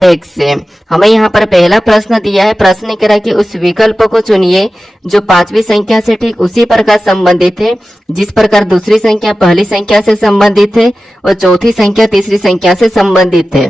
एक से। हमें यहाँ पर पहला प्रश्न दिया है, प्रश्न कह रहा है कि उस विकल्प को चुनिए जो पांचवी संख्या से ठीक उसी प्रकार संबंधित है जिस प्रकार दूसरी संख्या पहली संख्या से संबंधित है और चौथी संख्या तीसरी संख्या से संबंधित है।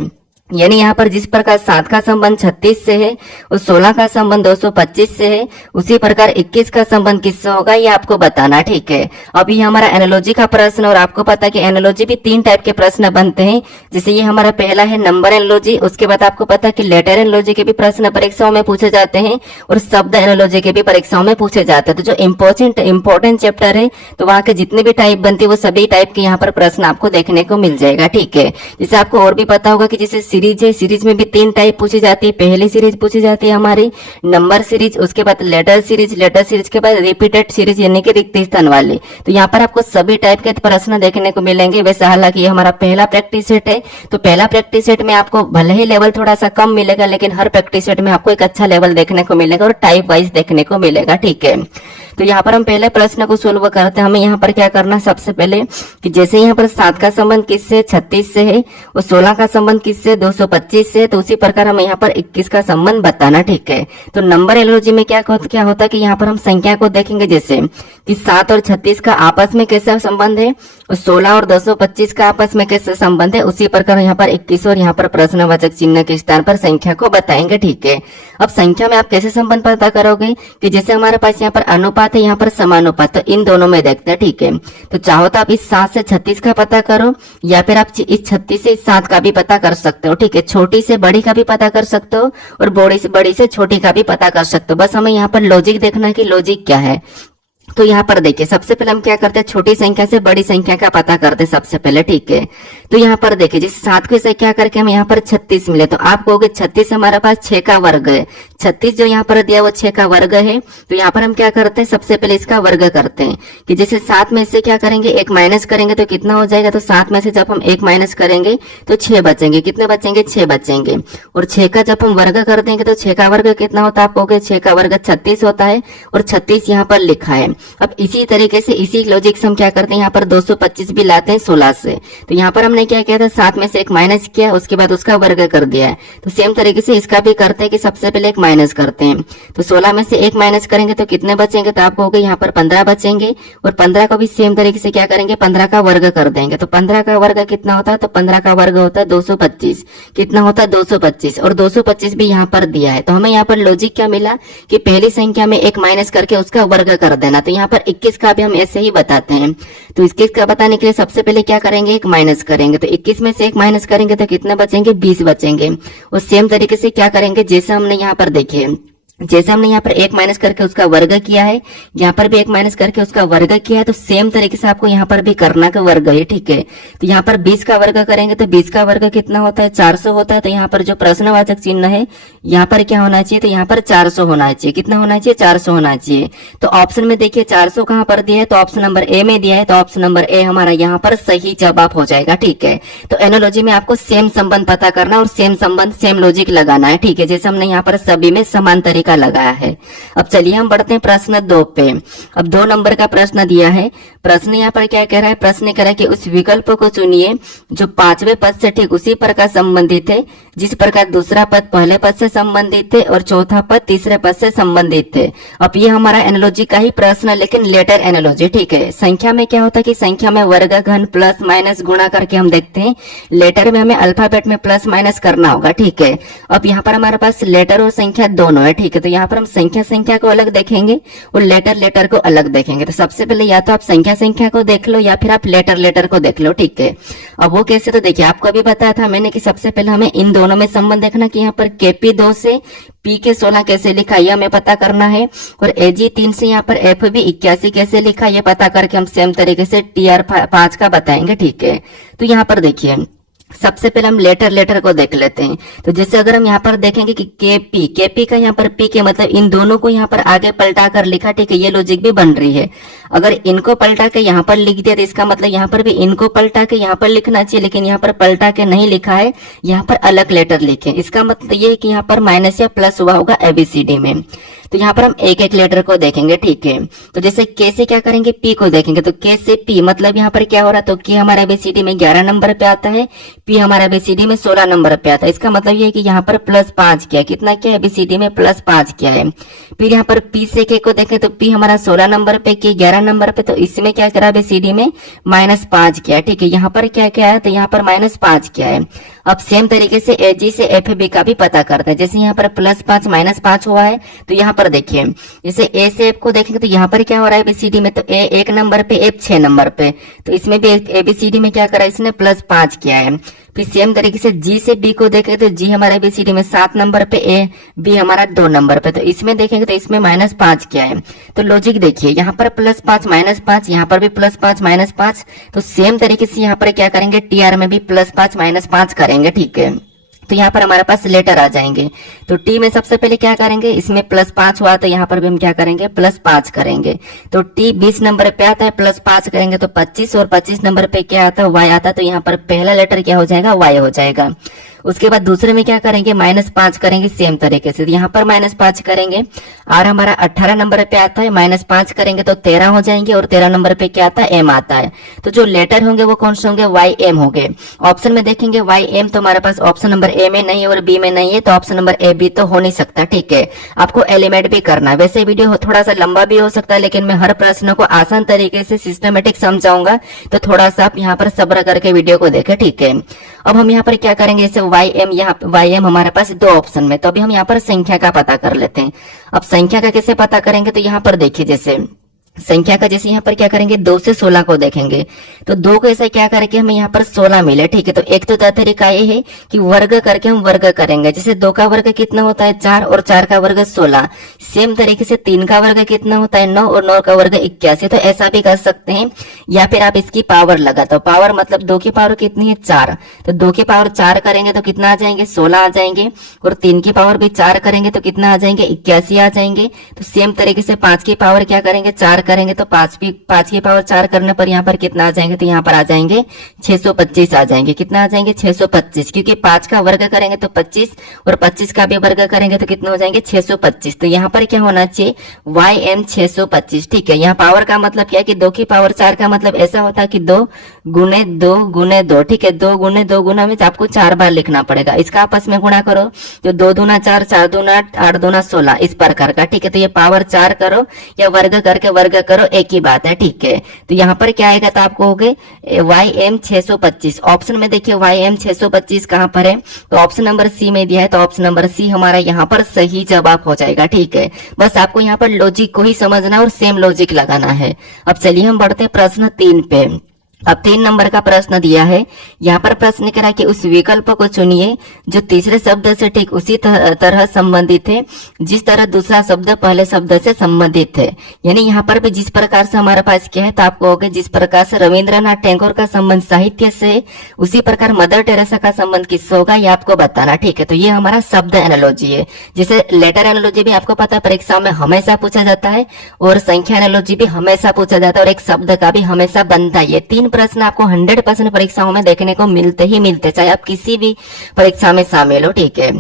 यानी यहाँ पर जिस प्रकार 7 का संबंध 36 से है और 16 का संबंध 225 से है, उसी प्रकार 21 का संबंध किससे होगा ये आपको बताना, ठीक है। अभी हमारा एनालॉजी का प्रश्न, और आपको पता है कि एनालॉजी भी 3 टाइप के प्रश्न बनते हैं। जैसे ये हमारा पहला है नंबर एनालॉजी, उसके बाद आपको पता है कि लेटर एनालॉजी के भी प्रश्न परीक्षाओं में पूछे जाते हैं और शब्द एनालॉजी के भी परीक्षाओं में पूछे जाते हैं। तो जो इंपॉर्टेंट चैप्टर है तो वहाँ के जितने भी टाइप बनती है वो सभी टाइप के यहाँ पर प्रश्न आपको देखने को मिल जाएगा, ठीक है। जैसे आपको और भी पता होगा कि जैसे सीरीज है, सीरीज में भी 3 टाइप पूछी जाती है। पहली सीरीज पूछी जाती है हमारी नंबर सीरीज, उसके बाद लेटर सीरीज के बाद रिपीटेड सीरीज यानी कि रिक्त स्थान वाली। तो यहाँ पर आपको सभी टाइप के प्रश्न देखने को मिलेंगे। वैसे हालांकि ये हमारा पहला प्रैक्टिस सेट है, तो पहला प्रैक्टिस सेट में आपको भले ही लेवल थोड़ा सा कम मिलेगा, लेकिन हर प्रैक्टिस सेट में आपको एक अच्छा लेवल देखने को मिलेगा और टाइप वाइज देखने को मिलेगा, ठीक है। तो यहाँ पर हम पहले प्रश्न को सोल्व करते हैं। हमें यहाँ पर क्या करना है, सबसे पहले कि जैसे यहाँ पर 7 का संबंध किससे 36 से है और 16 का संबंध किससे 225 से, तो उसी प्रकार हमें यहाँ पर 21 का संबंध बताना, ठीक है। तो नंबर एनालॉजी में क्या होता है कि यहाँ पर हम संख्या को देखेंगे, जैसे कि 7 और 36 का आपस में कैसा संबंध है और 16 और 225 का आपस में कैसे संबंध है, उसी प्रकार यहाँ पर 21 और यहाँ पर प्रश्नवाचक चिन्ह के स्थान पर संख्या को बताएंगे, ठीक है। अब संख्या में आप कैसे संबंध पता करोगे कि जैसे हमारे पास यहाँ पर अनुपात है, यहाँ पर समानुपात, तो इन दोनों में देखते हैं, ठीक है। तो चाहो तो आप इस 7 से 36 का पता करो या फिर आप इस 36 से इस 7 का भी पता कर सकते हो, ठीक है। छोटी से बड़ी का भी पता कर सकते हो और बड़ी से छोटी का भी पता कर सकते हो। बस हमें यहाँ पर लॉजिक देखना है कि लॉजिक क्या है। तो यहाँ पर देखिए, सबसे पहले हम क्या करते हैं, छोटी संख्या से बड़ी संख्या का पता करते हैं सबसे पहले, ठीक है। तो यहाँ पर देखिए, जिस 7 को से क्या करके हम यहाँ पर 36 मिले, तो आप कहोगे 36 हमारे पास 6 का वर्ग है। 36 जो यहाँ पर दिया वो 6 का वर्ग है। तो यहाँ पर हम क्या करते हैं, सबसे पहले इसका वर्ग करते हैं कि जैसे 7 में से क्या करेंगे, 1 माइनस करेंगे तो कितना हो जाएगा। तो 7 में से जब हम 1 माइनस करेंगे तो 6 बचेंगे। कितने बचेंगे, 6 बचेंगे। और 6 का जब हम वर्ग कर देंगे तो 6 का वर्ग कितना होता है, आप कहोगे 6 का वर्ग 36 होता है और 36 यहाँ पर लिखा है। अब इसी तरीके से इसी लॉजिक से हम क्या करते हैं, यहाँ पर 225 भी लाते हैं 16 से। तो यहाँ पर हमने क्या किया था, 7 में से 1 माइनस किया, उसके बाद उसका वर्ग कर दिया है। तो सेम तरीके से इसका भी करते हैं कि सबसे पहले 1 माइनस करते हैं। तो 16 में से 1 माइनस करेंगे तो कितने बचेंगे, तो आपको हो गए यहाँ पर 15 बचेंगे। और 15 को भी सेम तरीके से क्या करेंगे, 15 का वर्ग कर देंगे। तो 15 का वर्ग कितना होता है, तो 15 का वर्ग होता है 225। कितना होता है, 225। और 225 भी यहाँ पर दिया है। तो हमें यहाँ पर लॉजिक क्या मिला कि पहली संख्या में 1 माइनस करके उसका वर्ग कर देना। तो यहाँ पर 21 का भी हम ऐसे ही बताते हैं। तो 21 का बताने के लिए सबसे पहले क्या करेंगे, 1 माइनस करेंगे। तो 21 में से 1 माइनस करेंगे तो कितने बचेंगे, 20 बचेंगे। और सेम तरीके से क्या करेंगे, जैसे हमने यहाँ पर देखिए, जैसे हमने यहाँ पर 1 माइनस करके उसका वर्ग किया है, यहाँ पर भी 1 माइनस करके उसका वर्ग किया है, तो सेम तरीके से आपको यहाँ पर भी करना का वर्ग है, ठीक है। तो यहाँ पर 20 का वर्ग करेंगे तो 20 का वर्ग कितना होता है, 400 होता है। तो यहाँ पर जो प्रश्नवाचक चिन्ह है यहाँ पर क्या होना चाहिए, तो यहाँ पर 400 होना चाहिए। कितना होना चाहिए, 400 होना चाहिए। तो ऑप्शन में देखिए 400 कहाँ पर दिया है, तो ऑप्शन नंबर ए में दिया है। तो ऑप्शन नंबर ए हमारा यहाँ पर सही जवाब हो जाएगा, ठीक है। तो एनालॉजी में आपको सेम संबंध पता करना और सेम संबंध सेम लॉजिक लगाना है, ठीक है। जैसे हमने यहाँ पर सभी में समान तरीका लगाया है। अब चलिए हम बढ़ते हैं प्रश्न 2 पे। अब 2 नंबर का प्रश्न दिया है। प्रश्न यहाँ पर क्या कह रहा है, प्रश्न कह रहा है कि उस विकल्प को चुनिए जो 5वें पद से ठीक उसी प्रकार संबंधित है जिस प्रकार दूसरा पद पहले पद से संबंधित है और चौथा पद तीसरे पद से संबंधित है। अब ये हमारा एनालॉजी का ही प्रश्न, लेकिन लेटर एनालॉजी, ठीक है। संख्या में क्या होता है कि संख्या में वर्ग, घन, प्लस माइनस गुणा करके हम देखते हैं। लेटर में हमें अल्फाबेट में प्लस माइनस करना होगा, ठीक है। अब यहाँ पर हमारे पास लेटर और संख्या दोनों है, ठीक है। तो यहाँ पर हम संख्या को अलग देखेंगे और लेटर को अलग देखेंगे। तो सबसे पहले या तो आप संख्या को देख लो या फिर आप लेटर को देख लो, ठीक है। अब वो कैसे, तो देखिए आपको अभी बताया था मैंने कि सबसे पहले हमें इन दोनों में संबंध देखना कि यहाँ पर KP 2 से PK 16 कैसे लिखा, यह हमें पता करना है। और AG 3 से यहाँ पर FB 81 कैसे लिखा, यह पता करके हम सेम तरीके से TR 5 का बताएंगे, ठीक है। तो यहाँ पर देखिए सबसे पहले हम लेटर को देख लेते हैं। तो जैसे अगर हम यहाँ पर देखेंगे कि केपी का यहाँ पर पी के मतलब इन दोनों को यहाँ पर आगे पलटा कर लिखा, ठीक है, ये लॉजिक भी बन रही है। अगर इनको पलटा के यहाँ पर लिख दिया तो इसका मतलब यहाँ पर भी इनको पलटा के यहाँ पर लिखना चाहिए, लेकिन यहाँ पर पलटा के नहीं लिखा है, यहाँ पर अलग लेटर लिखे। इसका मतलब ये है कि यहाँ पर माइनस या प्लस हुआ होगा ABCD में। तो यहाँ पर हम एक एक लेटर को देखेंगे, ठीक है। तो जैसे के से क्या करेंगे, पी को देखेंगे, तो के से पी मतलब यहाँ पर क्या हो रहा है, तो के हमारा एबीसीडी में 11 नंबर पे आता है, पी हमारा एबीसीडी में 16 नंबर पे आता है। इसका मतलब ये है कि यहाँ पर +5 किया, कितना किया, एबीसीडी में +5 किया है। फिर यहाँ पर पी से के को देखें तो पी हमारा 16 नंबर पे, के 11 नंबर पे, तो इसमें क्या करा, एबीसीडी में -5 किया है, ठीक है। यहाँ पर क्या क्या है, तो यहाँ पर -5 किया है। अब सेम तरीके से एजी से एफ बी का भी पता करते हैं। जैसे यहाँ पर +5 -5 हुआ है, तो यहाँ पर देखिए जैसे ए से एफ को देखेंगे तो यहाँ पर क्या हो रहा है एबीसीडी में, तो ए 1 नंबर पे, एफ 6 नंबर पे, तो इसमें भी एबीसीडी में क्या करा, इसने +5 किया है। फिर सेम तरीके से जी से बी को देखें तो जी हमारा एबीसीडी में 7 नंबर पे, ए बी हमारा 2 नंबर पे, तो इसमें देखेंगे तो इसमें -5 किया है। तो लॉजिक देखिए यहाँ पर +5 -5, यहाँ पर भी +5 -5, तो सेम तरीके से यहाँ पर क्या करेंगे, टीआर में भी +5 -5 करेंगे, ठीक है। तो यहाँ पर हमारे पास लेटर आ जाएंगे। तो टी में सबसे पहले क्या करेंगे, इसमें +5 हुआ तो यहाँ पर भी हम क्या करेंगे, +5 करेंगे। तो टी 20 नंबर पे आता है, +5 करेंगे तो 25, और 25 नंबर पे क्या आता है, वाई आता है, तो यहाँ पर पहला लेटर क्या हो जाएगा, वाई हो जाएगा। उसके बाद दूसरे में क्या करेंगे, -5 करेंगे सेम तरीके से, यहाँ पर -5 करेंगे। और हमारा 18 नंबर पे आता है, -5 करेंगे तो 13 हो जाएंगे, और 13 नंबर पे क्या आता है, एम आता है। तो जो लेटर होंगे वो कौन से होंगे, वाई एम होंगे। ऑप्शन में देखेंगे वाई एम, तो हमारे पास ऑप्शन नंबर ए में नहीं है और बी में नहीं है, तो ऑप्शन नंबर ए बी तो हो नहीं सकता, ठीक है। आपको एलिमेंट भी करना है। वैसे वीडियो थोड़ा सा लंबा भी हो सकता है, लेकिन मैं हर प्रश्न को आसान तरीके से सिस्टमेटिक समझाऊंगा, तो थोड़ा सा आप यहाँ पर सब्र करके वीडियो को देखें, ठीक है। अब हम यहाँ पर क्या करेंगे, जैसे वाई एम, यहाँ वाई एम हमारे पास 2 ऑप्शन में, तो अभी हम यहाँ पर संख्या का पता कर लेते हैं। अब संख्या का कैसे पता करेंगे, तो यहाँ पर देखिए जैसे संख्या का, जैसे यहाँ पर क्या करेंगे, 2 से 16 को देखेंगे, तो 2 को ऐसा क्या करके हमें यहाँ पर 16 मिले, ठीक है। तो एक तो तरीका ये है कि वर्ग करके हम वर्ग करेंगे। जैसे 2 का वर्ग कितना होता है, 4, और 4 का वर्ग 16। सेम तरीके से 3 का वर्ग कितना होता है, 9, और 9 का वर्ग 81। तो ऐसा भी कर सकते हैं, या फिर आप इसकी पावर लगा, तो पावर मतलब 2 की पावर कितनी है, 4, तो 2 की पावर 4 करेंगे तो कितना आ जाएंगे, 16 आ जाएंगे। और 3 की पावर भी 4 करेंगे तो कितना आ जाएंगे, 81 आ जाएंगे। तो सेम तरीके से 5 की पावर क्या करेंगे, 4 करेंगे तो 5 की पावर 4 करने पर यहाँ पर कितना आ जाएंगे, तो यहाँ पर आ जाएंगे 625 आ जाएंगे। कितना आ जाएंगे, 625, क्योंकि 5 का वर्ग करेंगे तो 25, और 25 का भी वर्ग करेंगे तो कितना हो जाएंगे, 625। तो यहाँ पर क्या होना चाहिए, वाई एम 625, ठीक है। यहाँ पावर का मतलब क्या है कि 2 की पावर 4 का मतलब ऐसा होता है कि 2 गुने 2 गुने 2, ठीक है। 2 गुने 2 गुना में आपको 4 बार लिखना पड़ेगा। इसका आपस में गुणा करो, तो 2 दूना 4, 4 दूना 8, 8 दूना 16, इस प्रकार का, ठीक है। तो ये पावर 4 करो या वर्ग करके वर्ग करो, एक ही बात है, ठीक है। तो यहाँ पर क्या आएगा, तो आपको हो गए वाई एम 625। ऑप्शन में देखिए वाई एम 625 कहाँ पर है, तो ऑप्शन नंबर सी में दिया है, तो ऑप्शन नंबर सी हमारा यहाँ पर सही जवाब हो जाएगा, ठीक है। बस आपको यहाँ पर लॉजिक को ही समझना और सेम लॉजिक लगाना है। अब चलिए हम बढ़ते हैं प्रश्न 3 पे। अब 3 नंबर का प्रश्न दिया है। यहाँ पर प्रश्न करा कि उस विकल्प को चुनिए जो तीसरे शब्द से ठीक उसी तरह संबंधित है जिस तरह दूसरा शब्द पहले शब्द से संबंधित है। यानी यहाँ पर भी जिस प्रकार से हमारे पास क्या है, तो आपको होगा जिस प्रकार से रविंद्रनाथ टैगोर का संबंध साहित्य से, उसी प्रकार मदर टेरेसा का संबंध किससे होगा, ये आपको बताना, ठीक है। तो ये हमारा शब्द एनालॉजी है। जैसे लेटर एनालॉजी भी आपको पता है परीक्षा में हमेशा पूछा जाता है, और संख्या एनालॉजी भी हमेशा पूछा जाता है, और एक शब्द का भी हमेशा बनता है। ये 3 प्रश्न आपको 100% परीक्षाओं में देखने को मिलते ही मिलते, चाहे आप किसी भी परीक्षा में शामिल हो, ठीक है।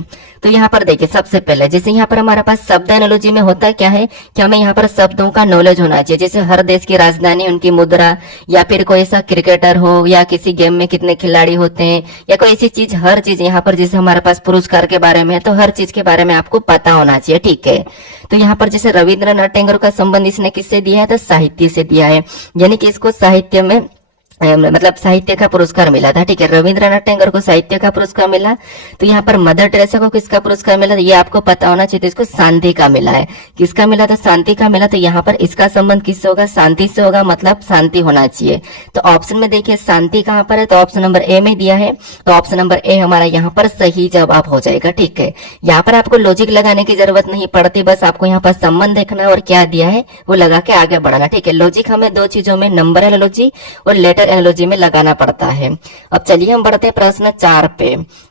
तो यहाँ पर देखिए सबसे पहले जैसे यहाँ पर हमारे पास शब्द एनालॉजी में होता क्या है कि हमें यहाँ पर शब्दों का नॉलेज होना चाहिए। जैसे हर देश की राजधानी, उनकी मुद्रा, या फिर कोई ऐसा क्रिकेटर हो, या किसी गेम में कितने खिलाड़ी होते हैं, या कोई ऐसी चीज, हर चीज यहाँ पर जैसे हमारे पास पुरस्कार के बारे में है, तो हर चीज के बारे में आपको पता होना चाहिए, ठीक है। तो यहाँ पर जैसे रविंद्रनाथ टैगोर का संबंध इसने किससे दिया है, तो साहित्य से दिया है, यानी कि इसको साहित्य में मतलब साहित्य का पुरस्कार मिला था, ठीक है। रविंद्रनाथ टैगोर को साहित्य का पुरस्कार मिला। तो यहाँ पर मदर टेरेसा को किसका पुरस्कार मिला, ये आपको पता होना चाहिए। तो इसको शांति का मिला है। किसका मिला, तो शांति का मिला। तो यहाँ पर इसका संबंध किससे होगा, शांति से होगा, मतलब शांति होना चाहिए। तो ऑप्शन में देखिए शांति कहाँ पर है, तो ऑप्शन नंबर ए में दिया है, तो ऑप्शन नंबर ए हमारा यहाँ पर सही जवाब हो जाएगा, ठीक है। यहाँ पर आपको लॉजिक लगाने की जरूरत नहीं पड़ती, बस आपको यहाँ पर संबंध देखना है और क्या दिया है वो लगा के आगे बढ़ाना, ठीक है। लॉजिक हमें 2 चीजों में, नंबर एनालॉजी और लेटर एनालॉजी में लगाना पड़ता है। अब चलिए हम बढ़ते हैं प्रश्न 4 पे।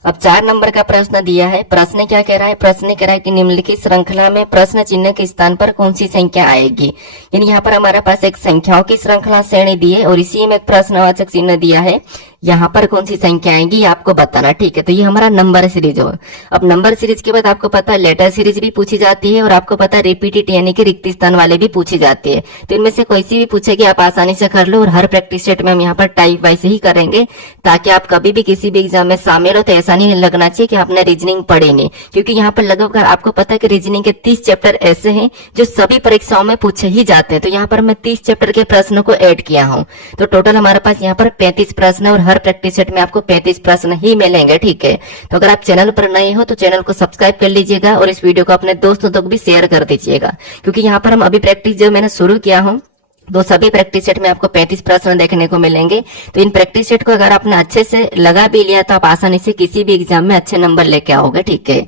अब 4 नंबर का प्रश्न दिया है। प्रश्न क्या कह रहा है, प्रश्न कह रहा है कि निम्नलिखित श्रृंखला में प्रश्न चिन्ह के स्थान पर कौन सी संख्या आएगी। यानी यहाँ पर हमारे पास एक संख्याओं की श्रृंखला श्रेणी दी है और इसी में एक प्रश्नवाचक चिन्ह दिया है। यहाँ पर कौन सी संख्या आएंगी ये आपको बताना, ठीक है। तो ये हमारा नंबर सीरीज हो। अब नंबर सीरीज के बाद आपको पता है लेटर सीरीज भी पूछी जाती है और आपको पता है रिपीटेड यानी कि रिक्त स्थान वाले भी पूछी जाती है। तो इनमें से कोई सी भी पूछेगी आप आसानी से कर लो, और हर प्रैक्टिस सेट में हम यहाँ पर टाइप वाइज ही करेंगे ताकि आप कभी भी किसी भी एग्जाम में शामिल हो तो ऐसा नहीं लगना चाहिए कि आपने रीजनिंग पढ़ी नहीं, क्योंकि यहाँ पर लगभग आपको पता है कि रीजनिंग के 30 चैप्टर ऐसे हैं जो सभी परीक्षाओं में पूछे ही जाते हैं। तो यहाँ पर मैं 30 चैप्टर के प्रश्नों को ऐड किया हूँ, तो टोटल हमारे पास यहाँ पर 35 प्रश्न है और हर प्रैक्टिस सेट में आपको 35 प्रश्न ही मिलेंगे, ठीक है। तो अगर आप चैनल पर नए हो तो चैनल को सब्सक्राइब कर लीजिएगा और इस वीडियो को अपने दोस्तों तक भी शेयर कर दीजिएगा, क्योंकि यहाँ पर हम अभी प्रैक्टिस जो मैंने शुरू किया हूँ तो सभी प्रैक्टिस सेट में आपको 35 प्रश्न देखने को मिलेंगे। तो इन प्रैक्टिस सेट को अगर आपने अच्छे से लगा भी लिया तो आप आसानी से किसी भी एग्जाम में अच्छे नंबर लेके आओगे, ठीक है।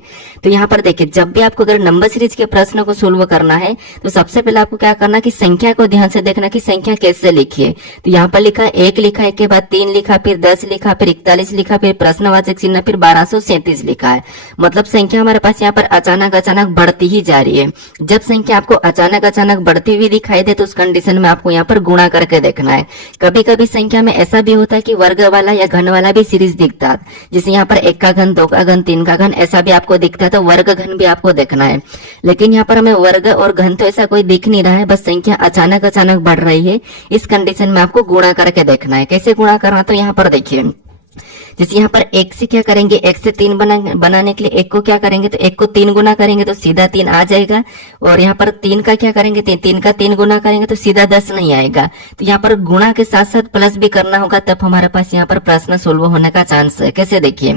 तो यहाँ पर देखिए, जब भी आपको अगर नंबर सीरीज के प्रश्नों को सोल्व करना है तो सबसे पहले आपको क्या करना कि संख्या को ध्यान से देखना कि संख्या कैसे लिखी है। तो यहाँ पर लिखा 1 लिखा, एक के बाद 3 लिखा, फिर 10 लिखा, फिर 41 लिखा, फिर प्रश्नवाचक चिन्ह, फिर 1237 लिखा है। मतलब संख्या हमारे पास यहाँ पर अचानक बढ़ती ही जा रही है। जब संख्या आपको अचानक बढ़ती हुई दिखाई दे तो उस कंडीशन में आपको यहाँ पर गुणा करके देखना है। कभी कभी संख्या में ऐसा भी होता है कि वर्ग वाला या घन वाला भी सीरीज दिखता है, जैसे यहाँ पर 1 का घन, 2 का घन, 3 का घन, ऐसा भी आपको दिखता है, तो वर्ग घन भी आपको देखना है। लेकिन यहाँ पर हमें वर्ग और घन तो ऐसा कोई दिख नहीं रहा है, बस संख्या अचानक बढ़ रही है। इस कंडीशन में आपको गुणा करके देखना है। कैसे गुणा करना, तो यहाँ पर देखिए, जैसे यहाँ पर 1 से क्या करेंगे, 1 से 3 बनाने के लिए 1 को क्या करेंगे, तो 1 को 3 गुना करेंगे तो सीधा 3 आ जाएगा। और यहाँ पर 3 का क्या करेंगे, 3 का 3 गुना करेंगे तो सीधा 10 नहीं आएगा। तो यहाँ पर गुणा के साथ साथ प्लस भी करना होगा, तब हमारे पास यहाँ पर प्रश्न सोल्व होने का चांस है। कैसे देखिए,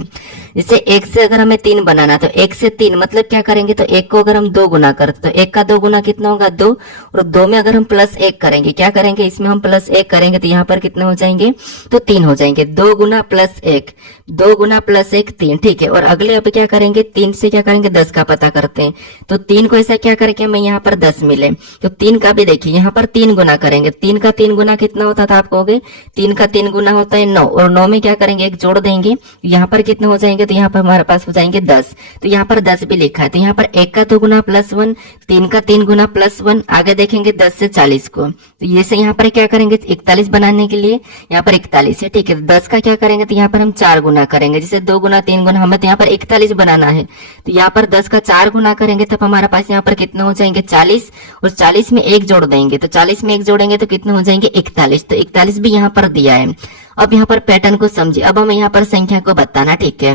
जैसे 1 से अगर हमें 3 बनाना तो 1 से 3 मतलब क्या करेंगे, तो 1 को अगर हम 2 गुना करते तो 1 का 2 गुना कितना होगा, 2, और 2 में अगर हम प्लस 1 करेंगे, क्या करेंगे, इसमें हम प्लस 1 करेंगे तो यहाँ पर कितने हो जाएंगे, तो 3 हो जाएंगे। 2 गुना प्लस 1, 2 गुना प्लस 1, 3, ठीक है। और अगले अब क्या करेंगे, 3 से क्या करेंगे, 10 का पता करते हैं। तो 3 को ऐसा क्या करके हमें यहाँ पर 10 मिले, तो 3 का भी देखिए यहाँ पर 3 गुना करेंगे। 3 का 3 गुना कितना होता था, आप कहोगे 3 का 3 गुना होता है 9, और 9 में क्या करेंगे, 1 जोड़ देंगे, यहाँ पर कितने हो जाएंगे, तो यहाँ पर हमारे पास हो जाएंगे 10। तो यहाँ पर 10 भी लिखा है। तो यहाँ पर 1 का 2 गुना प्लस 1, 3 का 3 गुना प्लस 1, आगे देखेंगे 10 से 40 को, तो ये से यहाँ पर क्या करेंगे, 41 बनाने के लिए यहाँ पर 41 है, ठीक है। 10 का क्या करेंगे, तो यहाँ पर हम 4 गुना करेंगे, जैसे 2 गुना 3 गुना, हमें तो यहाँ पर 41 बनाना है, तो यहाँ पर 10 का 4 गुना करेंगे तब हमारे पास यहाँ पर कितने हो जाएंगे, 40, और 40 में 1 जोड़ देंगे, तो 40 में 1 जोड़ेंगे तो कितने हो जाएंगे, 41। तो 41 भी यहाँ पर दिया है। अब यहाँ पर पैटर्न को समझिए, अब हमें यहाँ पर संख्या को बताना, ठीक है।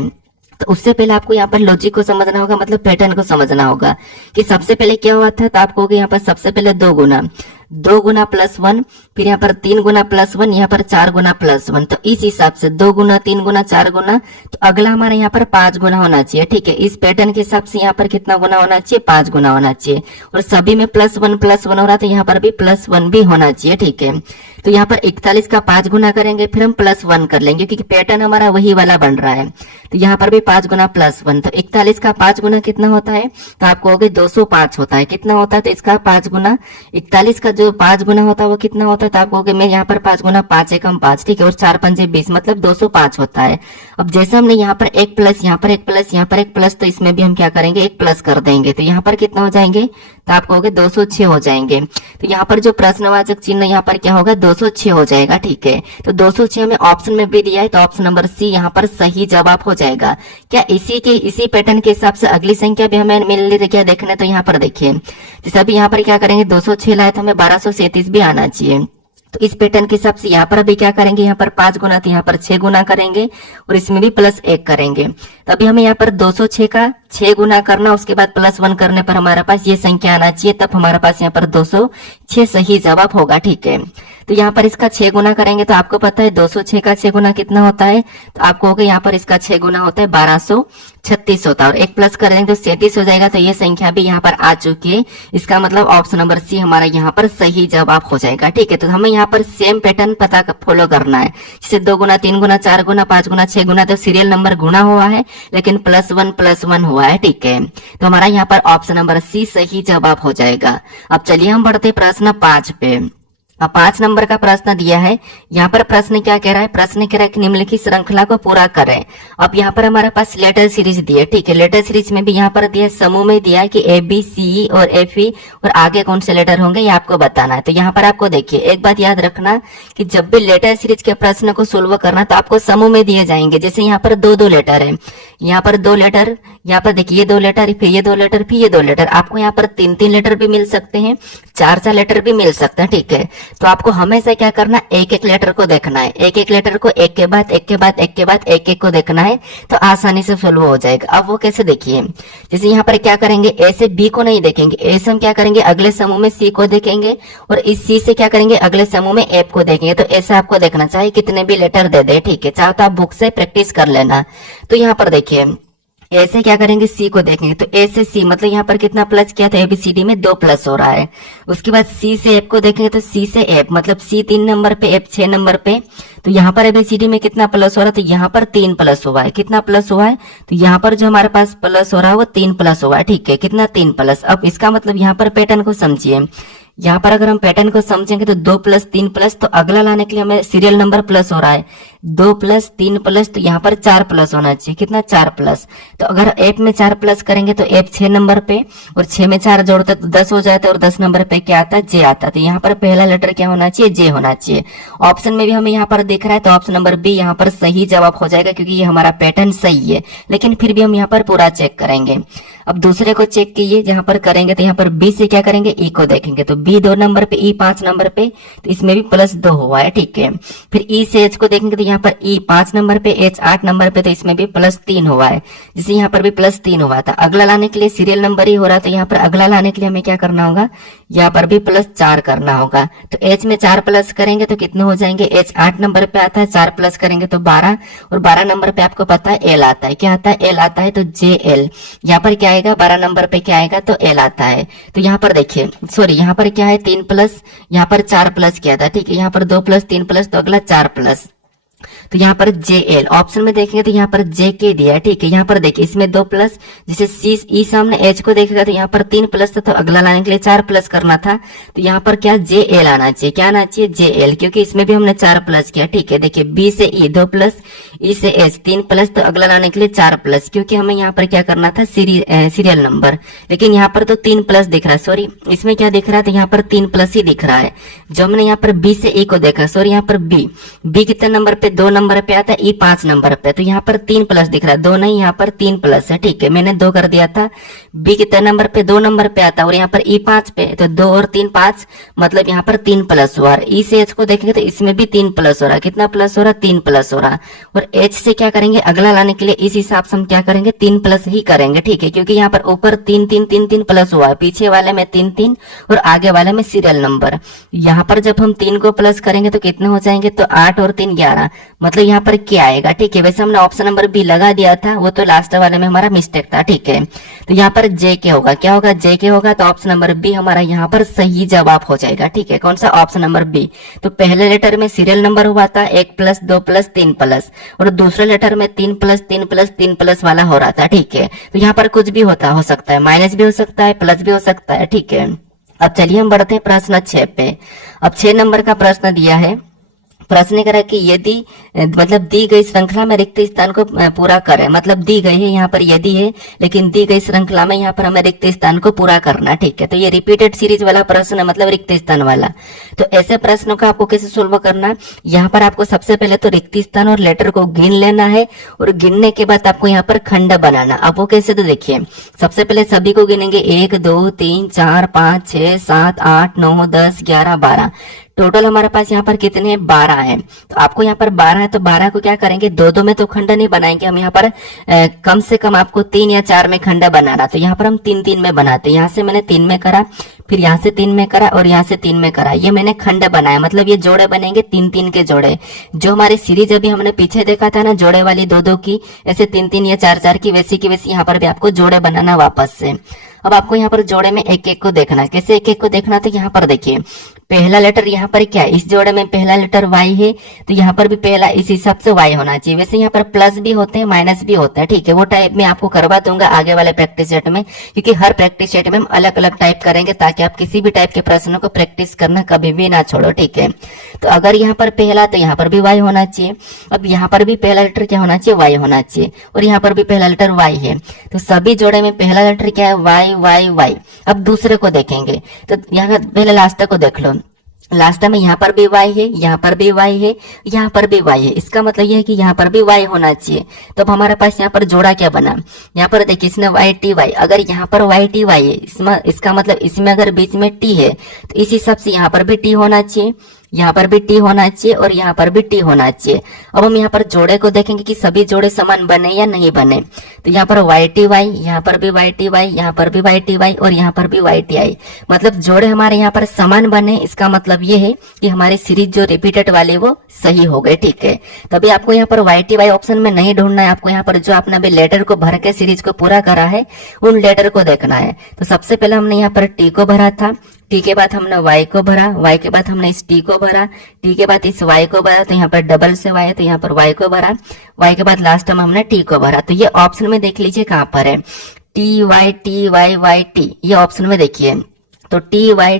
तो उससे पहले आपको यहाँ पर लॉजिक को समझना होगा, मतलब पैटर्न को समझना होगा कि सबसे पहले क्या हुआ था। तो आपको यहाँ पर सबसे पहले 2 गुना प्लस 1, फिर यहाँ पर 3 गुना प्लस 1, यहाँ पर 4 गुना प्लस 1। तो इस हिसाब से 2 गुना, 3 गुना, 4 गुना, तो अगला हमारा यहाँ पर 5 गुना होना चाहिए, ठीक है। इस पैटर्न के हिसाब से यहाँ पर कितना गुना होना चाहिए, 5 गुना होना चाहिए। और सभी में प्लस 1 हो रहा है, तो यहाँ पर भी प्लस 1 भी होना चाहिए, ठीक है। तो यहाँ पर 41 का 5 गुना करेंगे, फिर हम प्लस 1 कर लेंगे, क्योंकि पैटर्न हमारा वही वाला बन रहा है। तो यहाँ पर भी 5 गुना प्लस 1, तो 41 का 5 गुना कितना होता है, तो आप कहोगे 205 होता है। कितना होता है, तो इसका 5 गुना 41 का जो 5 गुना होता है वो कितना होता है, तो आप कहोगे मैं यहाँ पर 5 गुना 5 एकम 5, ठीक है, और 4 पंजे 20, मतलब 205 होता है। अब जैसे हमने यहाँ पर 1 प्लस, यहाँ पर 1 प्लस, यहाँ पर 1 प्लस, तो इसमें भी हम क्या करेंगे, 1 प्लस कर देंगे, तो यहाँ पर कितना हो जाएंगे, तो आप कहोगे 206 हो जाएंगे। तो यहाँ पर जो प्रश्नवाचक चिन्ह यहाँ पर क्या होगा, 206 हो जाएगा, ठीक है। तो 206 हमें ऑप्शन में भी दिया है, तो ऑप्शन नंबर सी यहाँ पर सही जवाब हो जाएगा। क्या इसी पैटर्न के हिसाब से अगली संख्या भी हमें मिल रही है, क्या देखना है, तो यहाँ पर देखिए, जैसे अभी यहाँ पर क्या करेंगे, 206 लाए तो हमें 1237 भी आना चाहिए। तो इस पैटर्न के हिसाब से यहाँ पर अभी क्या करेंगे, यहाँ पर 5 गुना, तो यहाँ पर 6 गुना करेंगे, और इसमें भी प्लस 1 करेंगे। तो अभी हमें यहाँ पर 206 का 6 गुना करना, उसके बाद प्लस 1 करने पर हमारे पास ये संख्या आना चाहिए, तब हमारे पास यहाँ पर 206 सही जवाब होगा, ठीक है। तो यहाँ पर इसका 6 गुना करेंगे, तो आपको पता है 206 का 6 गुना कितना होता है, तो आपको होगा यहाँ पर इसका 6 गुना होता है 1236 होता है, और 1 प्लस करेंगे तो 37 हो जाएगा। तो ये संख्या भी यहाँ पर आ चुकी है, इसका मतलब ऑप्शन नंबर सी हमारा यहाँ पर सही जवाब हो जाएगा, ठीक है। तो हमें यहाँ पर सेम पैटर्न फॉलो करना है, जैसे 2 गुना, 3 गुना, 4 गुना, 5 गुना, 6 गुना, तो सीरियल नंबर गुना हुआ है, लेकिन प्लस 1 हुआ है, ठीक है। तो हमारा यहाँ पर ऑप्शन नंबर सी सही जवाब हो जाएगा। अब चलिए हम बढ़ते प्रश्न 5 पे। अब 5 नंबर का प्रश्न दिया है। यहाँ पर प्रश्न क्या कह रहा है, प्रश्न कह रहा है कि निम्नलिखित श्रृंखला को पूरा करें। अब यहाँ पर हमारे पास लेटर सीरीज दी है, ठीक है। लेटर सीरीज में भी यहाँ पर दिया है, समूह में दिया है कि ए बी सी और एफ ई और आगे कौन से लेटर होंगे ये आपको बताना है। तो यहाँ पर आपको देखिए एक बात याद रखना कि जब भी लेटर सीरीज के प्रश्न को सोल्व करना तो आपको समूह में दिए जाएंगे। जैसे यहाँ पर दो दो लेटर है, यहाँ पर 2 लेटर, यहाँ पर देखिए ये 2 लेटर, फिर ये 2 लेटर, फिर ये 2 लेटर। आपको यहाँ पर 3-3 लेटर भी मिल सकते हैं, 4-4 लेटर भी मिल सकते हैं, ठीक है। तो आपको हमेशा क्या करना, एक एक लेटर को देखना है, एक एक लेटर को एक के बाद एक के बाद एक के बाद एक एक को देखना है, तो आसानी से सोल्व हो जाएगा। अब वो कैसे देखिए, जैसे यहाँ पर क्या करेंगे, ए से बी को नहीं देखेंगे, ए से हम क्या करेंगे अगले समूह में सी को देखेंगे, और इस सी से क्या करेंगे अगले समूह में एफ को देखेंगे। तो ऐसा आपको देखना चाहिए, कितने भी लेटर दे दे, ठीक है। चाहे तो आप बुक से प्रैक्टिस कर लेना। तो यहाँ पर देखिए ए से क्या करेंगे सी को देखेंगे, तो ए से सी मतलब यहाँ पर कितना प्लस किया था, एबीसीडी में 2 प्लस हो रहा है। उसके बाद सी से एफ को देखेंगे, तो सी से एफ मतलब सी 3 नंबर पे, एफ 6 नंबर पे। तो यहाँ पर एबीसीडी में कितना प्लस हो रहा है, तो यहाँ पर 3 प्लस हुआ है। कितना प्लस हुआ है, तो यहाँ पर जो हमारे पास प्लस हो रहा है वो 3 प्लस हुआ है, ठीक है। कितना 3 प्लस। अब इसका मतलब यहाँ पर पैटर्न को समझिए, यहाँ पर अगर हम पैटर्न को समझेंगे तो 2 प्लस 3 प्लस, तो अगला लाने के लिए हमें सीरियल नंबर प्लस हो रहा है, 2 प्लस 3 प्लस, तो यहाँ पर 4 प्लस होना चाहिए। कितना 4 प्लस। तो अगर एफ में 4 प्लस करेंगे तो एफ 6 नंबर पे, और 6 में 4 जोड़ते तो 10 हो जाता है, और 10 नंबर पे क्या आता है, जे आता है। तो यहाँ पर पहला लेटर क्या होना चाहिए, जे होना चाहिए। ऑप्शन में भी हमें यहाँ पर दिख रहा है, तो ऑप्शन नंबर बी यहाँ पर सही जवाब हो जाएगा, क्योंकि ये हमारा पैटर्न सही है। लेकिन फिर भी हम यहाँ पर पूरा चेक करेंगे। अब दूसरे को चेक कीजिए, जहां पर करेंगे तो यहाँ पर बी से क्या करेंगे, ई को देखेंगे, तो बी 2 नंबर पे, ई 5 नंबर पे, तो इसमें भी प्लस 2 हुआ है, ठीक है। फिर ई से एच को देखेंगे, तो यहाँ पर ई 5 नंबर पे, एच 8 नंबर पे, तो इसमें भी प्लस 3 हुआ है। जैसे यहाँ पर भी प्लस 3 हुआ था। अगला लाने के लिए सीरियल नंबर ही हो रहा है, तो यहाँ पर अगला लाने के लिए हमें क्या करना होगा, यहाँ पर भी प्लस 4 करना होगा। तो एच में 4 प्लस करेंगे तो कितने हो जाएंगे, एच 8 नंबर पे आता है, 4 प्लस करेंगे तो 12, और 12 नंबर पे आपको पता है एल आता है। क्या आता है, एल आता है, तो जे एल। यहाँ पर क्या आएगा, 12 नंबर पे क्या आएगा, तो एल आता है। तो यहाँ पर देखिए, सॉरी यहाँ पर क्या है, 3 प्लस, यहाँ पर 4 प्लस किया था, ठीक है। यहाँ पर 2 प्लस 3 प्लस, तो अगला 4 प्लस, तो यहाँ पर जे एल। ऑप्शन में देखेंगे तो यहाँ पर जे के दिया है, ठीक है। यहाँ पर देखिए इसमें 2 प्लस, जैसे सी ई सामने एच को देखेगा तो यहाँ पर 3 प्लस था, तो अगला लाने के लिए 4 प्लस करना था। तो यहाँ पर क्या जे एल आना चाहिए, क्या आना चाहिए, जे एल, क्योंकि इसमें भी हमने 4 प्लस किया, ठीक है। देखिए बी से ई 2 प्लस, ई से एच 3 प्लस, तो अगला लाने के लिए 4 प्लस, क्योंकि हमें यहाँ पर क्या करना था, सीरियल नंबर। लेकिन यहाँ पर तो 3 प्लस दिख रहा है, सॉरी इसमें क्या दिख रहा है, तो यहाँ पर 3 प्लस ही दिख रहा है। जो हमने यहाँ पर बी से ई को देखा, सॉरी यहाँ पर बी कितने नंबर पे, 2 नंबर पे आता है, ई 5 नंबर पे, तो यहाँ पर 3 प्लस दिख रहा है, 2 नहीं, यहाँ पर 3 प्लस है, ठीक है। मैंने 2 कर दिया था। बी कितने नंबर पे, 2 नंबर पे आता है, और यहाँ पर ई 5 पे, तो 2 और 3 5, मतलब यहाँ पर 3 प्लस हुआ। ई से एच को देखेंगे तो इसमें भी 3 प्लस हो रहा है। कितना प्लस हो रहा है, 3 प्लस हो रहा है। और एच से क्या करेंगे, अगला लाने के लिए इस हिसाब से हम क्या करेंगे, 3 प्लस ही करेंगे, ठीक है। क्योंकि यहाँ पर ऊपर 3 3 3 3 प्लस हुआ है, पीछे वाले में 3 3 और आगे वाले में सीरियल नंबर। यहाँ पर जब हम 3 को प्लस करेंगे तो कितने हो जाएंगे, तो 8 और 3 11, मतलब यहाँ पर क्या आएगा, ठीक है। वैसे हमने ऑप्शन नंबर बी लगा दिया था, वो तो लास्ट वाले में हमारा मिस्टेक था, ठीक है। तो यहाँ पर जे के होगा, क्या होगा, जे के होगा, तो ऑप्शन नंबर बी हमारा यहाँ पर सही जवाब हो जाएगा, ठीक है। कौन सा, ऑप्शन नंबर बी। तो पहले लेटर में सीरियल नंबर हुआ था 1 प्लस 2 प्लस 3 प्लस, और दूसरे लेटर में 3 प्लस 3 प्लस 3 प्लस वाला हो रहा था, ठीक है। तो यहाँ पर कुछ भी हो सकता है, माइनस भी हो सकता है, प्लस भी हो सकता है, ठीक है। अब चलिए हम बढ़ते हैं प्रश्न 6 पे। अब 6 नंबर का प्रश्न दिया है। प्रश्न करा कि यदि मतलब दी गई श्रृंखला में रिक्त स्थान को पूरा करें, मतलब दी गई है यहाँ पर यदि है, लेकिन दी गई श्रृंखला में यहाँ पर हमें रिक्त स्थान को पूरा करना, ठीक है। तो ये रिपीटेड सीरीज वाला प्रश्न है, मतलब रिक्त स्थान वाला। तो ऐसे प्रश्नों का आपको कैसे सोल्व करना है, यहाँ पर आपको सबसे पहले तो रिक्त स्थान और लेटर को गिन लेना है, और गिनने के बाद आपको यहाँ पर खंड बनाना। अब वो कैसे, तो देखिए सबसे पहले सभी को गिनेंगे, 1 2 3 4 5 6 7 8 9 10 11 12, टोटल हमारे पास यहाँ पर कितने हैं, 12 है। तो आपको यहाँ पर 12 है, तो 12 को क्या करेंगे, 2 में तो खंड नहीं बनाएंगे हम, यहाँ पर कम से कम आपको 3 या 4 में खंड बनाना। तो यहाँ पर हम 3 में बनाते हैं। यहाँ से मैंने 3 में करा, फिर यहाँ से 3 में करा, और यहाँ से 3 में करा, ये मैंने खंड बनाया, मतलब ये जोड़े बनेंगे 3 के जोड़े। जो हमारी सीरीज अभी हमने पीछे देखा था ना, जोड़े वाली 2 की, ऐसे 3 या 4 की, वैसी की वैसी यहाँ पर भी आपको जोड़े बनाना वापस से। अब आपको यहाँ पर जोड़े में एक एक को देखना है। कैसे एक एक को देखना, तो यहाँ पर देखिए पहला लेटर यहाँ पर क्या है, इस जोड़े में पहला लेटर वाई है, तो यहाँ पर भी पहला इस हिसाब से वाई होना चाहिए। वैसे यहाँ पर प्लस भी होते हैं माइनस भी होता है, ठीक है, वो टाइप में आपको करवा दूंगा आगे वाले प्रैक्टिस सेट में, क्योंकि हर प्रैक्टिस सेट में हम अलग अलग टाइप करेंगे ताकि आप किसी भी टाइप के प्रश्नों को प्रैक्टिस करना कभी भी ना छोड़ो, ठीक है। तो अगर यहाँ पर पहला, तो यहाँ पर भी वाई होना चाहिए। अब यहाँ पर भी पहला लेटर क्या होना चाहिए, वाई होना चाहिए, और यहाँ पर भी पहला लेटर वाई है, तो सभी जोड़े में पहला लेटर क्या है, वाई वाई वाई। अब दूसरे को देखेंगे, तो यहाँ पहले लास्ट को देख लो, लास्ट में यहाँ पर भी वाई है, यहाँ पर भी वाई है, यहाँ पर भी वाई है, इसका मतलब ये है कि यहाँ पर भी वाई होना चाहिए। तो अब हमारे पास यहाँ पर जोड़ा क्या बना, यहाँ पर देखिए इसने वाई टी वाई, अगर यहाँ पर वाई टी वाई है, इसमें इसका मतलब इसमें अगर बीच में टी है तो इस हिसाब से यहाँ पर भी टी होना चाहिए, यहाँ पर भी टी होना चाहिए, और यहाँ पर भी टी होना चाहिए। अब हम यहाँ पर जोड़े को देखेंगे कि सभी जोड़े समान बने या नहीं बने, तो यहाँ पर वाई टी वाई, यहाँ पर भी वाई टी वाई, यहाँ पर भी वाई टी वाई, और यहाँ पर भी वाई टी आई, मतलब जोड़े हमारे यहाँ पर समान बने। इसका मतलब ये है कि हमारी सीरीज जो रिपीटेड वाले वो सही हो गए, ठीक है। तभी आपको यहाँ पर वाई टी वाई ऑप्शन में नहीं ढूंढना है, आपको यहाँ पर जो आपने अभी लेटर को भर के सीरीज को पूरा करा है उन लेटर को देखना है। तो सबसे पहले हमने यहाँ पर टी को भरा था, टी के बाद हमने वाई को भरा, वाई के बाद हमने इस टी को भरा, टी के बाद इस वाई को भरा, तो यहाँ पर डबल से वाई है तो यहाँ पर वाई को भरा, वाई के बाद लास्ट में हमने टी को भरा। तो ये ऑप्शन में देख लीजिए कहाँ पर है, टी वाई वाई टी, ये ऑप्शन में देखिए। तो T Y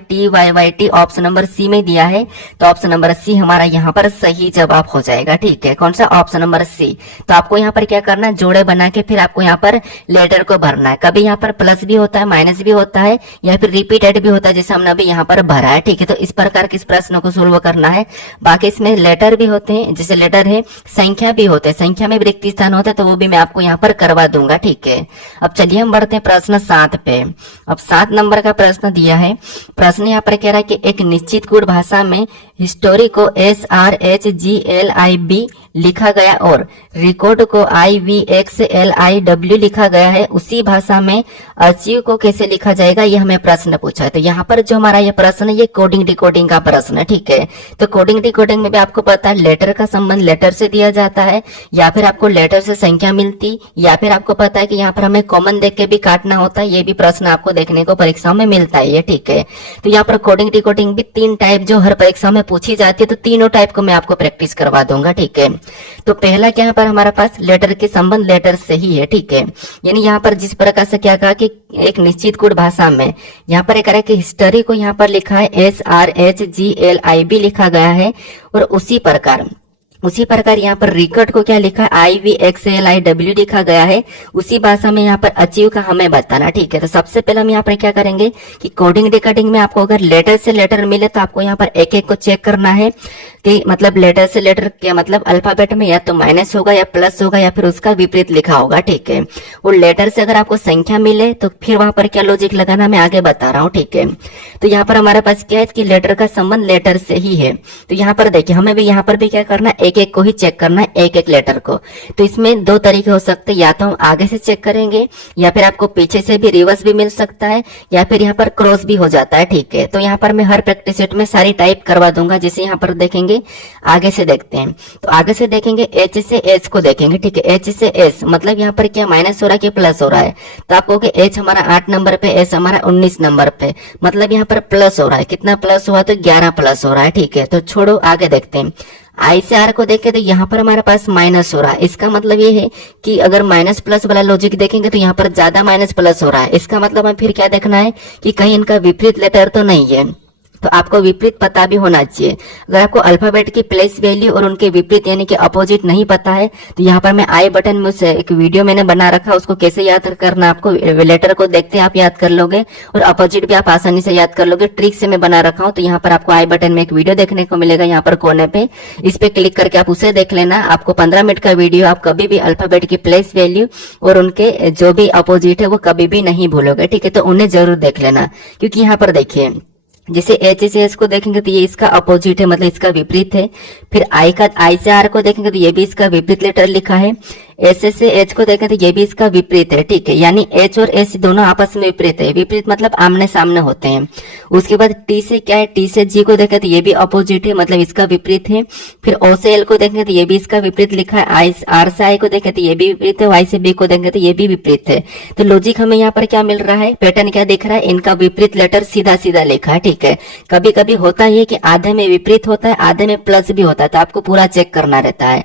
Y T option number C में दिया है, तो ऑप्शन नंबर सी हमारा यहाँ पर सही जवाब हो जाएगा, ठीक है। कौन सा, ऑप्शन नंबर सी। तो आपको यहाँ पर क्या करना है, जोड़े बना के फिर आपको यहाँ पर लेटर को भरना है। कभी यहाँ पर प्लस भी होता है, माइनस भी होता है, या फिर रिपीटेड भी होता है, जैसे हमने अभी यहाँ पर भरा है, ठीक है। तो इस प्रकार के इस प्रश्न को सोल्व करना है। बाकी इसमें लेटर भी होते हैं, जैसे लेटर है, संख्या भी होते हैं, संख्या में रिक्त स्थान होता है, तो वो भी मैं आपको यहाँ पर करवा दूंगा, ठीक है। अब चलिए हम बढ़ते हैं प्रश्न 7 पे। अब 7 नंबर का प्रश्न दिया है। प्रश्न यहाँ पर कह रहा है कि एक निश्चित गुण भाषा में हिस्टोरी को SRHGLIB लिखा गया और रिकॉर्ड को IVXLIW लिखा गया है, उसी भाषा में अचीव को कैसे लिखा जाएगा, ये हमें प्रश्न पूछा है। तो यहाँ पर जो हमारा ये प्रश्न है ये कोडिंग डिकोडिंग का प्रश्न है, ठीक है। तो कोडिंग डिकोडिंग में भी आपको पता है लेटर का संबंध लेटर से दिया जाता है, या फिर आपको लेटर से संख्या मिलती, या फिर आपको पता है कि यहाँ पर हमें कॉमन देख के भी काटना होता है। ये भी प्रश्न आपको देखने को परीक्षाओं में मिलता है, ये ठीक है। तो यहाँ पर कोडिंग डिकोडिंग भी 3 टाइप जो हर परीक्षा में पूछी जाती है, तो तीनों टाइप को मैं आपको प्रैक्टिस करवा दूंगा, ठीक है। तो पहला क्या यहाँ पर हमारे पास लेटर के संबंध लेटर से ही है, ठीक है। यानी यहाँ पर जिस प्रकार से क्या कहा कि एक निश्चित गुण भाषा में यहाँ पर एक कि हिस्टोरी को यहाँ पर लिखा है SRHGLIB लिखा गया है, और उसी प्रकार यहाँ पर रिकॉर्ड को क्या लिखा है IVXLIW लिखा गया है, उसी भाषा में यहाँ पर अचीव का हमें बताना, ठीक है। तो सबसे पहले हम यहाँ पर क्या करेंगे कि कोडिंग डिकोडिंग में आपको अगर लेटर से लेटर मिले तो आपको यहाँ पर एक एक को चेक करना है कि मतलब लेटर से लेटर क्या मतलब अल्फाबेट में या तो माइनस होगा या प्लस होगा या फिर उसका विपरीत लिखा होगा, ठीक है। और लेटर से अगर आपको संख्या मिले तो फिर वहां पर क्या लॉजिक लगाना मैं आगे बता रहा हूँ, ठीक है। तो यहाँ पर हमारे पास क्या है कि लेटर का संबंध लेटर से ही है। तो यहाँ पर देखिए हमें भी यहाँ पर भी क्या करना है, एक एक को ही चेक करना है, एक एक लेटर को। तो इसमें 2 तरीके हो सकते हैं, या तो हम आगे से चेक करेंगे या फिर आपको पीछे से भी रिवर्स भी मिल सकता है, या फिर यहाँ पर क्रॉस भी हो जाता है, ठीक है। तो यहाँ पर मैं हर प्रैक्टिस सेट में सारी टाइप करवा दूंगा। जैसे यहाँ पर देखेंगे आगे से देखते हैं, तो आगे से देखेंगे H से H को देखेंगे, ठीक है। H से S मतलब यहाँ पर क्या माइनस हो रहा है कि प्लस हो रहा है, तो आप कहोगे H हमारा 8 नंबर पे, S हमारा 19 नंबर पे, मतलब यहाँ पर प्लस हो रहा है। कितना प्लस हुआ, तो 11 प्लस हो रहा है, ठीक है। तो छोड़ो आगे देखते हैं। आई से आर को देखें तो यहाँ पर हमारे पास माइनस हो रहा है। इसका मतलब ये है कि अगर माइनस प्लस वाला लॉजिक देखेंगे तो यहाँ पर ज्यादा माइनस प्लस हो रहा है। इसका मतलब हमें फिर क्या देखना है कि कहीं इनका विपरीत लेटर तो नहीं है। तो आपको विपरीत पता भी होना चाहिए। अगर आपको अल्फाबेट की प्लेस वैल्यू और उनके विपरीत यानी कि अपोजिट नहीं पता है तो यहाँ पर मैं आई बटन में उसे एक वीडियो मैंने बना रखा, उसको कैसे याद करना आपको लेटर को देखते आप याद कर लोगे और अपोजिट भी आप आसानी से याद कर लोगे। ट्रिक से मैं बना रखा हूँ, तो यहाँ पर आपको आई बटन में एक वीडियो देखने को मिलेगा, यहाँ पर कोने पे, इस पे क्लिक करके आप उसे देख लेना। आपको 15 मिनट का वीडियो, आप कभी भी अल्फाबेट की प्लेस वैल्यू और उनके जो भी अपोजिट है वो कभी भी नहीं भूलोगे, ठीक है। तो उन्हें जरूर देख लेना, क्योंकि यहाँ पर देखिए जैसे H से S को देखेंगे तो ये इसका अपोजिट है, मतलब इसका विपरीत है। फिर आई से R को देखेंगे तो ये भी इसका विपरीत लेटर लिखा है। एस से एच को देखें तो ये भी इसका विपरीत है, ठीक है। यानी एच और एच दोनों आपस में विपरीत है, विपरीत मतलब आमने सामने होते हैं। उसके बाद टी से क्या है, टी से जी को देखें तो ये भी अपोजिट है, मतलब इसका विपरीत है। फिर ओ से एल को देखें तो ये भी इसका विपरीत लिखा है। आई आर से आई को देखें तो ये भी विपरीत है, वाई से बी को देखें तो ये भी विपरीत है। तो लॉजिक हमें यहाँ पर क्या मिल रहा है, पैटर्न क्या दिख रहा है, इनका विपरीत लेटर सीधा सीधा लिखा है, ठीक है। कभी कभी होता है कि आधे में विपरीत होता है, आधे में प्लस भी होता है, तो आपको पूरा चेक करना रहता है।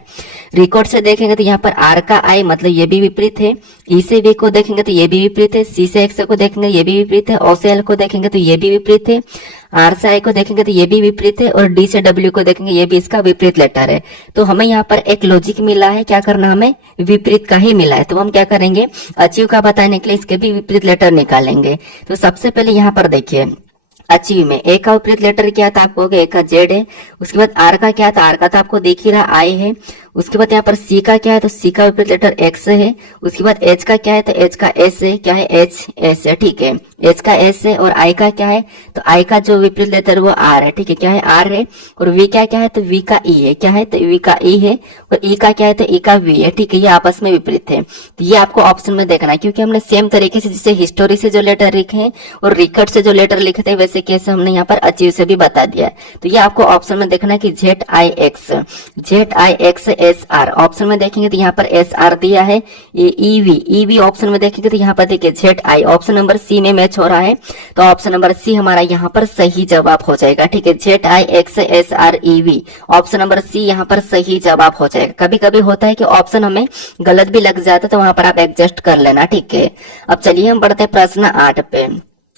रिकॉर्ड से देखेंगे तो यहाँ पर आर का आई मतलब ये भी विपरीत है, ई से बी को देखेंगे तो ये भी विपरीत है, सी से एक्स को देखेंगे ये भी विपरीत है, ओ से एल को देखेंगे तो ये भी विपरीत है, आर से आई को देखेंगे तो ये भी विपरीत है, और डी से डब्ल्यू को देखेंगे ये भी इसका विपरीत लेटर है। तो हमें यहाँ पर एक लॉजिक मिला है, क्या करना, हमें विपरीत का ही मिला है। तो हम क्या करेंगे, अचीव का बताने के लिए इसके भी विपरीत लेटर निकालेंगे। तो सबसे पहले यहाँ पर देखिए अचीव में ए का विपरीत लेटर क्या था, आपको ए का जेड है। उसके बाद आर का क्या था, आर का तो आपको देख ही रहा आई है। उसके बाद यहाँ पर सी का क्या है, तो सी का विपरीत लेटर एक्स है। उसके बाद एच का क्या है, तो एच का एस है, क्या है एच एस है, ठीक है, एच का एस है। और आई का क्या है, तो आई का जो विपरीत लेटर वो आर है, ठीक है, क्या है आर है। और वी का क्या है, तो वी का ई है, क्या है, तो वी का ई है। और ई का क्या है, तो ई का वी है, ठीक है, ये आपस में विपरीत है। तो ये आपको ऑप्शन में देखना है, क्योंकि हमने सेम तरीके से जैसे हिस्टोरी से जो लेटर लिखे हैं और रिकॉर्ड से जो लेटर लिखे थे वैसे कैसे हमने यहाँ पर अचीव से भी बता दिया है। तो ये आपको ऑप्शन में देखना है कि Z I X S are, option में देखेंगे तो यहाँ पर एस आर दिया है। ये ईवी ऑप्शन में देखेंगे तो यहाँ पर देखिए Z I, option number C में मैच हो रहा है, तो ऑप्शन नंबर सी हमारा यहाँ पर सही जवाब हो जाएगा, ठीक है। Z I X S R EV, option number C यहाँ पर सही जवाब हो जाएगा। कभी कभी होता है कि ऑप्शन हमें गलत भी लग जाता है, तो वहां पर आप एडजस्ट कर लेना, ठीक है। अब चलिए हम बढ़ते हैं प्रश्न 8 पे।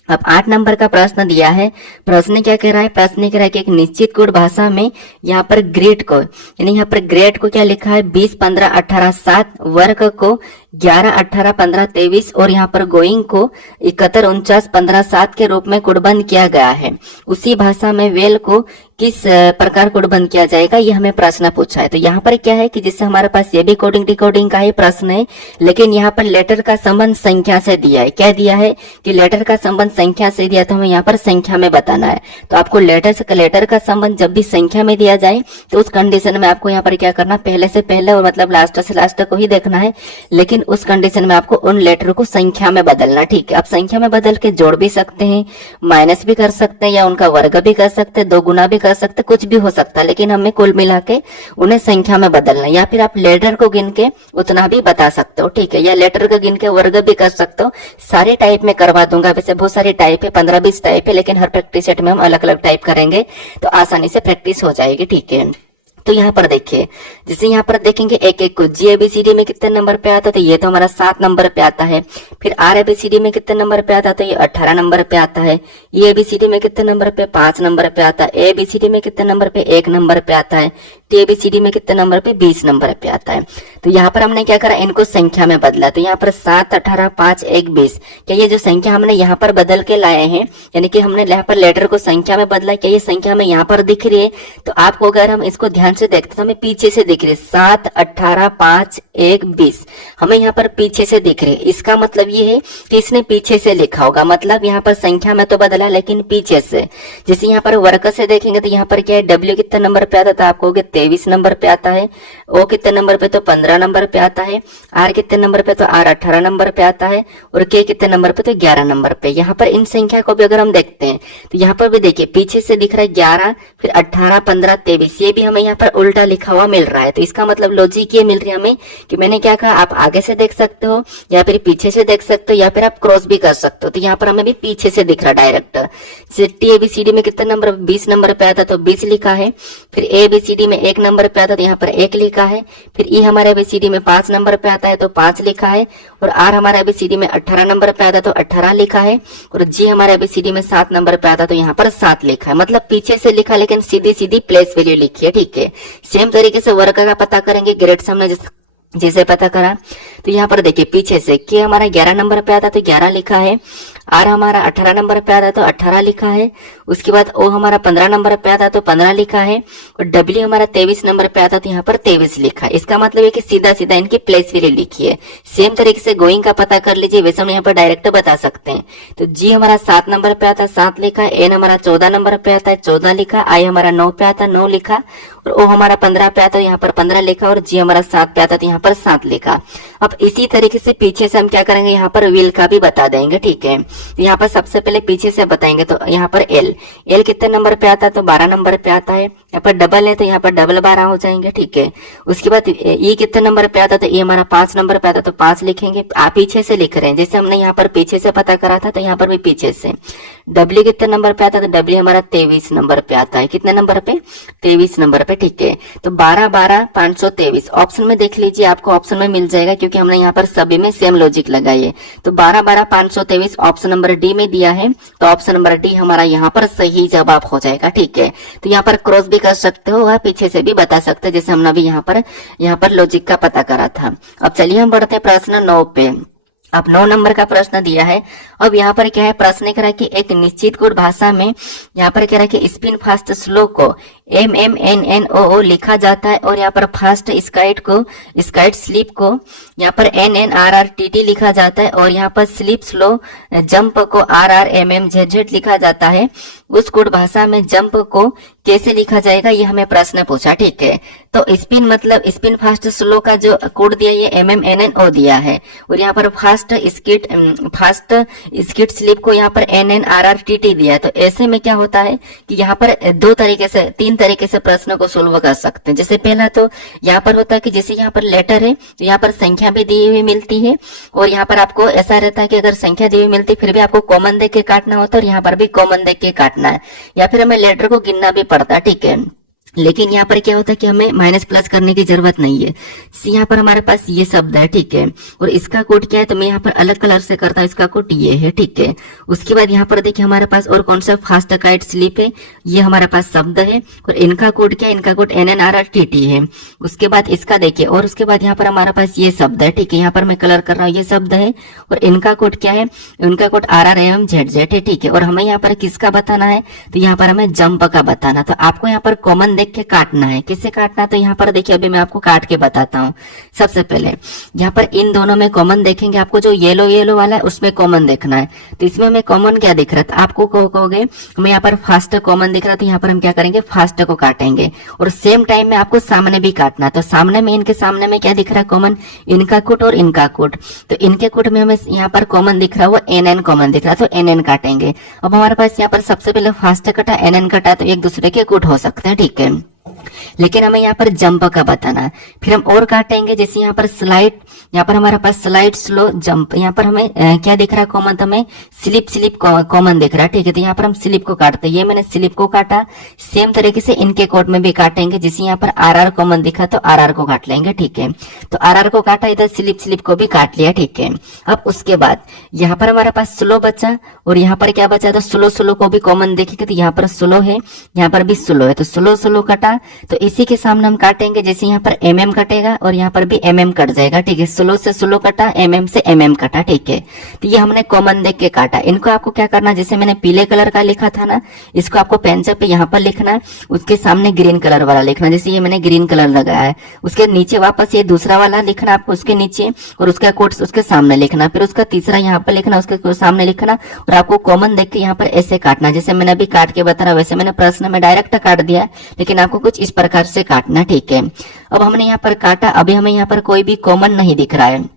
अब 8 नंबर का प्रश्न दिया है। प्रश्न क्या कह रहा है, प्रश्न कह रहा है कि एक निश्चित कोड भाषा में यहाँ पर ग्रेड को, यानी यहाँ पर ग्रेड को क्या लिखा है, 20 15 18 7, वर्ग को 11 18 15 23 और यहाँ पर गोइंग को 71 49 15 7 के रूप में कोडबंद किया गया है। उसी भाषा में वेल को किस प्रकार कोडबंद किया जाएगा, ये हमें प्रश्न पूछा है। तो यहाँ पर क्या है कि जिससे हमारे पास ये भी कोडिंग डिकोडिंग का ही प्रश्न है, लेकिन यहाँ पर लेटर का संबंध संख्या से दिया है। क्या दिया है कि लेटर का संबंध संख्या से दिया, तो हमें यहाँ पर संख्या में बताना है। तो आपको लेटर का संबंध जब भी संख्या में दिया जाए तो उस कंडीशन में आपको यहाँ पर क्या करना, पहले से पहले और मतलब लास्ट से लास्ट को ही देखना है, लेकिन उस कंडीशन में आपको उन लेटर को संख्या में बदलना, ठीक है। आप संख्या में बदल के जोड़ भी सकते हैं, माइनस भी कर सकते हैं, या उनका वर्ग भी कर सकते हैं, 2 गुना भी कर सकते, कुछ भी हो सकता है, लेकिन हमें कुल मिला के उन्हें संख्या में बदलना। या फिर आप लेटर को गिन के उतना भी बता सकते हो, ठीक है, या लेटर को गिन के वर्ग भी कर सकते हो। सारे टाइप में करवा दूंगा, वैसे बहुत सारी टाइप है, 15-20 टाइप है, लेकिन हर प्रैक्टिस सेट में हम अलग अलग टाइप करेंगे तो आसानी से प्रैक्टिस हो जाएगी, ठीक है। तो यहाँ पर देखिए, जैसे यहाँ पर देखेंगे एक एक को, जी एबीसीडी में कितने नंबर पे आता है, तो ये तो हमारा 7 नंबर पे आता है। फिर आर एबीसीडी में कितने नंबर पे आता है, तो ये 18 नंबर पे आता है। ये एबीसीडी में कितने नंबर पे, 5 नंबर पे आता है। ए एबीसीडी में कितने नंबर पे, 1 नंबर पे आता है। टी एबीसीडी में कितने नंबर पे, 20 नंबर पे आता है। तो यहाँ पर हमने क्या करा, इनको संख्या में बदला। तो यहाँ पर 7 18 5 1 20, क्या ये जो संख्या हमने यहाँ पर बदल के लाए हैं, यानी कि हमने यहाँ पर लेटर को संख्या में बदला, क्या ये संख्या हमें यहाँ पर दिख रही है। तो आपको अगर हम इसको ध्यान से देखते तो हमें पीछे से दिख रही है, 7 18 5 1 20 हमें यहाँ पर पीछे से दिख रही है। इसका मतलब ये है कि इसने पीछे से लिखा होगा, मतलब यहाँ पर संख्या में तो बदला लेकिन पीछे से। जैसे यहाँ पर वर्ग से देखेंगे तो यहाँ पर क्या है, डब्ल्यू कितने नंबर पे आता था, आपको 23 नंबर पे आता है। ओ कितने नंबर पे, तो 15 नंबर पे आता है। आर कितने नंबर पे, तो आर 18 नंबर पे आता है। और के कितने नंबर पे, तो 11 नंबर पे। यहाँ पर इन संख्या को भी अगर हम देखते हैं तो यहाँ पर भी देखिए पीछे से दिख रहा है 11, फिर 18 15 23, ये भी हमें यहाँ पर उल्टा लिखा हुआ मिल रहा है। तो इसका मतलब लॉजिक ये मिल रही है हमें कि मैंने क्या कहा, आप आगे से देख सकते हो या फिर पीछे से देख सकते हो या फिर आप क्रॉस भी कर सकते हो। तो यहाँ पर हमें भी पीछे से दिख रहा डायरेक्ट। टी एबीसीडी में कितने नंबर, 20 नंबर पे आता तो 20 लिखा है। फिर ए एबीसीडी में 1 नंबर पे आता तो यहाँ पर 1 लिखा है। फिर ई हमारे एबीसीडी में 5 नंबर पे आता है तो 5 लिखा है। और आर हमारे एबीसीडी में 18 नंबर पे आता तो 18 लिखा है। और जी हमारे एबीसीडी में 7 नंबर पे आता तो यहाँ पर 7 लिखा है। मतलब पीछे से लिखा लेकिन सीधी सीधी प्लेस वैल्यू लिखी है, ठीक है। सेम तरीके से वर्ग का पता करेंगे, ग्रेड से हमने जैसे पता करा। तो यहाँ पर देखिए पीछे से के हमारा 11 नंबर पे आता तो 11 लिखा है। आर हमारा 18 नंबर पे आता है तो 18 लिखा है। उसके बाद ओ हमारा 15 नंबर पे आता है तो 15 लिखा है। और डब्ल्यू हमारा 23 नंबर पे आता है तो यहाँ पर 23 लिखा है। इसका मतलब है कि सीधा सीधा इनकी प्लेस वैल्यू लिखिए। सेम तरीके से गोइंग का पता कर लीजिए, वैसे हम यहाँ पर डायरेक्ट बता सकते हैं। तो जी हमारा 7 नंबर पे आता है 7 लिखा है। एन हमारा 14 नंबर पे आता है 14 लिखा। आई हमारा 9 पे आता है 9 लिखा। और ओ हमारा 15 पे आता है यहाँ पर 15 लिखा। और जी हमारा 7 पे आता है तो यहाँ पर 7 लिखा। अब इसी तरीके से पीछे से हम क्या करेंगे, यहाँ पर विल का भी बता देंगे, ठीक है। यहाँ पर सबसे पहले पीछे से बताएंगे। तो यहाँ पर एल कितने नंबर पे आता है, तो 12 नंबर पे आता है। यहाँ पर डबल है तो यहाँ पर डबल 12 हो जाएंगे, ठीक है। उसके बाद ई कितने नंबर पे आता है, तो ये हमारा 5 नंबर पे आता है तो 5 लिखेंगे। आप पीछे से लिख रहे हैं, जैसे हमने यहाँ पर पीछे से पता करा था तो यहाँ पर भी पीछे से। डब्ल्यू कितने नंबर पे आता है, तो डब्ल्यू हमारा 23 नंबर पे आता है। कितने नंबर पे, 23 नंबर पे, ठीक है। तो 12 12 523 ऑप्शन में देख लीजिए, आपको ऑप्शन में मिल जाएगा, क्योंकि हमने यहाँ पर सभी में सेम लॉजिक लगाई है। तो 12 12 523 ऑप्शन नंबर डी में दिया है, तो ऑप्शन नंबर डी हमारा यहाँ पर सही जवाब हो जाएगा, ठीक है। तो यहाँ पर क्रॉस भी कर सकते हो और पीछे से भी बता सकते हैं, जैसे हमने अभी यहाँ पर लॉजिक का पता करा था। अब चलिए हम बढ़ते हैं प्रश्न 9 पे। अब 9 नंबर का प्रश्न दिया है। अब यहाँ पर क्या है, प्रश्न कह रहा है कि एक निश्चित कोड भाषा में यहाँ पर कह रहा है कि स्पिन फास्ट स्लो को MMNNOO लिखा जाता है। और यहाँ पर फास्ट स्काइट स्लीप को यहाँ पर NNRRTT लिखा जाता है। और यहाँ पर स्लीप स्लो जंप को RRMMZZ लिखा जाता है। उस कोड भाषा में जंप को कैसे लिखा जाएगा, ये हमें प्रश्न पूछा, ठीक है। तो स्पिन मतलब स्पिन फास्ट स्लो का जो कोड दिया ये MMNNO दिया है। और यहाँ पर फास्ट स्किट स्लिप को यहाँ पर NNRRTT दिया है। तो ऐसे में क्या होता है कि यहाँ पर तीन तरीके से प्रश्न को सोल्व कर सकते हैं। जैसे पहला तो यहाँ पर होता है कि जैसे यहाँ पर लेटर है तो यहाँ पर संख्या भी दी हुई मिलती है। और यहाँ पर आपको ऐसा रहता है कि अगर संख्या दी हुई मिलती फिर भी आपको कॉमन देख के काटना होता है, और यहाँ पर भी कॉमन देख के काटना है, या फिर हमें लेटर को गिनना भी पड़ता है, ठीक है। लेकिन यहाँ पर क्या होता है कि हमें माइनस प्लस करने की जरूरत नहीं है। यहाँ पर हमारे पास ये शब्द है, ठीक है। और इसका कोड क्या है, तो मैं यहाँ पर अलग कलर से करता हूँ, इसका कोड ये है, ठीक है। उसके बाद यहाँ पर देखिए हमारे पास और कौन सा फास्ट काइट स्लीप है, ये हमारे पास शब्द है। और इनका कोड क्या है, इनका कोड NNRRTT है। उसके बाद इसका देखिए, और उसके बाद यहाँ पर हमारे पास ये शब्द है, ठीक है। यहाँ पर मैं कलर कर रहा हूँ, ये शब्द है। और इनका कोड क्या है, इनका कोड RRMMZZ है, ठीक है। और हमें यहाँ पर किसका बताना है, तो यहाँ पर हमें जंप का बताना। तो आपको यहाँ पर कॉमन के काटना है। किससे काटना है, तो यहाँ पर देखिए अभी मैं आपको काट के बताता हूँ। सबसे पहले यहाँ पर इन दोनों में कॉमन देखेंगे, आपको जो येलो वाला है उसमें कॉमन देखना है। तो इसमें हमें कॉमन क्या दिख रहा था, आपको कहोगे हमें यहाँ पर फास्ट कॉमन दिख रहा था, यहाँ पर हम क्या करेंगे, फास्ट को काटेंगे। और सेम टाइम में आपको सामने भी काटना है। तो सामने में, इनके सामने में क्या दिख रहा है कॉमन, इनका कोड और इनका कोड। तो इनके कोड में हमें यहाँ पर कॉमन दिख रहा है, वो NN कॉमन दिख रहा है, तो NN काटेंगे। अब हमारे पास यहाँ पर सबसे पहले फास्ट कटा, NN कटा, तो एक दूसरे के कोड हो सकते हैं, ठीक है। लेकिन हमें यहाँ पर जंप का बताना है। फिर हम और काटेंगे, जैसे यहाँ पर स्लाइड, यहाँ पर हमारे पास स्लाइड स्लो जंप, यहाँ पर हमें क्या दिख रहा है कॉमन, तो हमें स्लिप कॉमन दिख रहा है, ठीक है। तो यहाँ पर हम स्लिप को काटते हैं, ये मैंने स्लिप को काटा। सेम तरीके से इनके कोड में भी काटेंगे, जैसे यहाँ पर RR कॉमन दिखा तो RR को काट लेंगे, ठीक है। तो RR को काटा, इधर स्लिप को भी काट लिया, ठीक है। अब उसके बाद यहाँ पर हमारे पास स्लो बचा, और यहाँ पर क्या बचा, तो स्लो को भी कॉमन देखेंगे, तो यहाँ पर स्लो है, यहाँ पर भी स्लो है, तो स्लो कटा। तो इसी के सामने हम काटेंगे, जैसे यहाँ पर MM कटेगा और यहाँ पर भी MM कट जाएगा, ठीक है। स्लो से स्लो कटा, MM से MM कटा, ठीक है। तो ये हमने कॉमन देख के काटा। इनको आपको क्या करना, जैसे मैंने पीले कलर का लिखा था ना, इसको आपको पेंसिल पे यहाँ पर लिखना है, उसके सामने ग्रीन कलर वाला लिखना, जैसे ये मैंने ग्रीन कलर लगाया है। उसके नीचे वापस ये दूसरा वाला लिखना आपको, उसके नीचे, और उसका कोड उसके सामने लिखना। फिर उसका तीसरा यहाँ पर लिखना, उसके सामने लिखना, और आपको कॉमन देख के यहाँ पर ऐसे काटना, जैसे मैंने अभी काट के बता रहा, वैसे मैंने प्रश्न में डायरेक्ट काट दिया, लेकिन आपको कुछ इस प्रकार से काटना, ठीक है। अब हमने यहाँ पर काटा, अभी हमें यहाँ पर कोई भी कॉमन नहीं दिख रहा है।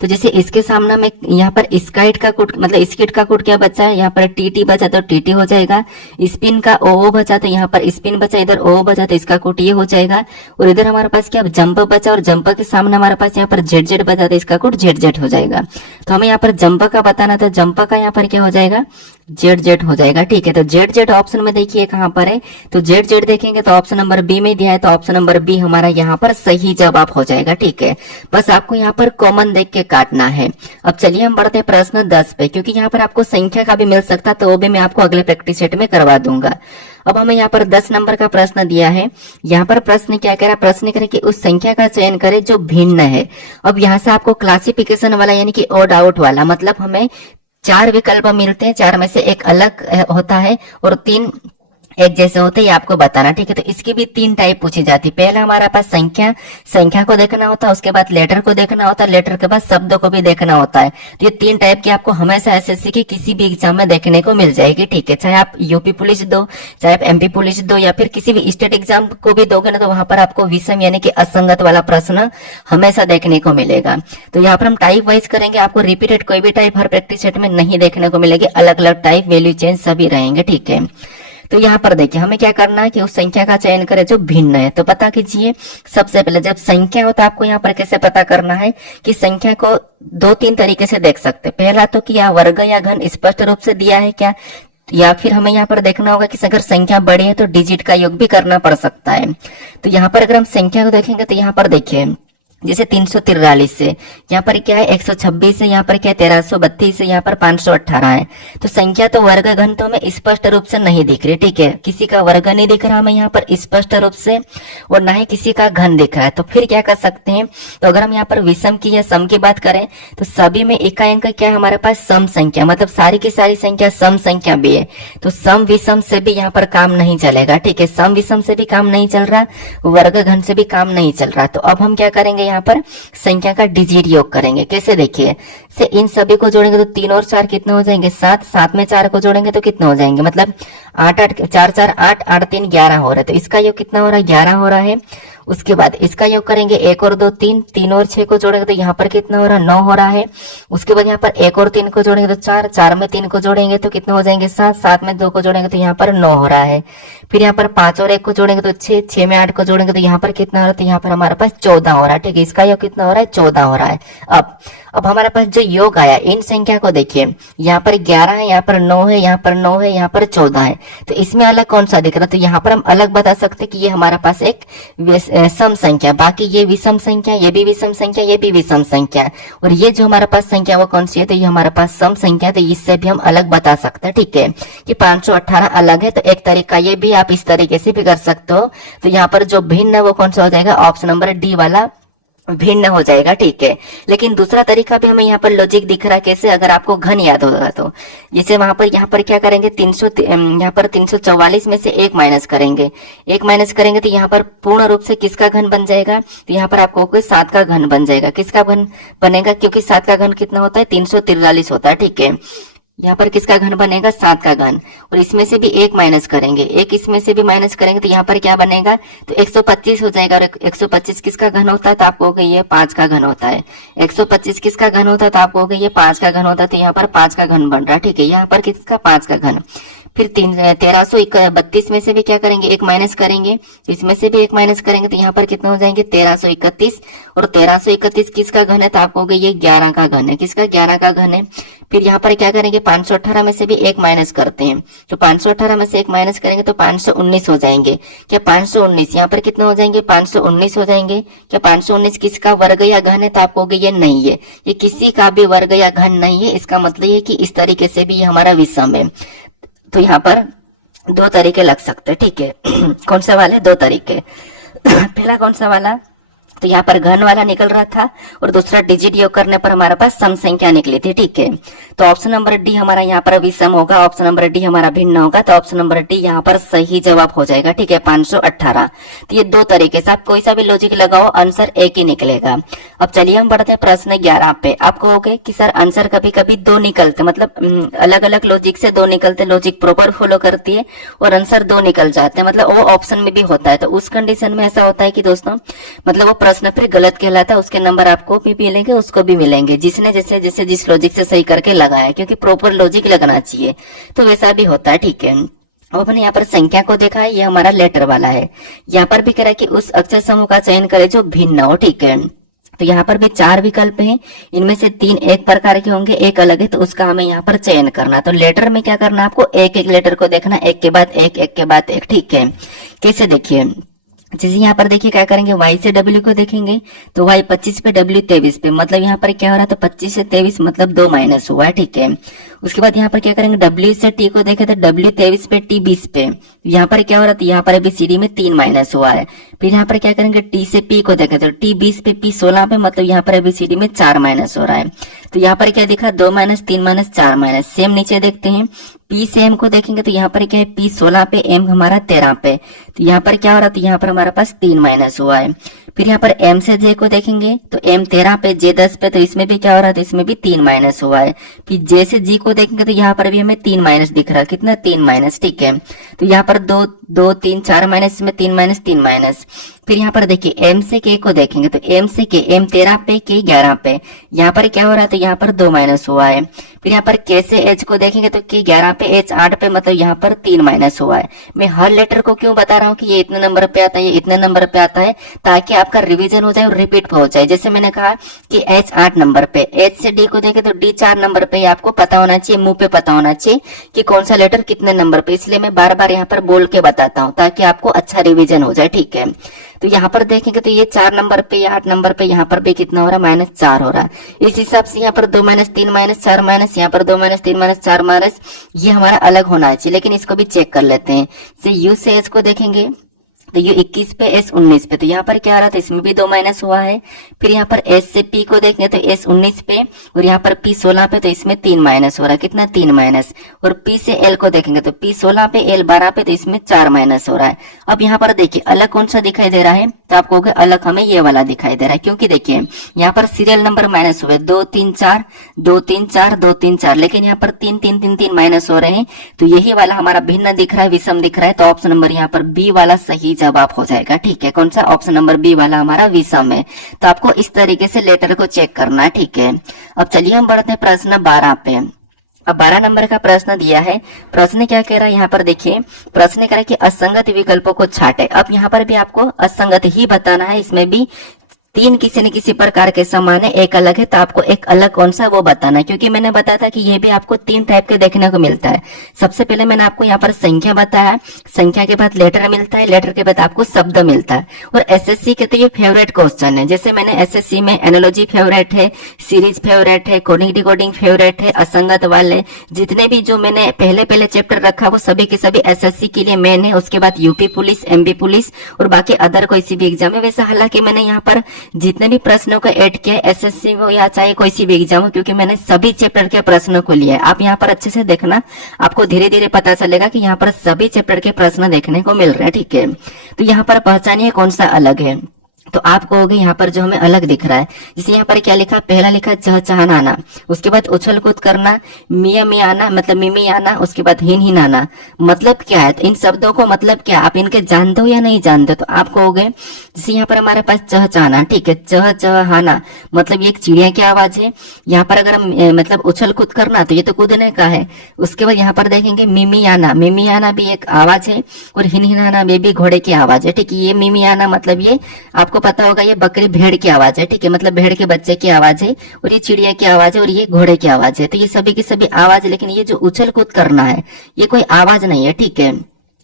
तो जैसे इसके सामने में यहाँ पर स्काइट का कोड, मतलब स्किट का कोड क्या बचा है, यहाँ पर TT बचा तो TT हो जाएगा। स्पिन का OO बचा तो यहाँ पर स्पिन बचा, इधर OO बचा तो इसका कोड ये हो जाएगा। और इधर हमारे पास क्या जंप बचा, और जंप के सामने हमारे पास यहाँ पर ZZ बचा तो इसका कोड ZZ हो जाएगा। तो हमें यहाँ पर जंप का बताना, तो जंप का यहाँ पर क्या हो जाएगा, ZZ हो जाएगा, ठीक है। तो ZZ ऑप्शन में देखिए कहाँ पर है, तो ZZ देखेंगे तो ऑप्शन नंबर B में दिया है, तो ऑप्शन नंबर B हमारा यहाँ पर सही जवाब हो जाएगा, ठीक है। बस आपको यहाँ पर कॉमन देख के काटना है। अब चलिए हम बढ़ते हैं प्रश्न 10 पे, क्योंकि यहाँ पर आपको संख्या का भी मिल सकता है, तो वो भी मैं आपको अगले प्रैक्टिस सेट में करवा दूंगा। अब हमें यहाँ पर 10 नंबर का प्रश्न दिया है। यहाँ पर प्रश्न क्या कह रहा है, प्रश्न करें कि उस संख्या का चयन करें जो भिन्न है। अब यहाँ से आपको क्लासिफिकेशन वाला यानी कि ऑड आउट वाला, मतलब हमें 4 विकल्प मिलते हैं, 4 में से एक अलग होता है और 3 एक जैसे होते हैं, ये आपको बताना, ठीक है। तो इसकी भी 3 टाइप पूछी जाती है। पहला हमारा पास संख्या को देखना होता है, उसके बाद लेटर को देखना होता है, लेटर के बाद शब्दों को भी देखना होता है। तो ये 3 टाइप की आपको हमेशा एसएससी की किसी भी एग्जाम में देखने को मिल जाएगी, ठीक है। चाहे आप यूपी पुलिस दो, चाहे आप एमपी पुलिस दो, या फिर किसी भी स्टेट एग्जाम को भी दोगे ना, तो वहां पर आपको विषम यानी कि असंगत वाला प्रश्न हमेशा देखने को मिलेगा। तो यहाँ पर हम टाइप वाइज करेंगे, आपको रिपीटेड कोई भी टाइप हर प्रैक्टिस सेट में नहीं देखने को मिलेगी, अलग अलग टाइप, वैल्यू चेंज सभी रहेंगे, ठीक है। तो यहाँ पर देखिए हमें क्या करना है कि उस संख्या का चयन करें जो भिन्न है। तो पता कीजिए, सबसे पहले जब संख्या हो तो आपको यहाँ पर कैसे पता करना है कि संख्या को 2-3 तरीके से देख सकते हैं। पहला तो कि यहाँ वर्ग या घन स्पष्ट रूप से दिया है क्या, या फिर हमें यहाँ पर देखना होगा कि अगर संख्या बड़ी है तो डिजिट का योग भी करना पड़ सकता है। तो यहाँ पर अगर हम संख्या को देखेंगे तो यहाँ पर देखिए जैसे 343 से यहाँ पर क्या है 126 है, यहाँ पर क्या है 1332 है, यहाँ पर 518 है। तो संख्या तो वर्ग घन तो हमें स्पष्ट रूप से नहीं दिख रही, ठीक है। किसी का वर्ग नहीं दिख रहा हमें यहाँ पर स्पष्ट रूप से, और ना ही किसी का घन दिख रहा है। तो फिर क्या कर सकते हैं, तो अगर हम यहाँ पर विषम की या सम की बात करें तो सभी में इकाई अंक क्या है हमारे पास सम संख्या, मतलब सारी की सारी संख्या सम संख्या भी है। तो सम विषम से भी यहाँ पर काम नहीं चलेगा, ठीक है। सम विषम से भी काम नहीं चल रहा, वर्ग घन से भी काम नहीं चल रहा। तो अब हम क्या करेंगे, यहाँ पर संख्या का डिजिट योग करेंगे। कैसे देखिए, से इन सभी को जोड़ेंगे तो 3 और 4 कितने हो जाएंगे 7, 7 में 4 को जोड़ेंगे तो कितने हो जाएंगे, मतलब 8 8 4 4 8 8 3 11 हो रहा है। तो इसका योग कितना हो रहा है 11 हो रहा है। उसके बाद इसका योग करेंगे 1 और 2 3, 3 और 6 को जोड़ेंगे तो यहाँ पर कितना हो रहा है 9 हो रहा है। उसके बाद यहाँ पर 1 और 3 को जोड़ेंगे तो 4, 4 में 3 को जोड़ेंगे तो कितने हो जाएंगे 7, 7 में 2 को जोड़ेंगे तो यहाँ पर 9 हो रहा है। फिर यहाँ पर 5 और 1 को जोड़ेंगे तो 6, 6 में 8 को जोड़ेंगे तो यहाँ पर कितना हो रहा है, तो यहाँ पर हमारे पास 14 हो रहा है, ठीक है। इसका योग कितना हो रहा है 14 हो रहा है। अब हमारे पास जो योग आया इन संख्या को देखिए, यहाँ पर 11 है, यहाँ पर 9 है, यहाँ पर 9 है, यहाँ पर 14 है। तो इसमें अलग कौन सा दिख रहा है, तो यहाँ पर हम अलग बता सकते कि ये हमारे पास एक सम संख्या, बाकी ये विषम संख्या, ये भी विषम संख्या, ये भी विषम संख्या, और ये जो हमारे पास संख्या वो कौन सी है, तो ये हमारे पास सम संख्या। तो इससे भी हम अलग बता सकते हैं, ठीक है, कि 518 अलग है। तो एक तरीका ये भी आप इस तरीके से भी कर सकते हो। तो यहाँ पर जो भिन्न है वो कौन सा हो जाएगा, ऑप्शन नंबर डी वाला भिन्न हो जाएगा, ठीक है। लेकिन दूसरा तरीका भी हमें यहाँ पर लॉजिक दिख रहा है, कैसे, अगर आपको घन याद होगा तो जैसे वहां पर यहाँ पर क्या करेंगे 300, यहाँ पर 344 में से 1 माइनस करेंगे, 1 माइनस करेंगे तो यहाँ पर पूर्ण रूप से किसका घन बन जाएगा, तो यहाँ पर आपको 7 का घन बन जाएगा। किसका घन बनेगा, क्योंकि 7 का घन कितना होता है 343 होता है, ठीक है। यहाँ पर किसका घन बनेगा 7 का घन, और इसमें से भी 1 माइनस करेंगे, 1 इसमें से भी माइनस करेंगे तो यहाँ पर क्या बनेगा, तो 125 हो जाएगा। और 125 किसका घन होता है, तो आपको हो गई ये 5 का घन होता है। 125 किसका घन होता है, तो आपको हो गई ये 5 का घन होता है। तो यहाँ पर 5 का घन बन रहा है, ठीक है। यहाँ पर किसका 5 का घन। फिर 1332 में से भी क्या करेंगे 1 माइनस करेंगे, तो इसमें से भी 1 माइनस करेंगे तो यहाँ पर कितना हो जाएंगे 1331, और 1331 किसका घन है, तो आपको हो गई ये 11 का घन है। किसका 11 का घन है। फिर यहाँ पर क्या करेंगे 518 में से भी 1 माइनस करते हैं, तो 518 में से 1 माइनस करेंगे तो 519 हो जाएंगे। क्या 519 यहाँ पर कितना हो जाएंगे 519 हो जाएंगे। क्या 519 किसका वर्ग या घन है, तो आपको ये नहीं है, ये किसी का भी वर्ग या घन नहीं है। इसका मतलब ये कि इस तरीके से भी ये हमारा विषम है। तो यहाँ पर 2 तरीके लग सकते हैं, ठीक है। कौन सा वाले 2 तरीके पहला कौन सा वाला, तो यहाँ पर घन वाला निकल रहा था, और दूसरा डिजिट योग करने पर हमारे पास सम संख्या निकली थी, ठीक है। तो ऑप्शन नंबर डी हमारा यहाँ पर विषम होगा, ऑप्शन नंबर डी हमारा भिन्न होगा। तो ऑप्शन नंबर डी यहाँ पर सही जवाब हो जाएगा, ठीक है 518। तो ये 2 तरीके से आप कोई सा भी लॉजिक लगाओ आंसर एक ही निकलेगा। अब चलिए हम बढ़ते हैं प्रश्न 11 पे। आप कहोगे कि सर आंसर कभी कभी 2 निकलते, मतलब अलग अलग लॉजिक से 2 निकलते, लॉजिक प्रॉपर फॉलो करती है और आंसर 2 निकल जाते हैं, मतलब वो ऑप्शन में भी होता है। तो उस कंडीशन में ऐसा होता है कि दोस्तों मतलब वो प्रश्न फिर गलत कहलाता है, उसके नंबर आपको भी मिलेंगे, उसको भी मिलेंगे, जिसने जैसे जैसे जिस लॉजिक से सही करके लगाया, क्योंकि प्रॉपर लॉजिक लगना चाहिए। तो वैसा भी होता है, ठीक है। अब अपने यहाँ पर संख्या को देखा है, ये हमारा लेटर वाला है। यहाँ पर भी कह रहा है कि उस अक्षर समूह का चयन करे जो भिन्न हो, ठीक है। तो यहाँ पर भी 4 विकल्प हैं, इनमें से 3 एक प्रकार के होंगे, एक अलग है, तो उसका हमें यहाँ पर चयन करना। तो लेटर में क्या करना, आपको एक एक लेटर को देखना, एक के बाद एक, एक के बाद एक, ठीक है। कैसे देखिए, जैसे यहाँ पर देखिए क्या करेंगे, y से w को देखेंगे तो y 25 पे, w 23 पे, मतलब यहाँ पर क्या हो रहा है, तो 25 से 23 मतलब 2 माइनस हुआ है, ठीक है। उसके बाद यहाँ पर क्या करेंगे, w से t को देखे तो w 23 पे, t 20 पे, यहाँ पर क्या हो रहा था, यहाँ पर ABCD में 3 माइनस हुआ है। फिर यहाँ पर क्या करेंगे, t से p को देखे तो t 20 पे, p 16 पे, मतलब यहाँ पर ABCD में 4 माइनस हो रहा है। तो यहाँ पर क्या दिखा, 2 माइनस, 3 माइनस, 4 माइनस। सेम नीचे देखते हैं, P से M को देखेंगे तो यहाँ पर क्या है, P 16 पे, M हमारा 13 पे, तो यहाँ पर क्या हो रहा है, तो यहाँ पर हमारे पास 3 माइनस हुआ है। फिर यहाँ पर M से J को देखेंगे तो M 13 पे, J 10 पे, तो इसमें भी क्या हो रहा है, तो इसमें भी 3 माइनस हुआ है। फिर J से G को देखेंगे तो यहाँ पर भी हमें 3 माइनस दिख रहा है, कितना, 3 माइनस, ठीक है। तो यहाँ पर 2 2 3 4 माइनस में 3 माइनस, 3 माइनस। फिर यहाँ पर देखिए M से K को देखेंगे तो M से K, M 13 पे, K 11 पे, यहाँ पर क्या हो रहा है, तो यहाँ पर 2 माइनस हुआ है। फिर यहाँ पर K से H को देखेंगे तो K 11 पे, H 8 पे, मतलब यहाँ पर 3 माइनस हुआ है। मैं हर लेटर को क्यों बता रहा हूँ कि ये इतने नंबर पे आता है, ये इतने नंबर पे आता है, ताकि आपका रिवीजन हो जाए और रिपीट हो जाए। जैसे मैंने कहा कि H 8 नंबर पे, H से D को देखे तो D 4 नंबर पे, आपको पता होना चाहिए, मुंह पे पता होना चाहिए कि कौन सा लेटर कितने नंबर पे, इसलिए मैं बार बार यहाँ पर बोल के बताता हूँ ताकि आपको अच्छा रिवीजन हो जाए, ठीक है। तो यहाँ पर देखेंगे तो ये 4 नंबर पे, ये 8 नंबर पे, यहाँ पर भी कितना हो रहा है, -4 हो रहा है। इस हिसाब से यहाँ पर 2 माइनस, 3 माइनस, 4 माइनस, यहाँ पर 2 माइनस, 3 माइनस, 4 माइनस, ये हमारा अलग होना चाहिए, लेकिन इसको भी चेक कर लेते हैं। यू से एच को देखेंगे तो ये 21 पे, एस 19 पे, तो यहाँ पर क्या आ रहा था, इसमें भी 2 माइनस हुआ है। फिर यहाँ पर एस से पी को देखेंगे तो एस 19 पे और यहाँ पर पी 16 पे, तो इसमें 3 माइनस हो रहा है, कितना, 3 माइनस। और पी से एल को देखेंगे तो पी 16 पे, एल 12 पे, तो इसमें 4 माइनस हो रहा है। अब यहाँ पर देखिए अलग कौन सा दिखाई दे रहा है, तो आपको अलग हमें ये वाला दिखाई दे रहा है, क्योंकि देखिए यहाँ पर सीरियल नंबर माइनस हुए 2 3 4 2 3 4 2 3 4, लेकिन यहाँ पर 3 3 3 3 माइनस हो रहे हैं, तो यही वाला हमारा भिन्न दिख रहा है, विषम दिख रहा है, तो ऑप्शन नंबर यहाँ पर बी वाला सही जवाब हो जाएगा, ठीक है। कौन सा, ऑप्शन नंबर बी वाला हमारा विषम है। तो आपको इस तरीके से लेटर को चेक करना है, ठीक है। अब चलिए हम बढ़ते हैं प्रश्न 12 पे। अब 12 नंबर का प्रश्न दिया है। प्रश्न क्या कह रहा है, यहाँ पर देखिए प्रश्न कह रहा है कि असंगत विकल्पों को छाटे। अब यहाँ पर भी आपको असंगत ही बताना है, इसमें भी 3 किसी न किसी प्रकार के समान है, एक अलग है, तो आपको एक अलग कौन सा वो बताना है, क्योंकि मैंने बताया था कि ये भी आपको 3 टाइप के देखने को मिलता है। सबसे पहले मैंने आपको यहाँ पर संख्या बताया, संख्या के बाद लेटर मिलता है, लेटर के बाद आपको शब्द मिलता है। और एसएससी के तो ये फेवरेट क्वेश्चन है, जैसे मैंने एसएससी में एनालॉजी फेवरेट है, सीरीज फेवरेट है, कोडिंग डिकोडिंग फेवरेट है, असंगत वाले जितने भी जो मैंने पहले चैप्टर रखा वो सभी के सभी एसएससी के लिए मेन है। उसके बाद यूपी पुलिस, एमपी पुलिस और बाकी अदर कोई सी भी एग्जाम है। वैसे हालांकि मैंने यहाँ पर जितने भी प्रश्नों को ऐड किया, एसएससी हो या चाहे कोई सी भी एग्जाम हो, क्योंकि मैंने सभी चैप्टर के प्रश्नों को लिया है। आप यहाँ पर अच्छे से देखना, आपको धीरे धीरे पता चलेगा कि यहाँ पर सभी चैप्टर के प्रश्न देखने को मिल रहे हैं, ठीक है। तो यहाँ पर पहचानिए कौन सा अलग है। तो आप कहोगे यहाँ पर जो हमें अलग दिख रहा है, जैसे यहाँ पर क्या लिखा, पहला लिखा चहचहाना, उसके बाद उछल कूद करना, मिया मियाना मतलब मिमी आना, उसके बाद हिन हिनाना, मतलब क्या है, तो इन शब्दों को मतलब क्या आप इनके जानते हो या नहीं जानते। तो आप कहोगे जैसे यहाँ पर हमारे पास चहचहाना, ठीक है, चहचहाना मतलब ये एक चिड़िया की आवाज है। यहाँ पर अगर हम मतलब उछल कूद करना तो ये तो कूदने का है। उसके बाद यहाँ पर देखेंगे मिमियाना, मिमियाना भी एक आवाज है, और हिन हिनाना ये भी घोड़े की आवाज है, ठीक है। ये मिमियाना मतलब ये आपको पता होगा ये बकरी भेड़ की आवाज है, ठीक है, मतलब भेड़ के बच्चे की आवाज है, और ये चिड़िया की आवाज है, और ये घोड़े की आवाज है। तो ये सभी की सभी आवाज है, लेकिन ये जो उछल कूद करना है ये कोई आवाज नहीं है, ठीक है,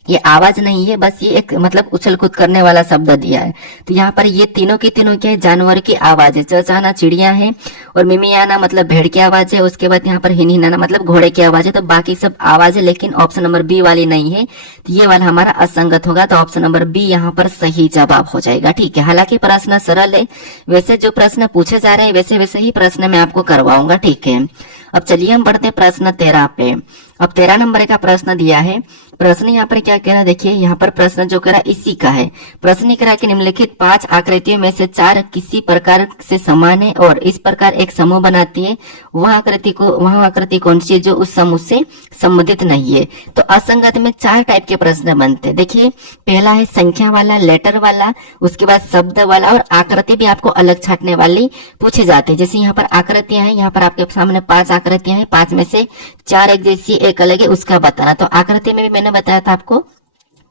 ये आवाज नहीं है, बस ये एक मतलब उछल कूद करने वाला शब्द दिया है। तो यहाँ पर ये तीनों की तीनों क्या है, जानवर की आवाज है। चहचहाना चिड़िया है, और मिमियाना मतलब भेड़ की आवाज है, उसके बाद यहाँ पर हिनहिनाना मतलब घोड़े की आवाज है। तो बाकी सब आवाज है, लेकिन ऑप्शन नंबर बी वाली नहीं है, तो ये वाला हमारा असंगत होगा। तो ऑप्शन नंबर बी यहाँ पर सही जवाब हो जाएगा, ठीक है। हालांकि प्रश्न सरल है, वैसे जो प्रश्न पूछे जा रहे हैं वैसे वैसे ही प्रश्न मैं आपको करवाऊंगा, ठीक है। अब चलिए हम बढ़ते प्रश्न 13 पे। अब 13 नंबर का प्रश्न दिया है। प्रश्न यहाँ पर क्या कह रहा है, देखिए यहाँ पर प्रश्न जो कह रहा है इसी का है। प्रश्न कह रहा है कि निम्नलिखित 5 आकृतियों में से 4 किसी प्रकार से समान है और इस प्रकार एक समूह बनाती है, वह आकृति कौन सी है जो उस समूह से संबंधित नहीं है। तो असंगत में 4 टाइप के प्रश्न बनते हैं। देखिए पहला है संख्या वाला, लेटर वाला, उसके बाद शब्द वाला, और आकृति भी आपको अलग छाटने वाली पूछे जाते हैं। जैसे यहाँ पर आकृतियां हैं, यहाँ पर आपके सामने 5 आकृतियां हैं, 5 में से 4 एक जैसी एक अलग है, उसका बताना। तो आकृति में भी मैंने बताया था आपको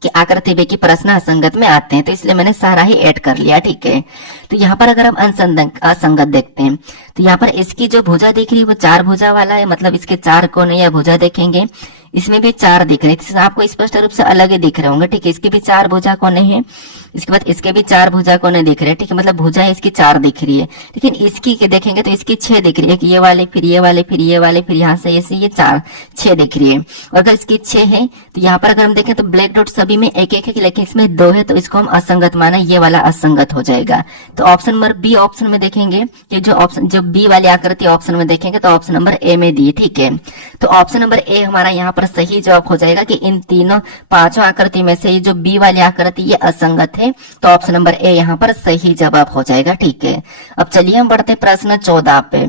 कि आकृति भी की प्रश्न असंगत में आते हैं, तो इसलिए मैंने सारा ही ऐड कर लिया, ठीक है। तो यहाँ पर अगर हम असंगत देखते हैं तो यहाँ पर इसकी जो भुजा दिख रही है वो 4 भुजा वाला है, मतलब इसके 4 कोण या भुजा देखेंगे। इसमें भी 4 दिख रहे हैं, आपको स्पष्ट रूप से अलग ही दिख रहे होंगे, ठीक है। इसके भी 4 भुजा कोने हैं, इसके बाद इसके भी 4 भुजा कोने दिख रहे हैं, ठीक है, मतलब भुजा इसकी 4 दिख रही है। लेकिन इसकी के देखेंगे तो इसकी 6 दिख रही है, ये वाले, फिर ये वाले, फिर ये वाले, फिर यहाँ से ऐसे ये 4 6 दिख रही है। और अगर इसकी 6 है तो यहाँ पर अगर हम देखें तो ब्लैक डॉट सभी में एक एक है, लेकिन इसमें 2 है, तो इसको हम असंगत माना, ये वाला असंगत हो जाएगा। तो ऑप्शन नंबर बी ऑप्शन में देखेंगे कि जो बी वाली आकृति ऑप्शन में देखेंगे तो ऑप्शन नंबर ए में दी, ठीक है। तो ऑप्शन नंबर ए हमारा यहाँ पर सही जवाब हो जाएगा कि इन तीनों 5 आकृति में से जो बी वाली आकृति ये असंगत है, तो ऑप्शन नंबर ए यहाँ पर सही जवाब हो जाएगा, ठीक है। अब चलिए हम बढ़ते प्रश्न 14 पे।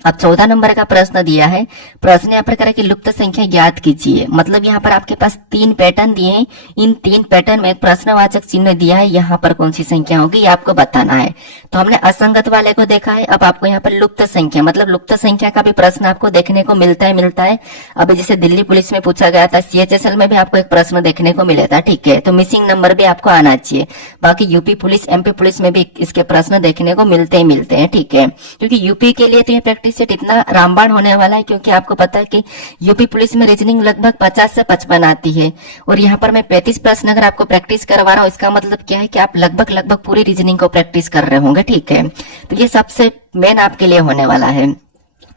अब 14 नंबर का प्रश्न दिया है। प्रश्न यहाँ पर करें कि लुप्त संख्या ज्ञात कीजिए। मतलब यहाँ पर आपके पास 3 पैटर्न दिए हैं, इन 3 पैटर्न में एक प्रश्नवाचक चिन्ह दिया है, यहाँ पर कौन सी संख्या होगी ये आपको बताना है। तो हमने असंगत वाले को देखा है, अब आपको यहाँ पर लुप्त संख्या, मतलब लुप्त संख्या का भी प्रश्न आपको देखने को मिलता है। अभी जैसे दिल्ली पुलिस में पूछा गया था, CHSL में भी आपको एक प्रश्न देखने को मिला था, ठीक है। तो मिसिंग नंबर भी आपको आना चाहिए। बाकी यूपी पुलिस, MP पुलिस में भी इसके प्रश्न देखने को मिलते हैं, ठीक है। क्योंकि यूपी के लिए तो ये प्रैक्टिस सेट इतना रामबाण होने वाला है, क्योंकि आपको पता है कि यूपी पुलिस में रीजनिंग लगभग 50 से 55 आती है, और यहाँ पर मैं 35 प्रश्न अगर आपको प्रैक्टिस करवा रहा हूँ, इसका मतलब क्या है कि आप लगभग पूरी रीजनिंग को प्रैक्टिस कर रहे होंगे, ठीक है। तो ये सबसे मेन आपके लिए होने वाला है।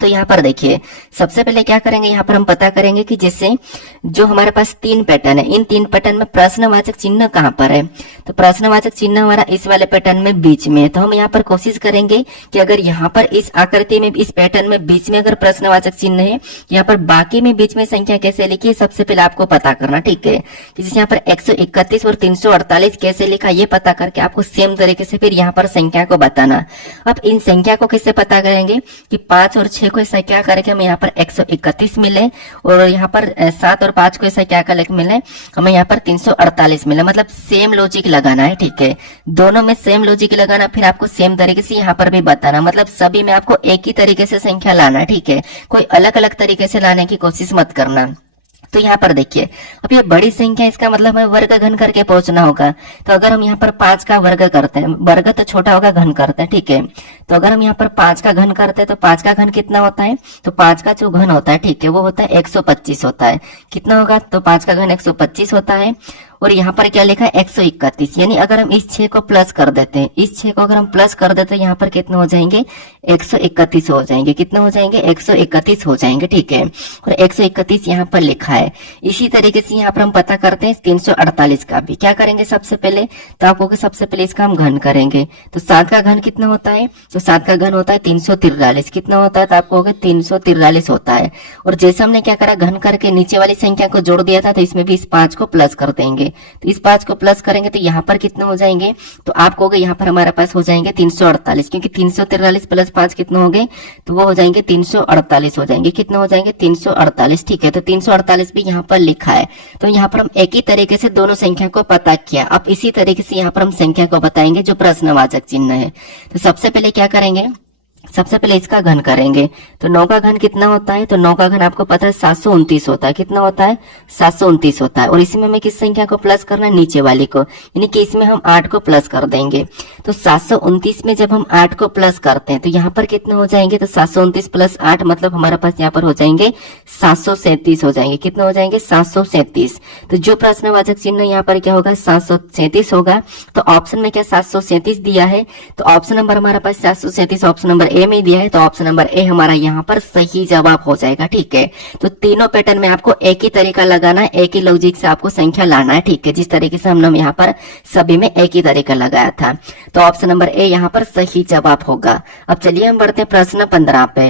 तो यहाँ पर देखिए, सबसे पहले क्या करेंगे, यहाँ पर हम पता करेंगे कि जैसे जो हमारे पास 3 पैटर्न है, इन 3 पैटर्न में प्रश्नवाचक चिन्ह कहाँ पर है। तो प्रश्नवाचक चिन्ह हमारा इस वाले पैटर्न में बीच में है। तो हम यहाँ पर कोशिश करेंगे कि अगर यहाँ पर इस आकृति में, इस पैटर्न में बीच में अगर प्रश्नवाचक चिन्ह है, यहाँ पर बाकी में बीच में संख्या कैसे लिखी है, सबसे पहले आपको पता करना, ठीक है। कि जैसे यहाँ पर 131 और 348 कैसे लिखा, ये पता करके आपको सेम तरीके से फिर यहाँ पर संख्या को बताना। अब इन संख्या को कैसे पता करेंगे कि 5 और 6 को ऐसा क्या करके हमें यहाँ पर 131 मिले, और यहाँ पर 7 और 5 को ऐसा क्या करके मिले, हमें यहाँ पर 348 मिले। मतलब सेम लॉजिक लगाना है, ठीक है। दोनों में सेम लॉजिक लगाना, फिर आपको सेम तरीके से यहाँ पर भी बताना। मतलब सभी में आपको एक ही तरीके से संख्या लाना है, ठीक है। कोई अलग अलग तरीके से लाने की कोशिश मत करना। तो यहाँ पर देखिए, अब ये बड़ी संख्या, इसका मतलब हमें वर्ग घन करके पहुंचना होगा। तो अगर हम यहाँ पर 5 का वर्ग करते हैं, वर्ग तो छोटा होगा, घन करते हैं, ठीक है। तो अगर हम यहाँ पर 5 का घन करते हैं तो 5 का घन कितना होता है, तो 5 का जो घन होता है, ठीक है, वो होता है 125 होता है। कितना होगा, तो 5 का घन 125 होता है। और यहाँ पर क्या लिखा है 131, यानी अगर हम इस 6 को प्लस कर देते हैं, इस 6 को अगर हम प्लस कर देते हैं, यहाँ पर कितना हो जाएंगे 131 हो जाएंगे। कितना हो जाएंगे 131 हो जाएंगे, ठीक है। और 131 यहाँ पर लिखा है। इसी तरीके से यहाँ पर हम पता करते हैं 348 का भी। क्या करेंगे सबसे पहले, तो आपको सबसे पहले इसका हम घन करेंगे। तो 7 का घन कितना होता है, तो 7 का घन होता है 343। कितना होता है, तो आपको 343 होता है। और जैसे हमने क्या करा, घन करके नीचे वाली संख्या को जोड़ दिया था, तो इसमें भी इस 5 को प्लस कर देंगे। तो इस 5 को प्लस करेंगे तो यहाँ पर कितना हो जाएंगे, तो आपको यहाँ पर हमारे पास हो जाएंगे 348, क्योंकि 343 प्लस 5 कितना हो गए, तो वो हो जाएंगे 348 हो जाएंगे। कितना हो जाएंगे 348, ठीक है। तो 348 भी यहाँ पर लिखा है। तो यहाँ पर हम एक ही तरीके से दोनों संख्या को पता किया। अब इसी तरीके से यहाँ पर हम संख्या को बताएंगे जो प्रश्नवाचक चिन्ह है। तो सबसे पहले क्या करेंगे, सबसे पहले इसका घन करेंगे। तो 9 का घन कितना होता है, तो 9 का घन आपको पता है 729 होता है। कितना होता है 729 होता है। और इसी में हमें किस संख्या को प्लस करना है, नीचे वाली को, यानी कि इसमें हम 8 को प्लस कर देंगे। तो 729 में जब हम 8 को प्लस करते हैं तो यहाँ पर कितना हो जाएंगे, तो 729 प्लस 8 मतलब हमारे पास यहाँ पर हो जाएंगे 737 हो जाएंगे। कितना हो जाएंगे 737। तो जो प्रश्नवाचक चिन्ह यहाँ पर क्या होगा 737 होगा। तो ऑप्शन में क्या 737 दिया है, तो ऑप्शन नंबर हमारे पास 737 ऑप्शन नंबर ए में दिया है। तो ऑप्शन नंबर ए हमारा यहाँ पर सही जवाब हो जाएगा, ठीक है। तो तीनों पैटर्न में आपको एक ही तरीका लगाना है, एक ही लॉजिक से आपको संख्या लाना है, ठीक है। जिस तरीके से हमने यहाँ पर सभी में एक ही तरीका लगाया था। तो ऑप्शन नंबर ए यहाँ पर सही जवाब होगा। अब चलिए हम बढ़ते हैं प्रश्न 15 पे।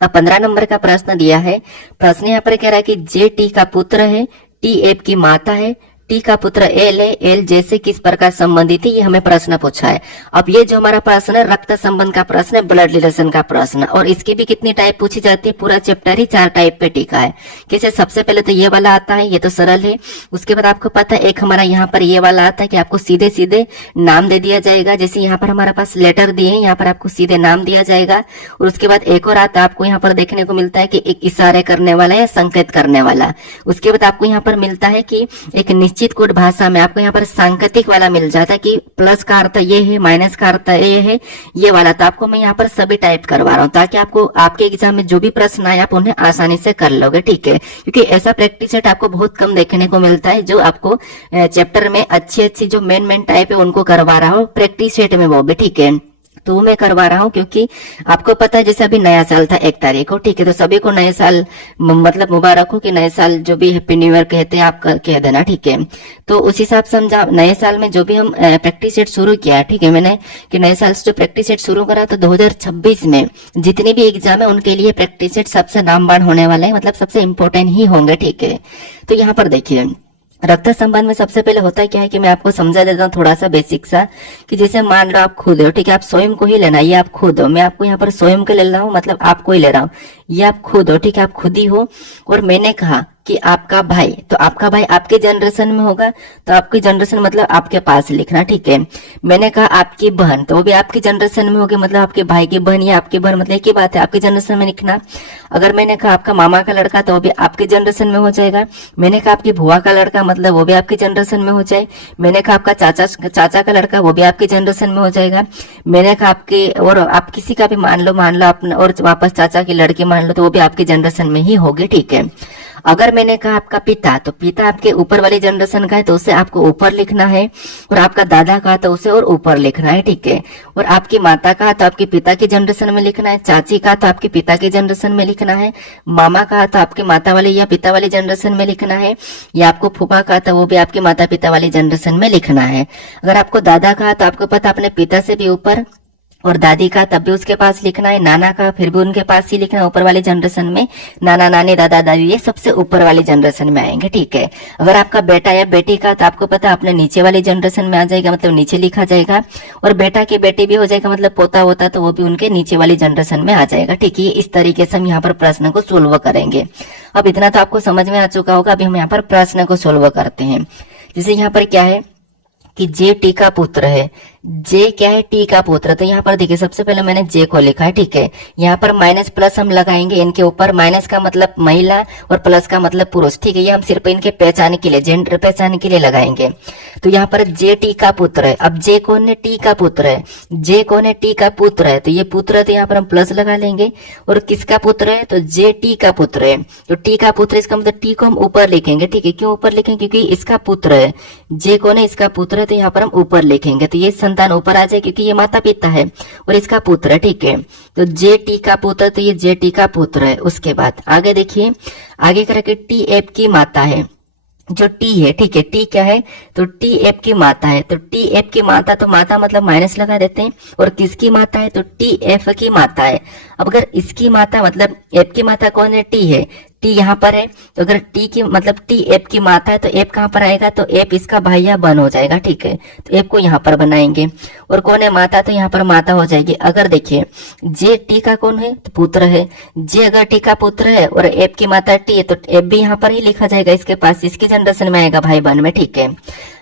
अब 15 नंबर का प्रश्न दिया है। प्रश्न यहाँ पर कह रहा है कि जे टी का पुत्र है, टी एफ की माता है, टी का पुत्र एल है, एल जैसे किस प्रकार संबंधित है, ये हमें प्रश्न पूछा है। अब ये जो हमारा प्रश्न है रक्त संबंध का प्रश्न है, ब्लड रिलेशन का प्रश्न, और इसकी भी कितनी टाइप पूछी जाती है, पूरा चैप्टर ही 4 टाइप पे टिका है। कैसे, सबसे पहले तो ये वाला आता है, ये तो सरल है। उसके बाद आपको पता है एक हमारा यहाँ पर ये वाला आता है कि आपको सीधे सीधे नाम दे दिया जाएगा। जैसे यहाँ पर हमारे पास लेटर दिए हैं, यहाँ पर आपको सीधे नाम दिया जाएगा। और उसके बाद एक और आता है, आपको यहाँ पर देखने को मिलता है कि एक इशारे करने वाला या संकेत करने वाला। उसके बाद आपको यहाँ पर मिलता है कि एक निश्चित निश्चित कोड भाषा में आपको यहाँ पर सांकेतिक वाला मिल जाता है कि प्लस का अर्थ ये है, माइनस का अर्थ ये है, ये वाला। तो आपको मैं यहाँ पर सभी टाइप करवा रहा हूँ ताकि आपको आपके एग्जाम में जो भी प्रश्न आए आप उन्हें आसानी से कर लोगे, ठीक है। क्योंकि ऐसा प्रैक्टिस सेट आपको बहुत कम देखने को मिलता है जो आपको चैप्टर में अच्छी जो मेन टाइप है उनको करवा रहा हो प्रैक्टिस सेट में, वो भी, ठीक है। तो मैं करवा रहा हूँ क्योंकि आपको पता है जैसे अभी नया साल था 1 तारीख को, ठीक है। तो सभी को नए साल मतलब मुबारक हो, कि नए साल जो भी हैप्पी न्यू ईयर कहते हैं आप कह देना, ठीक है। तो उस हिसाब से हम नए साल में जो भी हम प्रैक्टिस सेट शुरू किया, ठीक है, मैंने कि नए साल से जो प्रैक्टिस सेट शुरू करा तो 2026 में जितनी भी एग्जाम है उनके लिए प्रैक्टिस सेट सबसे नामवान होने वाले हैं, मतलब सबसे इंपॉर्टेंट ही होंगे, ठीक है। तो यहाँ पर देखिए रक्त संबंध में सबसे पहले होता है क्या है कि मैं आपको समझा देता हूँ थोड़ा सा बेसिक सा, कि जैसे मान लो आप खुद हो, ठीक है, आप स्वयं को ही लेना, ये आप खुद हो, मैं आपको यहाँ पर स्वयं को ले रहा हूँ, मतलब आपको ही ले रहा हूँ, ये आप खुद हो, ठीक है, आप खुद ही हो। और मैंने कहा कि आपका भाई, तो आपका भाई आपके जनरेशन में होगा, तो आपकी जनरेशन मतलब आपके पास लिखना, ठीक है। मैंने कहा आपकी बहन, तो वो भी आपकी जनरेशन में होगी, मतलब आपके भाई की बहन या आपकी बहन, मतलब एक ही बात है, आपकी जनरेशन में लिखना। अगर मैंने कहा आपका मामा का लड़का, तो वो भी आपके जनरेशन में हो जाएगा। मैंने कहा आपकी बुआ का लड़का, मतलब वो भी आपकी जनरेशन में हो जाए। मैंने कहा आपका चाचा का लड़का, वो भी आपकी जनरेशन में हो जाएगा। मैंने कहा आपके, और आप किसी का भी मान लो अपना, और वापस चाचा की लड़की मान लो, तो वो भी आपकी जनरेशन में ही होगी, ठीक है। अगर मैंने कहा आपका पिता, तो पिता आपके ऊपर वाली जनरेशन का है, तो उसे आपको ऊपर लिखना है। और आपका दादा का, तो उसे और ऊपर लिखना है, ठीक है। और आपकी माता का, तो आपके पिता की जनरेशन में लिखना है। चाची का, तो आपके पिता की जनरेशन में लिखना है। मामा का, तो आपके माता वाली या पिता वाली जनरेशन में लिखना है। या आपको फूफा का, तो वो भी आपके माता पिता वाली जनरेशन में लिखना है। अगर आपको दादा का, तो आपको पता अपने पिता से भी ऊपर, और दादी का तब भी उसके पास लिखना है। नाना का फिर भी उनके पास ही लिखना है, ऊपर वाली जनरेशन में। नाना नानी दादा दादी ये सबसे ऊपर वाली जनरेशन में आएंगे, ठीक है। अगर आपका बेटा या बेटी का, तो आपको पता अपने नीचे वाली जनरेशन में आ जाएगा, मतलब नीचे लिखा जाएगा। और बेटा की बेटी भी हो जाएगा, मतलब पोता होता तो वो भी उनके नीचे वाली जनरेशन में आ जाएगा, ठीक है। इस तरीके से हम यहाँ पर प्रश्न को सोल्व करेंगे। अब इतना तो आपको समझ में आ चुका होगा। अभी हम यहाँ पर प्रश्न को सोल्व करते हैं। जैसे यहाँ पर क्या है कि जे टी का पुत्र है। जे क्या है? टी का पुत्र। तो यहाँ पर देखिए सबसे पहले मैंने जे को लिखा है, ठीक है। यहाँ पर माइनस प्लस हम लगाएंगे इनके ऊपर। माइनस का मतलब महिला और प्लस का मतलब पुरुष, ठीक है। ये हम सिर्फ इनके पहचान के लिए, जेंडर पहचान के लिए लगाएंगे। तो यहाँ पर जे टी का पुत्र है। अब जे कौन है? टी का पुत्र है। जे कौन है? टी का पुत्र है। तो ये पुत्र है, तो यहाँ पर हम प्लस लगा लेंगे। और किसका पुत्र है? तो जे टी का पुत्र है। तो टी का पुत्र, इसका मतलब टी को हम ऊपर लिखेंगे, ठीक है। क्यों ऊपर लिखेंगे? क्योंकि इसका पुत्र है। जे कौन है? इसका पुत्र है, तो यहाँ पर हम ऊपर लिखेंगे। तो ये संतान ऊपर आ जाए क्योंकि ये माता पिता है और इसका पुत्र है, ठीक है। तो जे टी का पुत्र, तो ये जे टी का पुत्र है। उसके बाद आगे देखिए, आगे करके टी एफ की माता है। जो टी है, ठीक है। टी क्या है? तो टी एफ की माता है। तो टी एफ की माता, तो माता मतलब माइनस लगा देते हैं। और किसकी माता है? तो टी एफ की माता है। अब अगर इसकी माता मतलब एफ की माता कौन है? टी है। टी यहाँ पर है, तो अगर टी की मतलब टी एफ की माता है तो एफ कहाँ पर आएगा? तो एफ इसका भाई या बहन हो जाएगा, ठीक है। तो एफ को यहाँ पर बनाएंगे। और कौन है? माता। तो यहाँ पर माता हो जाएगी। अगर देखिए जे टी का कौन है? तो पुत्र है। जे अगर टी का पुत्र है और एफ की माता टी है, तो एफ भी यहाँ पर ही लिखा जाएगा इसके पास, इसकी जनरेशन में आएगा भाई बहन में, ठीक है।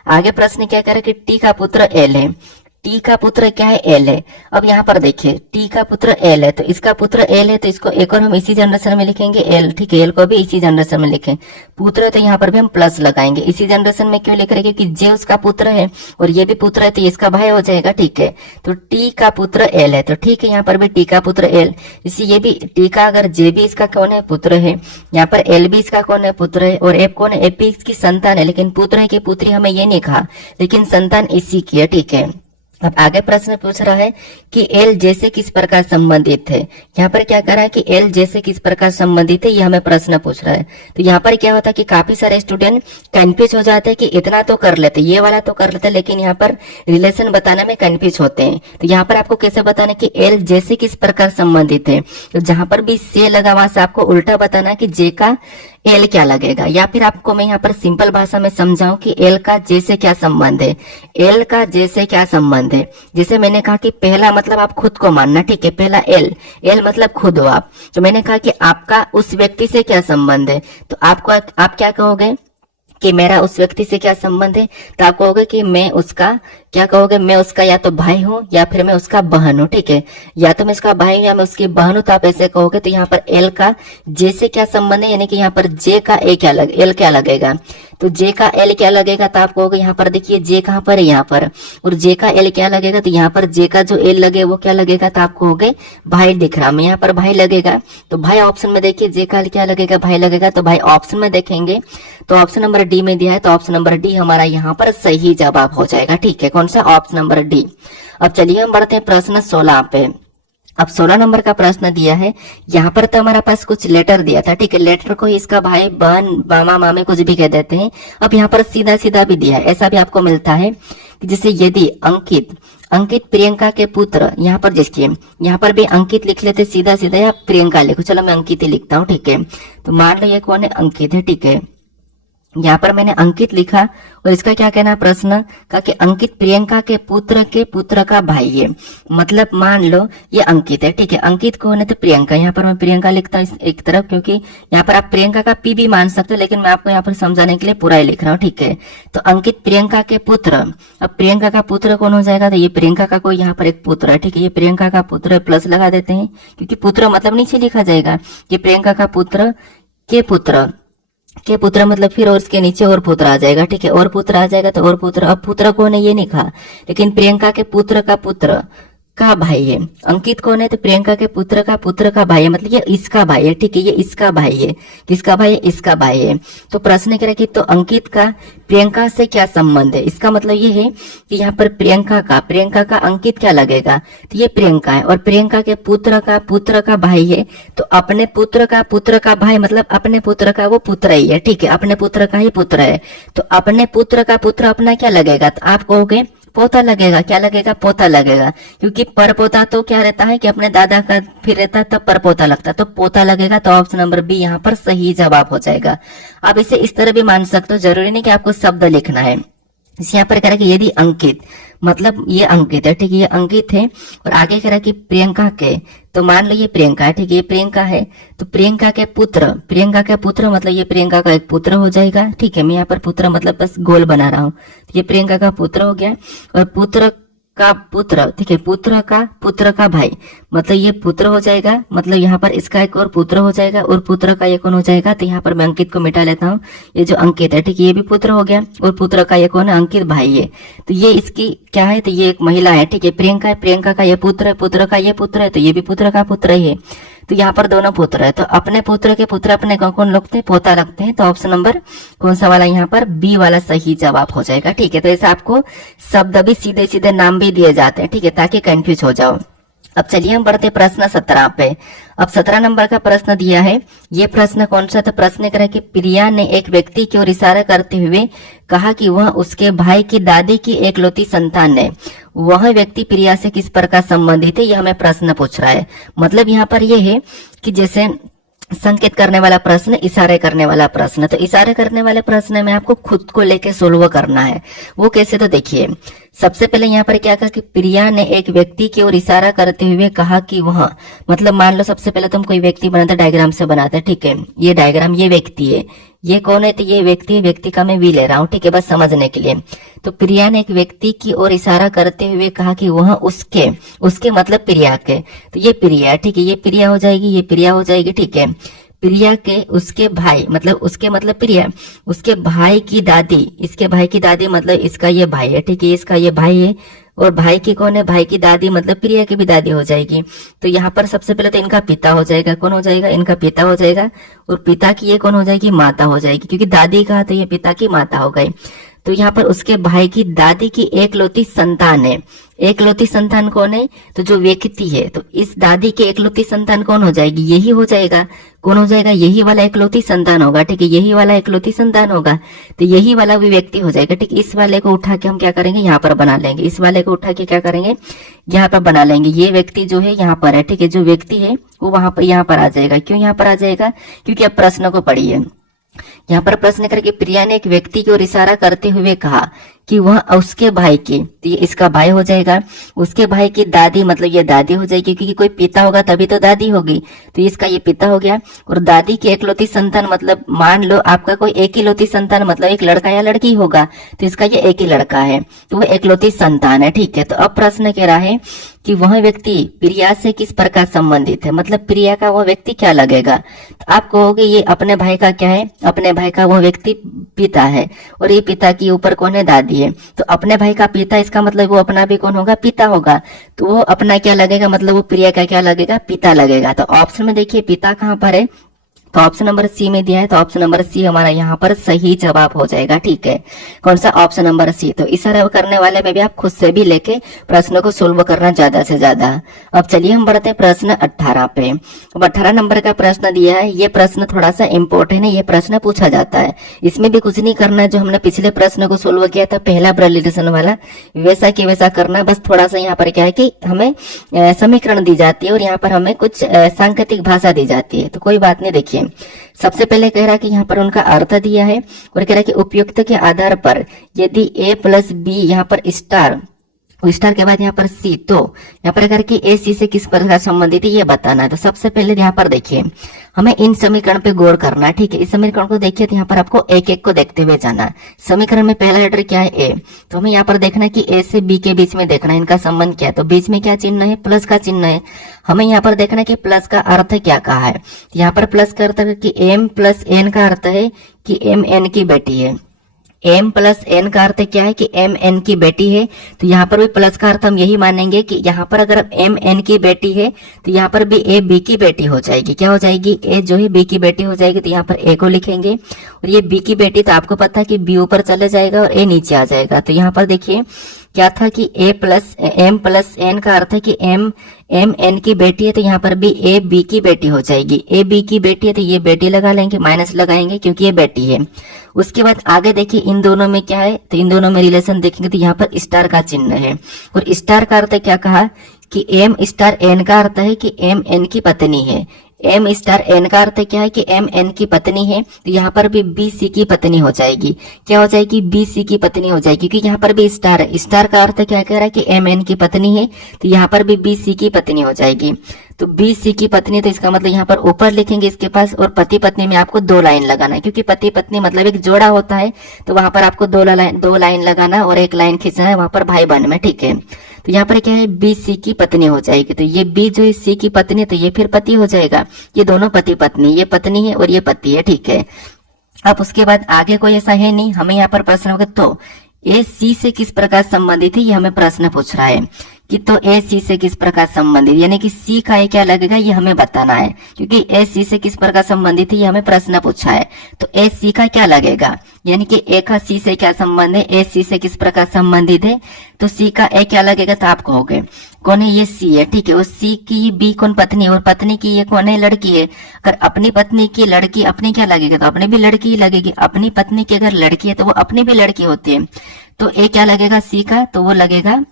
आगे प्रश्न क्या करे कि टी का पुत्र एल है। टी का पुत्र क्या है? एल है। अब यहाँ पर देखिए टी का पुत्र एल है, तो इसका पुत्र एल है, तो इसको एक और हम इसी जनरेशन में लिखेंगे एल, ठीक है। एल को भी इसी जनरेशन में लिखें। पुत्र, तो यहाँ पर भी हम प्लस लगाएंगे। इसी जनरेशन में क्यों लिख रहे हैं? क्योंकि जे उसका पुत्र है और ये भी पुत्र है, तो इसका भाई हो जाएगा, ठीक है। तो टी का पुत्र एल है, तो ठीक है। यहाँ पर भी टी का पुत्र एल, इसी ये भी टी का, अगर जे भी इसका कौन है? पुत्र है। यहाँ पर एल भी इसका कौन है? पुत्र है। और एफ कौन है? एफ भी इसकी संतान है, लेकिन पुत्र है कि पुत्री हमें ये नहीं कहा, लेकिन संतान इसी की है, ठीक है। अब आगे प्रश्न पूछ रहा है कि एल जैसे किस प्रकार संबंधित है। यहाँ पर क्या कर रहा है कि एल जैसे किस प्रकार संबंधित है, ये हमें प्रश्न पूछ रहा है। तो यहाँ पर क्या होता है कि काफी सारे स्टूडेंट कंफ्यूज हो जाते हैं कि इतना तो कर लेते, ये वाला तो कर लेते, लेकिन यहाँ पर रिलेशन बताने में कंफ्यूज होते हैं। तो यहाँ पर आपको कैसे बताना कि एल जैसे किस प्रकार संबंधित है। तो जहां पर भी से लगा वहां से आपको उल्टा बताना कि जे का एल क्या लगेगा, या फिर आपको मैं यहाँ पर सिंपल भाषा में समझाऊं कि एल का जे से क्या संबंध है। एल का जे से क्या संबंध है? जैसे मैंने कहा कि पहला मतलब आप खुद को मानना, ठीक है। पहला एल, एल मतलब खुद हो आप। तो मैंने कहा कि आपका उस व्यक्ति से क्या संबंध है, तो आपको आप क्या कहोगे कि मेरा उस व्यक्ति से क्या संबंध है, तो आप कहोगे कि मैं उसका, क्या कहोगे, मैं उसका या तो भाई हूं या फिर मैं उसका बहन हूं। ठीक है, या तो मैं उसका भाई हूं या मैं उसकी बहन हूं, तो आप ऐसे कहोगे। तो यहाँ पर एल का जे से क्या संबंध है, यानी कि यहाँ पर जे का ए क्या एल क्या लगेगा, तो जे का एल क्या लगेगा, तो आप कहोगे यहाँ पर देखिए जे कहाँ पर है, यहाँ पर, और जे का एल क्या लगेगा, तो यहाँ पर जे का जो एल लगे वो क्या लगेगा, तो आप कहोगे भाई दिख रहा, मैं यहाँ पर भाई लगेगा। तो भाई ऑप्शन में देखिए जे का एल क्या लगेगा, भाई लगेगा। तो भाई ऑप्शन में देखेंगे तो ऑप्शन नंबर डी में दिया है, तो ऑप्शन नंबर डी हमारा यहाँ पर सही जवाब हो जाएगा। ठीक है, कौन सा, ऑप्शन नंबर डी। अब चलिए हम बढ़ते हैं प्रश्न 16 पे। अब 16 नंबर का प्रश्न दिया है, यहाँ पर तो हमारे पास कुछ लेटर दिया था। ठीक है, लेटर को इसका भाई बहन मामा मामे कुछ भी कह देते हैं। अब यहाँ पर सीधा सीधा भी दिया है, ऐसा भी आपको मिलता है कि जैसे यदि अंकित प्रियंका के पुत्र, यहाँ पर देखिए यहाँ पर भी अंकित लिख लेते सीधा सीधा, या प्रियंका लिखो, चलो मैं अंकित ही लिखता हूँ। ठीक है, तो मान लो ये कौन है, अंकित है। ठीक है, यहाँ पर मैंने अंकित लिखा और इसका क्या कहना है, प्रश्न का कि अंकित प्रियंका के पुत्र का भाई है, मतलब मान लो ये अंकित है। ठीक है, अंकित कौन है, तो प्रियंका, यहाँ पर मैं प्रियंका लिखता हूँ एक तरफ, क्योंकि यहाँ पर आप प्रियंका का पी भी मान सकते हो, लेकिन मैं आपको यहाँ पर समझाने के लिए पूरा ही लिख रहा हूँ। ठीक है, तो अंकित प्रियंका के पुत्र, अब प्रियंका का पुत्र कौन हो जाएगा, तो ये प्रियंका का कोई यहाँ पर एक पुत्र है। ठीक है, ये प्रियंका का पुत्र है, प्लस लगा देते हैं, क्योंकि पुत्र मतलब नीचे लिखा जाएगा, ये प्रियंका का पुत्र के पुत्र मतलब फिर और उसके नीचे और पुत्र आ जाएगा। ठीक है, और पुत्र आ जाएगा तो और पुत्र, अब पुत्र कौन है ये नहीं कहा, लेकिन प्रियंका के पुत्र का भाई है। अंकित कौन है, तो प्रियंका के पुत्र का भाई है, मतलब ये इसका भाई है। ठीक है, ये इसका भाई है, किसका भाई है, इसका भाई है। तो प्रश्न कह रहा है कि तो अंकित का प्रियंका से क्या संबंध है, इसका मतलब ये है कि यहाँ पर प्रियंका का अंकित क्या लगेगा, तो ये प्रियंका है, और प्रियंका के पुत्र का भाई है, तो अपने पुत्र का भाई मतलब अपने पुत्र का वो पुत्र ही है। ठीक है, अपने पुत्र का ही पुत्र है, तो अपने पुत्र का पुत्र अपना क्या लगेगा, तो आप कहोगे पोता लगेगा, क्या लगेगा, पोता लगेगा, क्योंकि परपोता तो क्या रहता है कि अपने दादा का फिर रहता है, तब परपोता लगता है, तो पोता लगेगा। तो ऑप्शन नंबर बी यहाँ पर सही जवाब हो जाएगा। आप इसे इस तरह भी मान सकते हो, जरूरी नहीं कि आपको शब्द लिखना है। यहाँ पर कह रहा है कि यदि अंकित, मतलब ये अंकित है। ठीक है, ये अंकित है, और आगे कह रहा है कि प्रियंका के, तो मान लो ये प्रियंका है। ठीक है, ये प्रियंका है, तो प्रियंका के पुत्र मतलब ये प्रियंका का एक पुत्र हो जाएगा। ठीक है, मैं यहाँ पर पुत्र मतलब बस गोल बना रहा हूँ, ये प्रियंका का पुत्र हो गया, और पुत्र का पुत्र, ठीक है, पुत्र का भाई मतलब ये पुत्र हो जाएगा, मतलब यहाँ पर इसका एक और पुत्र हो जाएगा, और पुत्र का ये कौन हो जाएगा, तो यहाँ पर मैं अंकित को मिटा लेता हूँ, ये जो अंकित है। ठीक है, ये भी पुत्र हो गया, और पुत्र का ये कौन है, अंकित भाई है, तो ये इसकी क्या है, तो ये एक महिला है। ठीक है, प्रियंका है, प्रियंका का ये पुत्र है, पुत्र का ये पुत्र है, तो ये भी पुत्र का पुत्र ही है, तो यहाँ पर दोनों पुत्र है, तो अपने पुत्र के पुत्र अपने कौन लगते हैं, पोता लगते हैं। तो ऑप्शन नंबर कौन सा वाला, यहाँ पर बी वाला सही जवाब हो जाएगा। ठीक है, तो ऐसे आपको शब्द भी सीधे सीधे नाम भी दिए जाते हैं। ठीक है, ताकि कंफ्यूज हो जाओ। अब चलिए हम बढ़ते प्रश्न 17 पे। अब 17 नंबर का प्रश्न दिया है, ये प्रश्न कौन सा, तो प्रश्न कह रहा है कि प्रिया ने एक व्यक्ति की ओर इशारा करते हुए कहा कि वह उसके भाई की दादी की एकलौती संतान है, वह व्यक्ति प्रिया से किस प्रकार संबंधित है, यह हमें प्रश्न पूछ रहा है। मतलब यहाँ पर यह है कि जैसे संकेत करने वाला प्रश्न, इशारे करने वाला प्रश्न, तो इशारे करने वाले प्रश्न में आपको खुद को लेके सोल्व करना है। वो कैसे, तो देखिए सबसे पहले यहाँ पर क्या कहा कि प्रिया ने एक व्यक्ति की ओर इशारा करते हुए कहा कि वह, मतलब मान लो सबसे पहले तुम कोई व्यक्ति बनाते, डायग्राम से बनाते। ठीक है, ये डायग्राम, ये व्यक्ति है, ये कौन है, तो ये व्यक्ति का मैं वी ले रहा हूँ। ठीक है, बस समझने के लिए। तो प्रिया ने एक व्यक्ति की ओर इशारा करते हुए कहा कि वह उसके मतलब प्रिया के, तो ये प्रिया है। ठीक है, ये प्रिया हो जाएगी, ये प्रिया हो जाएगी। ठीक है, प्रिया के उसके भाई मतलब उसके मतलब प्रिया, उसके भाई की दादी, इसके भाई की दादी मतलब इसका ये भाई है। ठीक है, इसका ये भाई है, और भाई की कौन है, भाई की दादी मतलब प्रिया की भी दादी हो जाएगी। तो यहाँ पर सबसे पहले तो इनका पिता हो जाएगा, कौन हो जाएगा, इनका पिता हो जाएगा, और पिता की ये कौन हो जाएगी, माता हो जाएगी, क्योंकि दादी कहा तो ये पिता की माता हो गई। तो यहाँ पर उसके भाई की दादी की एकलौती संतान है। एकलौती संतान कौन है, तो जो व्यक्ति है, तो इस दादी की एकलौती संतान कौन हो जाएगी, यही हो जाएगा, कौन हो जाएगा, यही वाला एकलौती संतान होगा। ठीक है, यही वाला एकलौती संतान होगा, तो यही वाला भी व्यक्ति हो जाएगा। ठीक, इस वाले को उठा के हम क्या करेंगे, यहाँ पर बना लेंगे, इस वाले को उठा के क्या करेंगे, यहाँ पर बना लेंगे। ये व्यक्ति जो है यहाँ पर है। ठीक है, जो व्यक्ति है वो वहां पर यहाँ पर आ जाएगा। क्यों यहाँ पर आ जाएगा, क्योंकि अब प्रश्न को पढ़िए। यहाँ पर प्रश्न करके प्रिया ने एक व्यक्ति की ओर इशारा करते हुए कहा कि वह उसके भाई की, तो ये इसका भाई हो जाएगा, उसके भाई की दादी मतलब ये दादी हो जाएगी, क्योंकि कोई पिता होगा तभी तो दादी होगी, तो इसका ये पिता हो गया। और दादी की एकलौती संतान मतलब मान लो आपका कोई एक इकलौती संतान मतलब एक लड़का या लड़की होगा, तो इसका ये एक ही लड़का है, तो वो एकलौती संतान है, ठीक है। तो अब प्रश्न कह रहा है कि वह व्यक्ति प्रिया से किस प्रकार संबंधित है, मतलब प्रिया का वह व्यक्ति क्या लगेगा। तो आप कहोगे ये अपने भाई का क्या है, अपने भाई का वह व्यक्ति पिता है, और ये पिता की ऊपर कौन है, दादी है। तो अपने भाई का पिता, इसका मतलब वो अपना भी कौन होगा, पिता होगा, तो वो अपना क्या लगेगा, मतलब वो प्रिया का क्या लगेगा, पिता लगेगा। तो ऑप्शन में देखिए पिता कहाँ पर है, तो ऑप्शन नंबर सी में दिया है, तो ऑप्शन नंबर सी हमारा यहाँ पर सही जवाब हो जाएगा, ठीक है। कौन सा, ऑप्शन नंबर सी। तो इस तरह करने वाले में भी आप खुद से भी लेके प्रश्नों को सोल्व करना ज्यादा से ज्यादा। अब चलिए हम बढ़ते हैं प्रश्न 18 पे। अब 18 नंबर का प्रश्न दिया है, ये प्रश्न थोड़ा सा इम्पोर्टेंट है, ये प्रश्न पूछा जाता है, इसमें भी कुछ नहीं करना है, जो हमने पिछले प्रश्न को सोल्व किया था पहला ब्रिलिटेशन वाला, वैसा के वैसा करना, बस थोड़ा सा यहाँ पर क्या है कि हमें समीकरण दी जाती है और यहाँ पर हमें कुछ सांकेतिक भाषा दी जाती है, तो कोई बात नहीं। देखिए सबसे पहले कह रहा है कि यहाँ पर उनका अर्थ दिया है, और कह रहा है कि उपयुक्त के आधार पर यदि a प्लस बी यहाँ पर स्टार के बाद यहाँ पर सी, तो यहाँ पर अगर कि ए सी से किस प्रकार संबंधित है ये बताना है। तो सबसे पहले यहाँ पर देखिए हमें इन समीकरण पे गौर करना है, ठीक है। इस समीकरण को देखिए तो यहाँ पर आपको एक एक को देखते हुए जाना है। समीकरण में पहला लेटर क्या है, ए, तो हमें यहाँ पर देखना है कि ए से बी के बीच में देखना है इनका संबंध क्या है, तो बीच में क्या चिन्ह है, प्लस का चिन्ह है। हमें यहाँ पर देखना है कि प्लस का अर्थ क्या कहा है, यहाँ पर प्लस का अर्थ है कि एम प्लस एन का अर्थ है कि एम एन की बेटी है, m प्लस एन का अर्थ क्या है कि m n की बेटी है, तो यहाँ पर भी प्लस का अर्थ हम यही मानेंगे कि यहाँ पर अगर m n की बेटी है तो यहाँ पर भी a b की बेटी हो जाएगी, क्या हो जाएगी, a जो है b की बेटी हो जाएगी, तो यहाँ पर a को लिखेंगे, और ये b की बेटी तो आपको पता है कि b ऊपर चले जाएगा और a नीचे आ जाएगा। तो यहाँ पर देखिए क्या था कि m प्लस एन का अर्थ है कि m n की बेटी है, तो यहाँ पर भी a b की बेटी हो जाएगी, a b की बेटी है तो ये बेटी लगा लेंगे, माइनस लगाएंगे क्योंकि ये बेटी है। उसके बाद आगे देखिए इन दोनों में क्या है, तो इन दोनों में रिलेशन देखेंगे तो यहाँ पर स्टार का चिन्ह है, और स्टार का अर्थ क्या कहा कि m स्टार n का अर्थ है कि m n की पत्नी है, m स्टार n का अर्थ क्या है कि m n की पत्नी है, तो यहाँ पर भी b c की पत्नी हो जाएगी, क्या हो जाएगी, b c की पत्नी हो जाएगी, क्योंकि यहाँ पर भी स्टार है। स्टार का अर्थ क्या कह रहा है कि m n की पत्नी है, तो यहाँ पर भी b c की पत्नी हो जाएगी। तो b c की पत्नी, तो इसका मतलब यहाँ पर ऊपर लिखेंगे इसके पास, और पति पत्नी में आपको 2 लाइन लगाना है, क्योंकि पति पत्नी मतलब एक जोड़ा होता है, तो वहां पर आपको 2 लाइन लगाना और 1 लाइन खींचना है वहां पर भाई बहन में, ठीक है। तो यहाँ पर क्या है, बी सी की पत्नी हो जाएगी, तो ये बी जो है सी की पत्नी, तो ये फिर पति हो जाएगा, ये दोनों पति पत्नी, ये पत्नी है और ये पति है, ठीक है। अब उसके बाद आगे कोई ऐसा है नहीं, हमें यहाँ पर प्रश्न होगा तो ए सी से किस प्रकार संबंधित है, ये हमें प्रश्न पूछ रहा है कि तो ए सी से किस प्रकार संबंधित, यानी कि सी का ए क्या लगेगा ये हमें बताना है, क्योंकि ए सी से किस प्रकार संबंधित है ये हमें प्रश्न पूछा है। तो ए सी का क्या लगेगा, यानी कि ए का सी से क्या संबंध है, ए सी से किस प्रकार संबंधित है, तो सी का ए क्या लगेगा, तो आप कहोगे कौन है, ये सी है, ठीक है। और सी की बी कौन, पत्नी है, और पत्नी की ये कौन है, लड़की है। अगर अपनी पत्नी की लड़की अपनी क्या लगेगा, तो अपनी भी लड़की ही लगेगी, अपनी पत्नी की अगर लड़की है तो वो अपनी भी लड़की होती है, तो ए क्या लगेगा सी का, तो वो लगेगा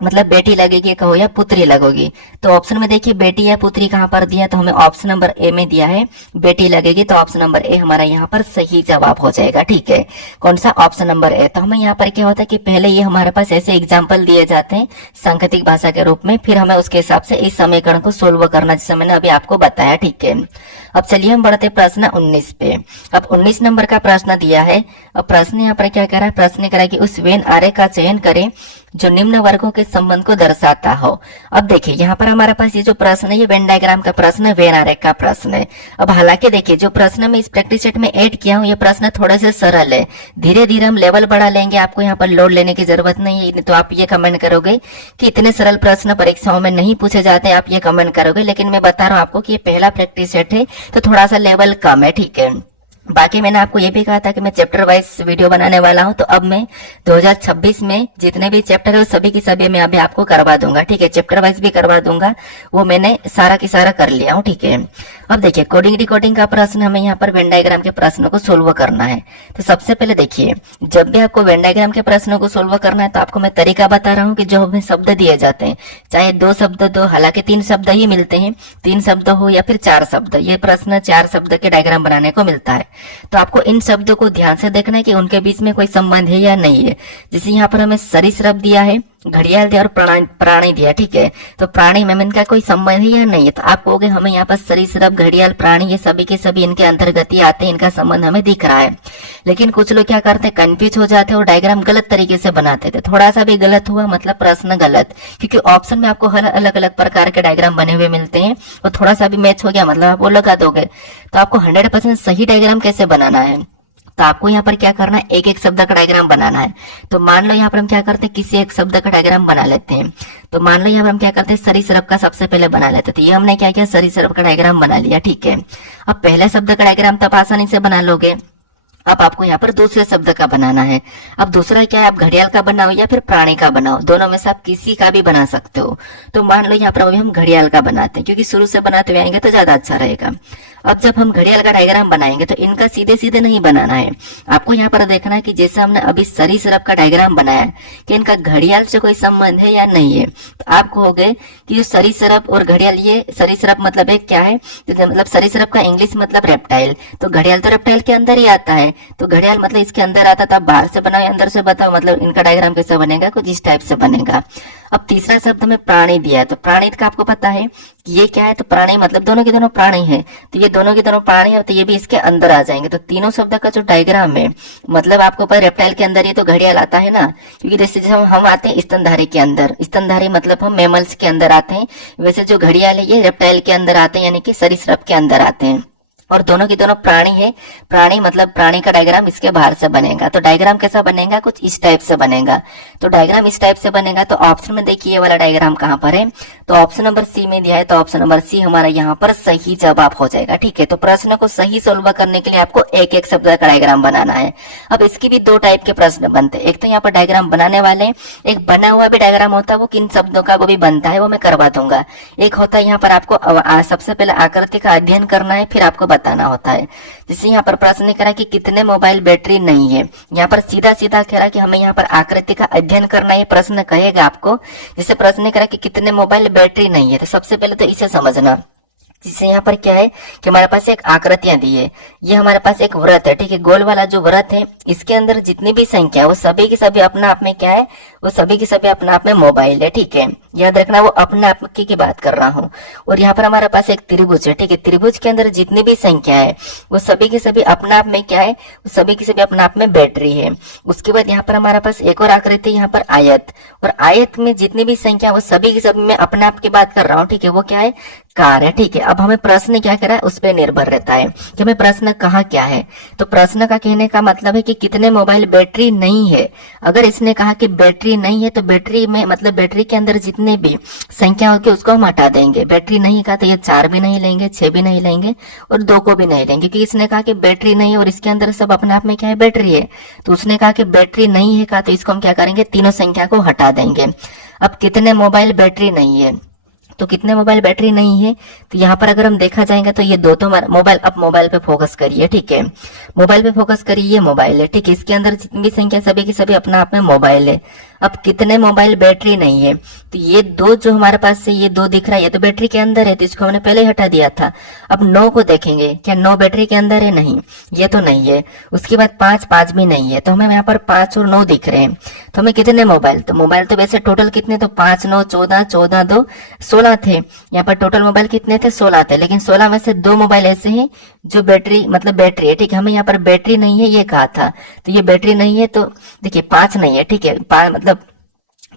मतलब बेटी लगेगी कहो या पुत्री लगेगी। तो ऑप्शन में देखिए बेटी या पुत्री कहाँ पर दिया, तो हमें ऑप्शन नंबर ए में दिया है बेटी लगेगी, तो ऑप्शन नंबर ए हमारा यहाँ पर सही जवाब हो जाएगा, ठीक है। कौन सा, ऑप्शन नंबर ए। तो हमें यहाँ पर क्या होता है कि पहले ये हमारे पास ऐसे एग्जाम्पल दिए जाते हैं सांकेतिक भाषा के रूप में, फिर हमें उसके हिसाब से इस समीकरण को सोल्व करना, जैसे मैंने अभी आपको बताया, ठीक है। अब चलिए हम बढ़ते प्रश्न 19 पे। अब 19 नंबर का प्रश्न दिया है। अब प्रश्न यहाँ पर क्या कह रहा है, प्रश्न कह रहा है कि उस वेन आरेख का चयन करें जो निम्न वर्गों के संबंध को दर्शाता हो। अब देखिए यहाँ पर हमारे पास ये जो प्रश्न है ये वेन डायग्राम का प्रश्न है, वेन आरेख का प्रश्न है। अब हालांकि देखिए जो प्रश्न मैं इस प्रैक्टिस सेट में ऐड किया हूँ ये प्रश्न थोड़े से सरल है, धीरे धीरे हम लेवल बढ़ा लेंगे, आपको यहाँ पर लोड लेने की जरूरत नहीं है। तो आप ये कमेंट करोगे कि इतने सरल प्रश्न परीक्षाओं में नहीं पूछे जाते, आप ये कमेंट करोगे, लेकिन मैं बता रहा हूँ आपको कि ये पहला प्रैक्टिस सेट है तो थोड़ा सा लेवल कम है, ठीक है। बाकी मैंने आपको ये भी कहा था कि मैं चैप्टर वाइज वीडियो बनाने वाला हूं, तो अब मैं 2026 में जितने भी चैप्टर है वो सभी की सभी मैं अभी आपको करवा दूंगा, ठीक है। चैप्टर वाइज भी करवा दूंगा, वो मैंने सारा की सारा कर लिया हूं, ठीक है। अब देखिए कोडिंग डिकोडिंग का प्रश्न हमें यहाँ पर वेन डायग्राम के प्रश्नों को सोल्व करना है। तो सबसे पहले देखिए, जब भी आपको वेन डायग्राम के प्रश्नों को सोल्व करना है तो आपको मैं तरीका बता रहा हूँ कि जो हमें शब्द दिए जाते हैं, चाहे 2 शब्द दो, हालांकि 3 शब्द ही मिलते हैं, 3 शब्द हो या फिर 4 शब्द, ये प्रश्न 4 शब्द के डायग्राम बनाने को मिलता है। तो आपको इन शब्दों को ध्यान से देखना है कि उनके बीच में कोई संबंध है या नहीं है। जैसे यहाँ पर हमें सरीसृप दिया है, घड़ियाल दिया और प्राणी दिया, ठीक है। तो प्राणी में इनका कोई संबंध है या नहीं है, तो आप कहोगे हमें यहाँ पर सरीसृप, घड़ियाल, प्राणी ये सभी के सभी इनके अंतर्गत ही आते हैं, इनका संबंध हमें दिख रहा है। लेकिन कुछ लोग क्या करते हैं, कंफ्यूज हो जाते हैं और डायग्राम गलत तरीके से बनाते थे। थोड़ा सा भी गलत हुआ मतलब प्रश्न गलत, क्योंकि ऑप्शन में आपको अलग अलग प्रकार के डायग्राम बने हुए मिलते हैं और थोड़ा सा भी मैच हो गया मतलब आप वो लगा दोगे। तो आपको 100% सही डायग्राम कैसे बनाना है, तो आपको यहाँ पर क्या करना है, एक एक शब्द का डायग्राम बनाना है। तो मान लो यहाँ पर हम क्या करते हैं, किसी एक शब्द का डायग्राम बना लेते हैं। तो मान लो यहाँ पर हम क्या करते हैं, सरीसृप का सबसे पहले बना लेते हैं। तो ये हमने क्या किया, सरीसृप का डायग्राम बना लिया, ठीक है। अब पहले शब्द का डायग्राम तब आसानी से बना लोगे। अब आपको यहाँ पर दूसरे शब्द का बनाना है। अब दूसरा क्या है, आप घड़ियाल का बनाओ या फिर प्राणी का बनाओ, दोनों में से आप किसी का भी बना सकते हो। तो मान लो यहाँ पर अभी हम घड़ियाल का बनाते हैं, क्योंकि शुरू से बनाते हुए आएंगे तो ज्यादा अच्छा रहेगा। अब जब हम घड़ियाल का डायग्राम बनाएंगे तो इनका सीधे सीधे नहीं बनाना है, आपको यहाँ पर देखना है कि जैसे हमने अभी सरीसृप का डायग्राम बनाया कि इनका घड़ियाल से कोई संबंध है या नहीं है। तो आप कहोगे कि जो सरीसृप और घड़ियाल, ये सरीसृप मतलब एक क्या है, तो मतलब सरीसृप का इंग्लिश मतलब रेप्टाइल, तो घड़ियाल तो रेप्टाइल के अंदर ही आता है। तो घड़ियाल मतलब इसके अंदर आता था, बाहर से बनाओ या अंदर से बताओ, मतलब इनका डायग्राम कैसे बनेगा, कुछ इस टाइप से बनेगा। अब तीसरा शब्द में प्राणी दिया है, तो प्राणी का आपको पता है कि ये क्या है, तो प्राणी मतलब दोनों के दोनों प्राणी है, तो ये दोनों के दोनों प्राणी है, तो ये भी इसके अंदर आ जाएंगे। तो तीनों शब्द का जो डायग्राम है, मतलब आपको पता रेप्टाइल के अंदर ये तो घड़ियाल आता है ना, क्योंकि जैसे हम आते हैं स्तनधारी के अंदर, स्तनधारी मतलब हम मैमल्स के अंदर आते हैं, वैसे जो घड़ियाल है ये रेप्टाइल के अंदर आते हैं, यानी कि सरीसृप के अंदर आते हैं। और दोनों के दोनों प्राणी है, प्राणी मतलब प्राणी का डायग्राम इसके बाहर से बनेगा। तो डायग्राम कैसा बनेगा, कुछ इस टाइप से बनेगा। तो डायग्राम इस टाइप से बनेगा। तो ऑप्शन में देखिए ये वाला डायग्राम कहाँ पर है, तो ऑप्शन नंबर सी में दिया है, तो ऑप्शन नंबर सी हमारा यहाँ पर सही जवाब हो जाएगा, ठीक है। तो प्रश्न को सही सोल्व करने के लिए आपको एक एक शब्द का डायग्राम बनाना है। अब इसकी भी 2 टाइप के प्रश्न बनते हैं, एक तो यहाँ पर डायग्राम बनाने वाले, एक बना हुआ भी डायग्राम होता है, वो किन शब्दों का वो भी बनता है, वो मैं करवा दूंगा। एक होता है यहाँ पर आपको सबसे पहले आकृति का अध्ययन करना है, फिर आपको बताना होता है। जैसे यहाँ पर प्रश्न कह रहा है कि कितने मोबाइल बैटरी नहीं है, यहाँ पर सीधा सीधा कह रहा है कि हमें यहाँ पर आकृति का अध्ययन करना है, प्रश्न कहेगा आपको। जैसे प्रश्न कह रहा है कि कितने मोबाइल बैटरी नहीं है, तो सबसे पहले तो इसे समझना। जिससे यहाँ पर क्या है कि हमारे पास एक आकृतियां दी है, ये हमारे पास एक वृत्त है, ठीक है। गोल वाला जो वृत्त है, इसके अंदर जितनी भी संख्या है वो सभी की सभी अपना आप में क्या है, वो सभी की सभी अपना आप में मोबाइल है, ठीक है। याद रखना वो अपने आप की बात कर रहा हूँ। और यहाँ पर हमारे पास एक त्रिभुज है, ठीक है। त्रिभुज के अंदर जितनी भी संख्या है वो सभी की सभी अपना आप में क्या है, वो सभी की सभी अपना आप में बैटरी है। उसके बाद यहाँ पर हमारे पास एक और आकृति, यहाँ पर आयत, और आयत में जितनी भी संख्या वो सभी की सभी मैं अपने आप की बात कर रहा हूँ, ठीक है। वो क्या है, कार है, ठीक है। अब हमें प्रश्न क्या करा है उस पर निर्भर रहता है कि हमें प्रश्न कहा क्या है। तो प्रश्न का कहने का मतलब है कि कितने मोबाइल बैटरी नहीं है। अगर इसने कहा कि बैटरी नहीं है तो बैटरी में मतलब बैटरी के अंदर जितने भी संख्या होगी उसको हम हटा देंगे। बैटरी नहीं कहा तो ये 4 भी नहीं लेंगे, 6 भी नहीं लेंगे और 2 को भी नहीं लेंगे, क्योंकि इसने कहा कि बैटरी नहीं है और इसके अंदर सब अपने आप में क्या है, बैटरी है। तो उसने कहा कि बैटरी नहीं है कहा, तो इसको हम क्या करेंगे, तीनों संख्या को हटा देंगे। अब कितने मोबाइल बैटरी नहीं है, तो कितने मोबाइल बैटरी नहीं है, तो यहाँ पर अगर हम देखा जाएंगे तो ये 2 तो मोबाइल, अब मोबाइल पे फोकस करिए, ठीक है। मोबाइल पे फोकस करिए, ये मोबाइल है, ठीक है। इसके अंदर जितनी भी संख्या सभी की सभी अपना आप में मोबाइल है। अब कितने मोबाइल बैटरी नहीं है, तो ये 2 जो हमारे पास से ये 2 दिख रहा है, ये तो बैटरी के अंदर है, तो इसको हमने पहले ही हटा दिया था। अब 9 को देखेंगे, क्या 9 बैटरी के अंदर है, नहीं, ये तो नहीं है। उसके बाद 5 भी नहीं है, तो हमें यहाँ पर 5 और 9 दिख रहे हैं। तो हमें कितने मोबाइल, तो मोबाइल तो वैसे टोटल कितने, तो 5 9 14, 14 2 16 थे। यहाँ पर टोटल मोबाइल कितने थे, 16 थे, लेकिन 16 में से 2 मोबाइल ऐसे हैं जो बैटरी मतलब बैटरी है, ठीक है। हमें यहाँ पर बैटरी नहीं है ये कहा था, तो ये बैटरी नहीं है, तो देखिए 5 नहीं है, ठीक है। मतलब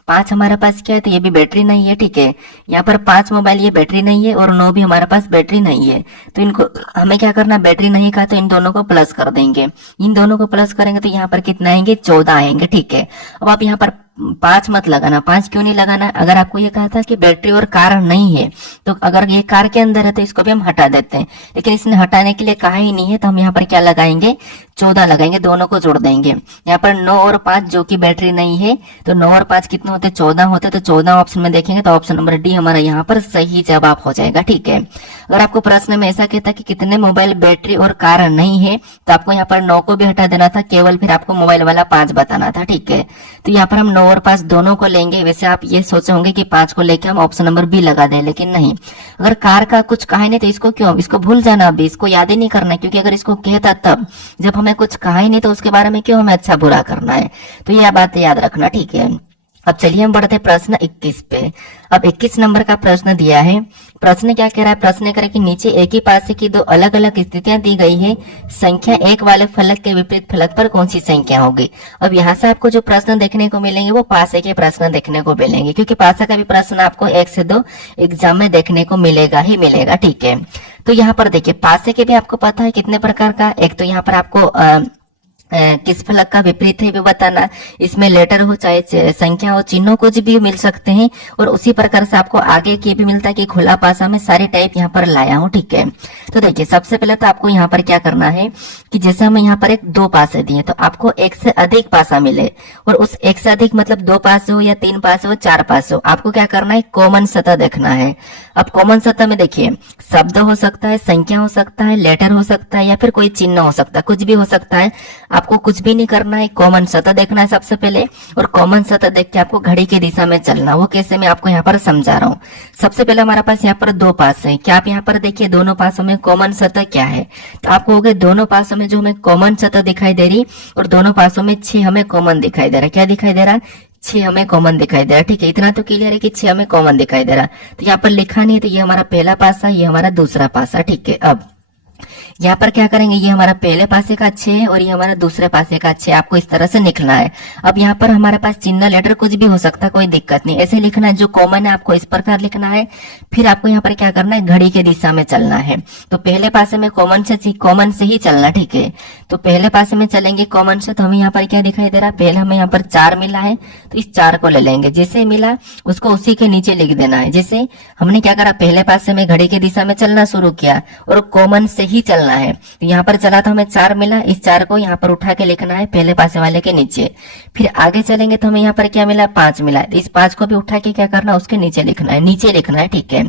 5 हमारे पास क्या है, तो ये भी बैटरी नहीं है, ठीक है। यहाँ पर 5 मोबाइल ये बैटरी नहीं है और 9 भी हमारे पास बैटरी नहीं है। तो इनको हमें क्या करना, बैटरी नहीं कहा तो इन दोनों को प्लस कर देंगे। इन दोनों को प्लस करेंगे तो यहाँ पर कितना आएंगे, 14 आएंगे, ठीक है। अब आप यहाँ पर पांच मत लगाना। पांच क्यों नहीं लगाना? अगर आपको ये कहा था कि बैटरी और कार नहीं है, तो अगर ये कार के अंदर है तो इसको भी हम हटा देते हैं, लेकिन इसने हटाने के लिए कहा ही नहीं है, तो हम यहाँ पर क्या लगाएंगे? 14 लगाएंगे, दोनों को जोड़ देंगे। यहाँ पर 9 और 5 जो कि बैटरी नहीं है, तो 9 और 5 कितने होते? 14 होते। तो 14 ऑप्शन में देखेंगे तो ऑप्शन नंबर डी हमारा यहाँ पर सही जवाब हो जाएगा। ठीक है। अगर आपको प्रश्न में ऐसा कहता कि कितने मोबाइल बैटरी और कार नहीं है, तो आपको यहाँ पर 9 को भी हटा देना था, केवल फिर आपको मोबाइल वाला 5 बताना था। ठीक है। तो यहाँ पर हम 9 और 5 दोनों को लेंगे। वैसे आप ये सोचे होंगे कि 5 को लेके हम ऑप्शन नंबर बी लगा दें, लेकिन नहीं। अगर कार का कुछ कहा नहीं तो इसको क्यों? इसको भूल जाना, अभी इसको याद ही नहीं करना है, क्योंकि अगर इसको कहता तब, जब हमें कुछ कहा ही नहीं तो उसके बारे में क्यों हमें अच्छा बुरा करना है? तो यह बात याद रखना। ठीक है। अब चलिए हम बढ़ते प्रश्न 21 पे। अब 21 नंबर का प्रश्न दिया है। प्रश्न क्या कह रहा है? प्रश्न कह रहा है कि नीचे एक ही पासे की दो अलग अलग स्थितियां दी गई है, संख्या 1 वाले फलक के विपरीत फलक पर कौन सी संख्या होगी? अब यहाँ से आपको जो प्रश्न देखने को मिलेंगे वो पासे के प्रश्न देखने को मिलेंगे, क्योंकि पासे का भी प्रश्न आपको 1 से 2 एग्जाम में देखने को मिलेगा ही मिलेगा। ठीक है। तो यहाँ पर देखिए, पासे के भी आपको पता है कितने प्रकार का। एक तो यहाँ पर आपको किस फलक का विपरीत है भी बताना, इसमें लेटर हो चाहे संख्या हो, चिन्हों कुछ भी मिल सकते हैं, और उसी प्रकार से आपको आगे के भी मिलता है कि खुला पासा में सारे टाइप यहाँ पर लाया हूँ। ठीक है। तो देखिए, सबसे पहले तो आपको यहाँ पर क्या करना है कि जैसे हमें यहाँ पर एक 2 पासे दिए, तो आपको 1 से अधिक पासा मिले, और उस 1 से अधिक मतलब 2 पासे हो या 3 पासे हो, 4 पासे हो, आपको क्या करना है? कॉमन सतह देखना है। अब कॉमन सतह में देखिए, शब्द हो सकता है, संख्या हो सकता है, लेटर हो सकता है, या फिर कोई चिन्ह हो सकता है, कुछ भी हो सकता है। आपको कुछ भी नहीं करना है, कॉमन सतह देखना है सबसे पहले, और कॉमन सतह देख के आपको घड़ी की दिशा में चलना। वो कैसे, मैं आपको यहाँ पर समझा रहा हूँ। सबसे पहले हमारे पास यहाँ पर 2 पास है। क्या आप यहाँ पर देखिए, दोनों पासों में कॉमन सतह क्या है? तो आपको हो गए, दोनों पासों में जो हमें कॉमन सतह दिखाई दे रही, और दोनों पासों में 6 हमें कॉमन दिखाई दे रहा है। क्या दिखाई दे रहा है? 6 हमें कॉमन दिखाई दे रहा है। ठीक है, इतना तो क्लियर है कि 6 हमें कॉमन दिखाई दे रहा। तो यहाँ पर लिखा नहीं है, तो ये हमारा पहला पासा, ये हमारा दूसरा पासा। ठीक है। अब यहाँ पर क्या करेंगे, ये हमारा पहले पासे का 6 है और ये हमारा दूसरे पासे का 6, आपको इस तरह से लिखना है। अब यहाँ पर हमारे पास चिन्ह लेटर कुछ भी हो सकता है, कोई दिक्कत नहीं, ऐसे लिखना है। जो कॉमन है आपको इस प्रकार लिखना है। फिर आपको यहाँ पर क्या करना है? घड़ी के दिशा में चलना है। तो पहले पासे में कॉमन से ही चलना। ठीक है। तो पहले पासे में चलेंगे कॉमन से, तो हमें यहाँ पर क्या दिखाई दे रहा है? पहले हमें यहाँ पर 4 मिला है, तो इस 4 को ले लेंगे। जैसे मिला उसको उसी के नीचे लिख देना है। जैसे हमने क्या करा, पहले पासे में घड़ी के दिशा में चलना शुरू किया और कॉमन से ही चलना है। तो यहाँ पर चला तो हमें 4 मिला, इस 4 को यहाँ पर उठा के लिखना है पहले पासे वाले के नीचे। फिर आगे चलेंगे तो हमें यहाँ पर क्या मिला? 5 मिला, तो इस 5 को भी उठा के क्या करना? उसके नीचे लिखना है, नीचे लिखना है। ठीक है।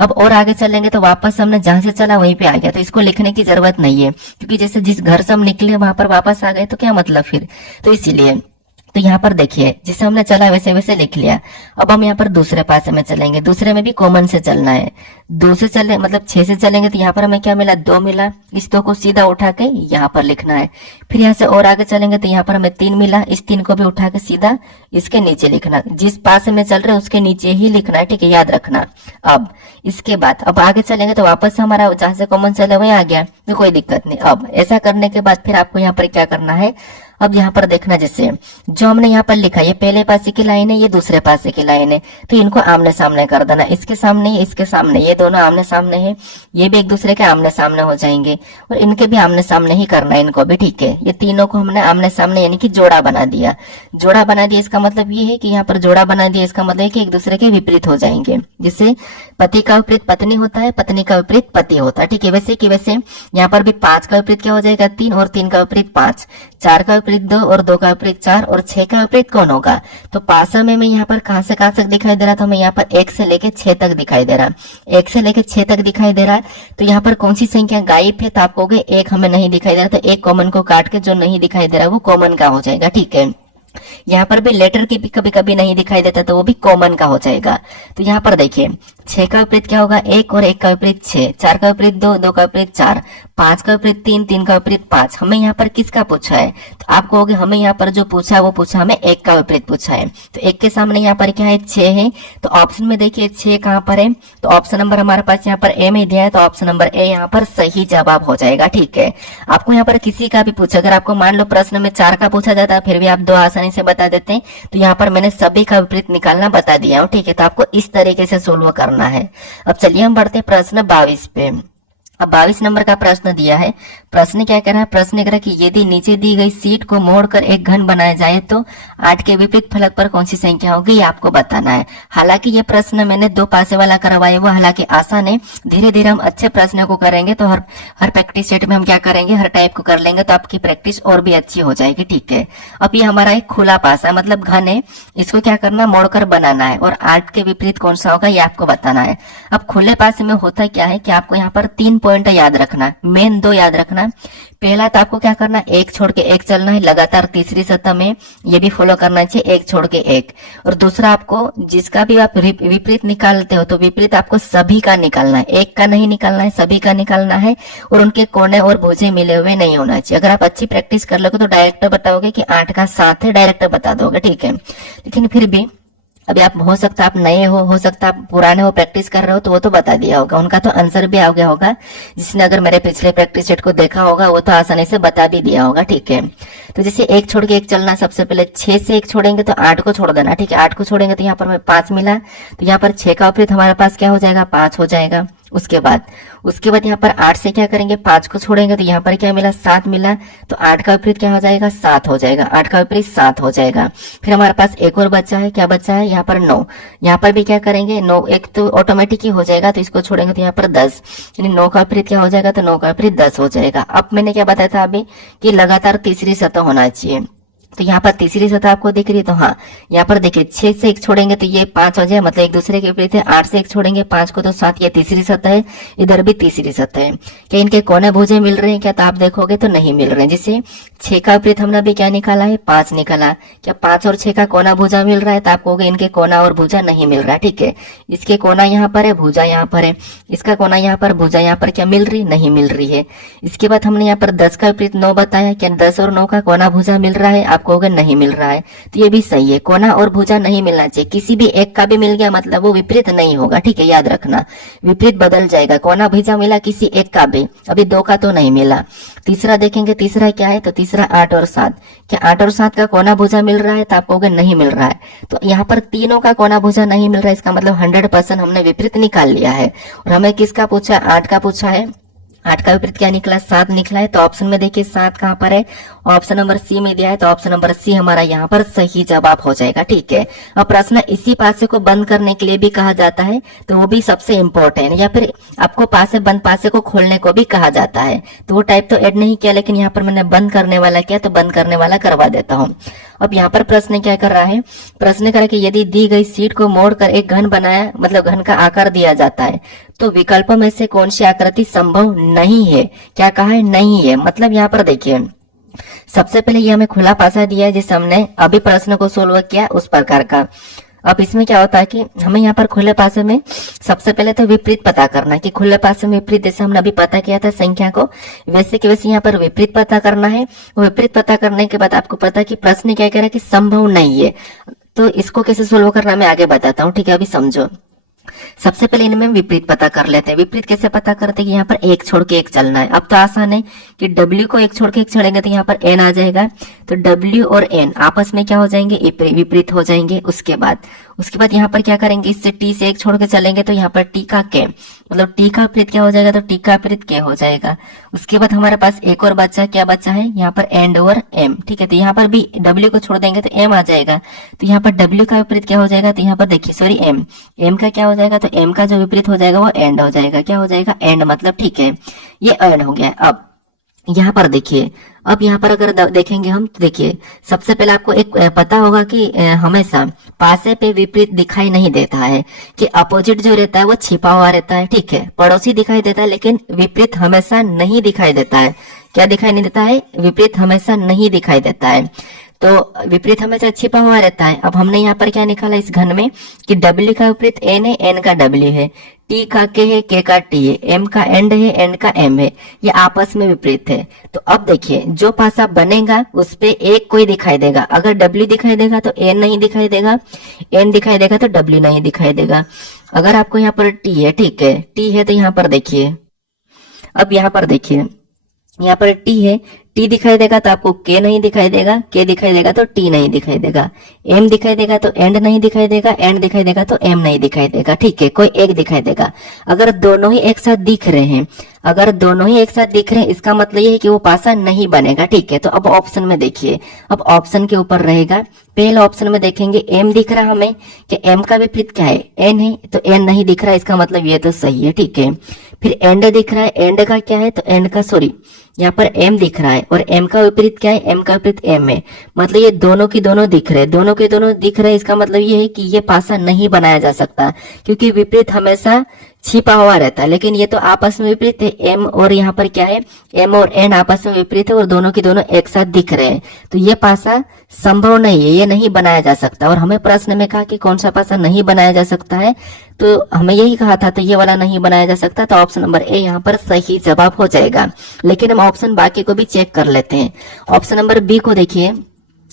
अब और आगे चलेंगे तो वापस हमने जहां से चला वहीं पे आ गया, तो इसको लिखने की जरूरत नहीं है, क्योंकि जैसे जिस घर से हम निकले वहां पर वापस आ गए तो क्या मतलब फिर, तो इसीलिए। तो यहाँ पर देखिए, जिसे हमने चला वैसे वैसे लिख लिया। अब हम यहाँ पर दूसरे पासे में चलेंगे, दूसरे में भी कॉमन से चलना है। 2 से चले मतलब 6 से चलेंगे तो यहाँ पर हमें क्या मिला? 2 मिला, इस 2 को सीधा उठा के यहाँ पर लिखना है। फिर यहाँ से और आगे चलेंगे तो यहाँ पर हमें 3 मिला, इस 3 को भी उठा के सीधा इसके नीचे लिखना, जिस पासे में चल रहे उसके नीचे ही लिखना है। ठीक है, याद रखना। अब इसके बाद अब आगे चलेंगे तो वापस हमारा जहां से कॉमन चले वहीं आ गया, तो कोई दिक्कत नहीं। अब ऐसा करने के बाद फिर आपको यहाँ पर क्या करना है? अब यहाँ पर देखना, जैसे जो हमने यहाँ पर लिखा, ये पहले पासे की लाइन है, ये दूसरे पासे की लाइन है, तो इनको आमने सामने कर देना। इसके सामने, इसके सामने, ये दोनों आमने सामने है, ये भी एक दूसरे के आमने सामने हो जाएंगे, और इनके भी आमने सामने ही करना है इनको भी। ठीक है। ये तीनों को हमने आमने सामने यानी कि जोड़ा बना दिया। जोड़ा बना दिया इसका मतलब ये है कि यहाँ पर जोड़ा बना दिया, इसका मतलब है कि एक दूसरे के विपरीत हो जाएंगे। जैसे पति का विपरीत पत्नी होता है, पत्नी का विपरीत पति होता है। ठीक है। वैसे कि वैसे यहाँ पर भी 5 का विपरीत क्या हो जाएगा? 3, और 3 का विपरीत 5, 4 का विपरीत 2, और 2 का विपरीत 4, और 6 का विपरीत कौन होगा? तो पासा में यहाँ पर कहां से कहां तक दिखाई दे रहा था? हमें यहाँ पर 1 से लेके 6 तक दिखाई दे रहा, 1 से लेके 6 तक दिखाई दे रहा है। तो यहाँ पर कौन सी संख्या गायब है? तो आप कहोगे 1 हमें नहीं दिखाई दे रहा, तो 1 कॉमन को काट के जो नहीं दिखाई दे रहा वो कॉमन का हो जाएगा। ठीक है। यहाँ पर भी लेटर की भी कभी कभी नहीं दिखाई देता, तो वो भी कॉमन का हो जाएगा। तो यहाँ पर देखिए, 6 का विपरीत क्या होगा? 1, और 1 का विपरीत 6, 4 का विपरीत 2, 2 का विपरीत 4, 5 का विपरीत 3, 3 का विपरीत 5। हमें यहाँ पर किसका पूछा है? तो आप कहोगे हमें यहाँ पर जो पूछा है वो पूछा हमें 1 का विपरीत पूछा है। तो 1 के सामने यहाँ पर क्या है? 6 है। तो ऑप्शन में देखिए 6 कहाँ पर है? तो ऑप्शन नंबर हमारे पास यहाँ पर ए में दिया है, तो ऑप्शन नंबर ए यहाँ पर सही जवाब हो जाएगा। ठीक है। आपको यहाँ पर किसी का भी पूछा, अगर आपको मान लो प्रश्न में 4 का पूछा जाता है फिर भी आप 2 आसानी से बता देते हैं, तो यहाँ पर मैंने सभी का विपरीत निकालना बता दिया हूँ। ठीक है। तो आपको इस तरीके से सोल्व करना है। अब चलिए हम बढ़ते प्रश्न 22 पे। अब 22 नंबर का प्रश्न दिया है। प्रश्न क्या कह रहा है? प्रश्न कह रहा है कि यदि नीचे दी गई शीट को मोड़कर एक घन बनाया जाए तो 8 के विपरीत फलक पर कौन सी संख्या होगी, ये आपको बताना है। हालांकि ये प्रश्न मैंने 2 पासे वाला करवाया हुआ, हालांकि आसान है। धीरे धीरे हम अच्छे प्रश्नों को करेंगे तो हर प्रैक्टिस सेट में हम क्या करेंगे, हर टाइप को कर लेंगे तो आपकी प्रैक्टिस और भी अच्छी हो जाएगी। ठीक है, अब ये हमारा एक खुला पासा मतलब घन है, इसको क्या करना, मोड़कर बनाना है और 8 के विपरीत कौन सा होगा ये आपको बताना है। अब खुले पासे में होता क्या है कि आपको यहाँ पर 3 पॉइंट याद रखना, मेन 2 याद रखना। पहला तो आपको क्या करना, एक छोड़ के एक चलना है लगातार तीसरी सतह में, ये भी फॉलो करना चाहिए, एक छोड़ के एक। और दूसरा आपको जिसका भी आप विपरीत निकालते हो तो विपरीत आपको सभी का निकालना है, एक का नहीं निकालना है, सभी का निकालना है। और उनके कोने और भुजे मिले हुए नहीं होना चाहिए। अगर आप अच्छी प्रैक्टिस कर लोगे तो डायरेक्ट बताओगे कि 8 का 7 है, डायरेक्ट बता दोगे। ठीक है, लेकिन फिर भी अभी आप हो सकता है आप नए हो सकता है आप पुराने हो, प्रैक्टिस कर रहे हो तो वो तो बता दिया होगा, उनका तो आंसर भी आ गया होगा। जिसने अगर मेरे पिछले प्रैक्टिस सेट को देखा होगा वो तो आसानी से बता भी दिया होगा। ठीक है, तो जैसे एक छोड़ के एक चलना, सबसे पहले 6 से एक छोड़ेंगे तो 8 को छोड़ देना। ठीक है, 8 को छोड़ेंगे तो यहाँ पर हमें 5 मिला, तो यहाँ पर 6 का विपरीत हमारे पास क्या हो जाएगा, 5 हो जाएगा। उसके बाद यहाँ पर 8 से क्या करेंगे, 5 को छोड़ेंगे तो यहाँ पर क्या मिला, 7 मिला, तो 8 का विपरीत क्या हो जाएगा, 7 हो जाएगा। 8 का विपरीत 7 हो जाएगा। फिर हमारे पास एक और बचा है, क्या बचा है, यहाँ पर 9। यहाँ पर भी क्या करेंगे, 9 एक तो ऑटोमेटिक ही हो जाएगा, तो इसको छोड़ेंगे तो यहाँ पर 10, यानी 9 का विपरीत क्या हो जाएगा, तो 9 का विपरीत 10 हो जाएगा। अब मैंने क्या बताया था अभी कि लगातार तीसरी सतह होना चाहिए, तो यहाँ पर तीसरी सतह आपको दिख रही है, तो हाँ यहाँ पर देखिए 6 से 1 छोड़ेंगे तो ये 5 हो जाए, मतलब एक दूसरे के विपरीत है। 8 से 1 छोड़ेंगे 5 को तो 7, ये तीसरी सतह है, इधर भी तीसरी सतह है। क्या इनके कोने भुजे मिल रहे हैं क्या, तो आप देखोगे तो नहीं मिल रहे हैं। जैसे 6 का विपरीत हमने अभी क्या निकाला है, 5 निकाला, क्या 5 और 6 का कोना भुजा मिल रहा है, तो आप कहोगे इनके कोना और भुजा नहीं मिल रहा है। ठीक है, इसके कोना यहाँ पर है, भुजा यहाँ पर है, इसका कोना यहाँ पर, भुजा यहाँ पर क्या मिल रही, नहीं मिल रही है। इसके बाद हमने यहाँ पर 10 का विपरीत 9 बताया, क्या 10 और 9 का कोना भुजा मिल रहा है, आप कहोगे नहीं मिल रहा है, तो ये भी सही है, कोना और भुजा नहीं मिलना चाहिए। किसी भी एक का भी मिल गया मतलब वो विपरीत नहीं होगा। ठीक है, याद रखना, विपरीत बदल जाएगा। कोना भुजा मिला किसी एक का भी, अभी 2 का तो नहीं मिला। तीसरा देखेंगे, तीसरा क्या है, तो तीसरा 8 और 7, क्या 8 और 7 का कोना भुजा मिल रहा है, तो आप कहोगे नहीं मिल रहा है। तो यहाँ पर तीनों का कोना भुजा नहीं मिल रहा है, इसका मतलब 100% हमने विपरीत निकाल लिया है। और हमें किसका पूछा, 8 का पूछा है। 8 का विपरीत क्या निकला, 7 निकला है। तो ऑप्शन में देखिए 7 कहाँ पर है, ऑप्शन नंबर सी में दिया है, तो ऑप्शन नंबर सी हमारा यहाँ पर सही जवाब हो जाएगा। ठीक है, अब प्रश्न इसी पासे को बंद करने के लिए भी कहा जाता है, तो वो भी सबसे इंपॉर्टेंट, या फिर आपको पासे बंद पासे को खोलने को भी कहा जाता है। तो वो टाइप तो ऐड नहीं किया, लेकिन यहाँ पर मैंने बंद करने वाला किया, तो बंद करने वाला करवा देता हूँ। अब यहाँ पर प्रश्न क्या कर रहा है, प्रश्न कर रहा है कि यदि दी गई शीट को मोड़कर एक घन बनाया, मतलब घन का आकार दिया जाता है, तो विकल्पों में से कौन सी आकृति संभव नहीं है। क्या कहा है, नहीं है। मतलब यहाँ पर देखिए सबसे पहले ये हमें खुला पासा दिया है, जिस हमने अभी प्रश्न को सोल्व किया उस प्रकार का। अब इसमें क्या होता है कि हमें यहाँ पर खुले पासे में सबसे पहले तो विपरीत पता करना है कि खुले पासे में विपरीत, जैसे हमने अभी पता किया था संख्या को, वैसे कि वैसे यहाँ पर विपरीत पता करना है। विपरीत पता करने के बाद आपको पता कि प्रश्न क्या कह रहा है कि संभव नहीं है, तो इसको कैसे सोल्व करना मैं आगे बताता हूँ। ठीक है, अभी समझो। सबसे पहले इनमें विपरीत पता कर लेते हैं। विपरीत कैसे पता करते हैं कि यहाँ पर एक छोड़ के एक चलना है। अब तो आसान है कि W को एक छोड़ के एक चलेंगे तो यहाँ पर N आ जाएगा, तो W और N आपस में क्या हो जाएंगे, विपरीत हो जाएंगे। उसके बाद यहाँ पर क्या करेंगे, इससे T से एक छोड़ के चलेंगे तो यहाँ पर T का K, मतलब T का विपरीत क्या हो जाएगा, तो T का विपरीत K हो जाएगा। उसके बाद हमारे पास एक और बचा, क्या बचा है, यहाँ पर एंड और M। ठीक है, तो यहाँ पर भी W को छोड़ देंगे तो M आ जाएगा, तो यहाँ पर W का विपरीत क्या हो जाएगा, तो यहाँ पर देखिए सॉरी M का क्या हो जाएगा, तो M का जो विपरीत हो जाएगा वो एंड हो जाएगा। क्या हो जाएगा, एंड, मतलब ठीक है ये एंड हो गया। अब यहाँ पर देखिए, अब यहाँ पर अगर देखेंगे हम तो देखिए सबसे पहले आपको एक पता होगा कि हमेशा पासे पे विपरीत दिखाई नहीं देता है, कि अपोजिट जो रहता है वो छिपा हुआ रहता है। ठीक है, पड़ोसी दिखाई देता है लेकिन विपरीत हमेशा नहीं दिखाई देता है। क्या दिखाई नहीं देता है, विपरीत हमेशा नहीं दिखाई देता है, तो विपरीत हमेशा छिपा हुआ रहता है। अब हमने यहाँ पर क्या निकाला इस घन में कि W का विपरीत N है, N का W है, T का K है, K का T है, M का एंड है, एंड का M है, ये आपस में विपरीत है। तो अब देखिए जो पासा बनेगा उस पे एक कोई दिखाई देगा। अगर W दिखाई देगा तो N नहीं दिखाई देगा, N दिखाई देगा तो W नहीं दिखाई देगा। अगर आपको यहाँ पर T है, ठीक है T है, तो यहाँ पर देखिए, अब यहाँ पर देखिए यहाँ पर T है, टी दिखाई देगा तो आपको के नहीं दिखाई देगा, के दिखाई देगा तो टी नहीं दिखाई देगा, एम दिखाई देगा तो एंड नहीं दिखाई देगा, एंड दिखाई देगा तो एम नहीं दिखाई देगा। ठीक है, कोई एक दिखाई देगा। अगर दोनों ही एक साथ दिख रहे हैं, अगर दोनों ही एक साथ दिख रहे हैं, इसका मतलब ये है कि वो पासा नहीं बनेगा। ठीक है, तो अब ऑप्शन में देखिए, अब ऑप्शन के ऊपर रहेगा, पहले ऑप्शन में देखेंगे एम दिख रहा हमें कि एम का विपरीत क्या है, एन है, तो एन नहीं दिख रहा है, इसका मतलब ये तो सही है। ठीक है, फिर एंड दिख रहा है, एंड का क्या है, तो एंड का सॉरी यहाँ पर एम दिख रहा है, और एम का विपरीत क्या है, एम का विपरीत एम है, मतलब ये दोनों की दोनों दिख रहे हैं, दोनों के दोनों दिख रहे हैं, इसका मतलब ये है कि ये पासा नहीं बनाया जा सकता, क्योंकि विपरीत हमेशा छिपा हुआ रहता है। लेकिन ये तो आपस में विपरीत है, एम और यहाँ पर क्या है, एम और एन आपस में विपरीत है और दोनों की दोनों एक साथ दिख रहे हैं, तो ये पासा संभव नहीं है, ये नहीं बनाया जा सकता। और हमें प्रश्न में कहा कि कौन सा पासा नहीं बनाया जा सकता है, तो हमें यही कहा था, तो ये वाला नहीं बनाया जा सकता, तो ऑप्शन नंबर ए यहाँ पर सही जवाब हो जाएगा। लेकिन हम ऑप्शन बाकी को भी चेक कर लेते हैं। ऑप्शन नंबर बी को देखिए,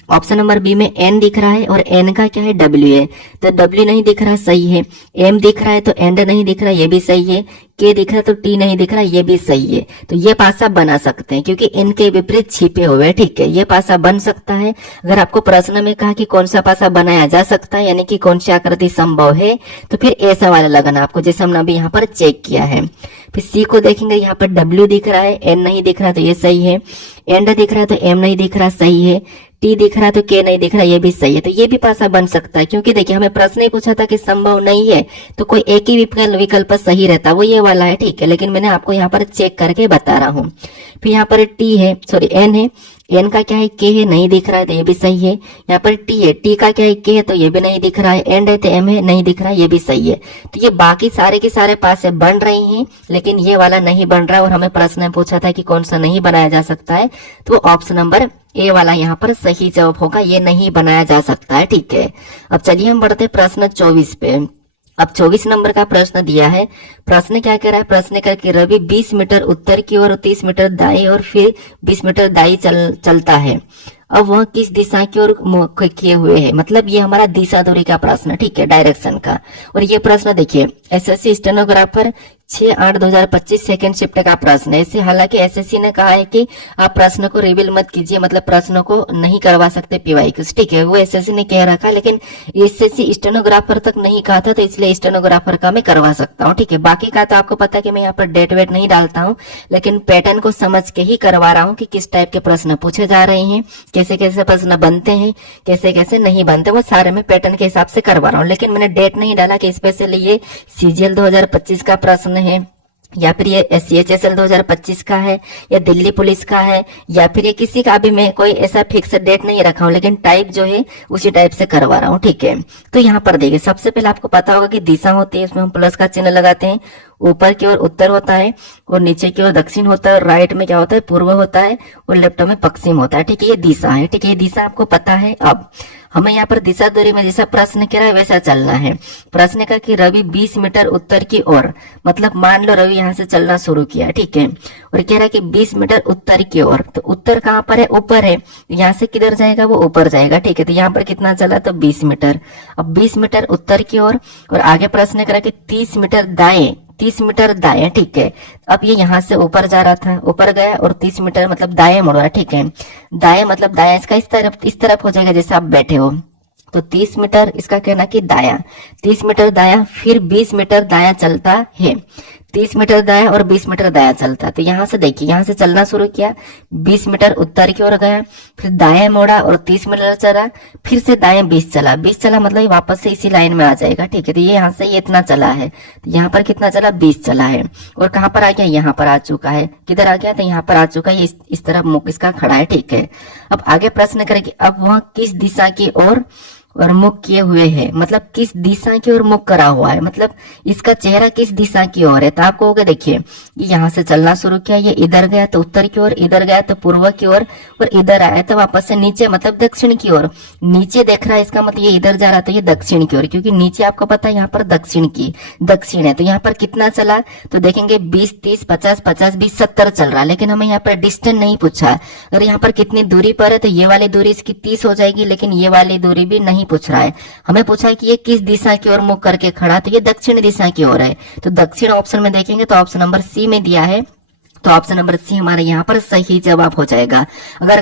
ऑप्शन नंबर बी में एन दिख रहा है और एन का क्या है, डब्ल्यू है, तो डब्ल्यू नहीं दिख रहा, सही है। एम दिख रहा है तो एंड नहीं दिख रहा, ये भी सही है। के दिख रहा है तो टी नहीं दिख रहा, ये भी सही है। तो ये पासा बना सकते हैं क्योंकि इनके विपरीत छिपे हुए हैं। ठीक है, ये पासा बन सकता है। अगर आपको प्रश्न में कहा कि कौन सा पासा बनाया जा सकता है, यानी कि कौन सी आकृति संभव है, तो फिर ऐसा वाला लगाना आपको, जैसे हमने अभी यहाँ पर चेक किया है। फिर सी को देखेंगे, यहाँ पर डब्ल्यू दिख रहा है, एन नहीं दिख रहा, तो ये सही है। एंड दिख रहा है तो एम नहीं दिख रहा, सही है। टी दिख रहा है तो के नहीं दिख रहा, ये भी सही है। तो ये भी पासा बन सकता है, क्योंकि देखिए हमें प्रश्न ही पूछा था कि संभव नहीं है, तो कोई एक ही विकल्प सही रहता, वो ये वाला है। ठीक है, लेकिन मैंने आपको यहाँ पर चेक करके बता रहा हूँ। फिर यहाँ पर टी है, सॉरी एन है, एन का क्या है, के है, नहीं दिख रहा है, तो ये भी सही है। यहाँ पर टी है, टी का क्या है, के है, तो ये भी नहीं दिख रहा है। एंड है तो एम है, नहीं दिख रहा है, ये भी सही है। तो ये बाकी सारे के सारे पासे बन रही हैं, लेकिन ये वाला नहीं बन रहा है। और हमें प्रश्न में पूछा था कि कौन सा नहीं बनाया जा सकता है, तो ऑप्शन नंबर ए वाला यहाँ पर सही जवाब होगा, ये नहीं बनाया जा सकता है। ठीक है, अब चलिए हम बढ़ते प्रश्न 24 पे। अब 24 नंबर का प्रश्न दिया है। प्रश्न क्या कह रहा है, प्रश्न कह कि रवि 20 मीटर उत्तर की ओर और 30 मीटर दाई और फिर 20 मीटर दाई चलता है। अब वह किस दिशा की ओर मुख किए हुए है, मतलब ये हमारा दिशा दूरी का प्रश्न। ठीक है, डायरेक्शन का। और ये प्रश्न देखिए एसएससी स्टेनोग्राफर 6/8/2025 सेकंड शिफ्ट का प्रश्न है। इसे हालांकि एसएससी ने कहा है कि आप प्रश्न को रिवील मत कीजिए, मतलब प्रश्नों को नहीं करवा सकते पीवाईक्यूज। ठीक है, वो एसएससी ने कह रखा, लेकिन एसएससी स्टेनोग्राफर तक नहीं कहा था, तो इसलिए स्टेनोग्राफर का मैं करवा सकता हूँ। ठीक है, बाकी का तो आपको पता है कि मैं यहाँ पर डेट वेट नहीं डालता हूँ, लेकिन पैटर्न को समझ के ही करवा रहा हूँ कि किस टाइप के प्रश्न पूछे जा रहे हैं, कैसे कैसे प्रश्न बनते हैं, कैसे कैसे नहीं बनते, वो सारे मैं पैटर्न के हिसाब से करवा रहा हूँ। लेकिन मैंने डेट नहीं डाला कि स्पेशली ये सीजीएल 2025 का प्रश्न है, या फिर ये CHSL 2025 का है, या दिल्ली पुलिस का है, या फिर ये किसी का भी मैं कोई ऐसा फिक्स डेट नहीं रखा हूँ, लेकिन टाइप जो है उसी टाइप से करवा रहा हूँ। ठीक है, तो यहाँ पर देखिए सबसे पहले आपको पता होगा कि दिशा होती है, उसमें हम प्लस का चिन्ह लगाते हैं। ऊपर की ओर उत्तर होता है और नीचे की ओर दक्षिण होता है, और राइट में क्या होता है, पूर्व होता है, और लेफ्ट में पश्चिम होता है। ठीक है, ये दिशा है। ठीक है, ये दिशा आपको पता है। अब हमें यहाँ पर दिशा दूरी में जैसा प्रश्न कह रहा है वैसा चलना है। प्रश्न का कि रवि 20 मीटर उत्तर की ओर, मतलब मान लो रवि यहाँ से चलना शुरू किया। ठीक है, और कह रहा है कि 20 मीटर उत्तर की ओर, तो उत्तर कहाँ पर है, ऊपर है, यहाँ से किधर जाएगा, वो ऊपर जाएगा। ठीक है, तो यहाँ पर कितना चला, तो 20 मीटर। अब 20 मीटर उत्तर की ओर, और आगे प्रश्न करा कि 30 मीटर दाएं, 30 मीटर दाएं। ठीक है, अब ये यहाँ से ऊपर जा रहा था, ऊपर गया और 30 मीटर मतलब दाएं मुड़ रहा है। ठीक है, दाएं मतलब दाएं, इसका इस तरफ हो जाएगा जैसे आप बैठे हो, तो 30 मीटर इसका कहना कि दाया, 30 मीटर दाया, फिर 20 मीटर दाया चलता है। 30 मीटर दाया और 20 मीटर दाया चलता, तो यहाँ से देखिए यहाँ से चलना शुरू किया, 20 मीटर उत्तर की ओर गया, फिर दाएं मोड़ा और 30 मीटर चला, फिर से दाएं 20 चला, 20 चला मतलब ये वापस से इसी लाइन में आ जाएगा। ठीक है, तो ये यहाँ से ये इतना चला है, तो यहाँ पर कितना चला, 20 चला है, और कहाँ पर आ गया, यहाँ पर आ चुका है। किधर आ गया, तो यहाँ पर आ चुका है, इस तरफ मुख इसका खड़ा है। ठीक है, अब आगे प्रश्न करें कि अब वह किस दिशा की ओर और मुख किए हुए है, मतलब किस दिशा की ओर मुख करा हुआ है, मतलब इसका चेहरा किस दिशा की ओर है। तो आपको होगा देखिए यहाँ से चलना शुरू किया, ये इधर गया तो उत्तर की ओर, इधर गया तो पूर्व की ओर, और इधर आया तो वापस से नीचे मतलब दक्षिण की ओर। नीचे देख रहा है इसका मतलब ये इधर जा रहा तो ये दक्षिण की ओर, क्योंकि नीचे आपको पता है यहाँ पर दक्षिण है। तो यहाँ पर कितना चला, तो देखेंगे 20, 30, 50, 50, 20, 70 चल रहा है, लेकिन हमें यहाँ पर डिस्टेंस नहीं पूछा। अगर यहाँ पर कितनी दूरी पर है, तो ये वाली दूरी इसकी 30 हो जाएगी, लेकिन ये वाली दूरी भी नहीं पूछ रहा है। हमें पूछा है कि ये किस दिशा की ओर मुख करके खड़ा, तो ये दक्षिण दिशा की ओर है। तो दक्षिण ऑप्शन में देखेंगे तो ऑप्शन नंबर सी में दिया है, तो ऑप्शन नंबर सी हमारा यहाँ पर सही जवाब हो जाएगा। अगर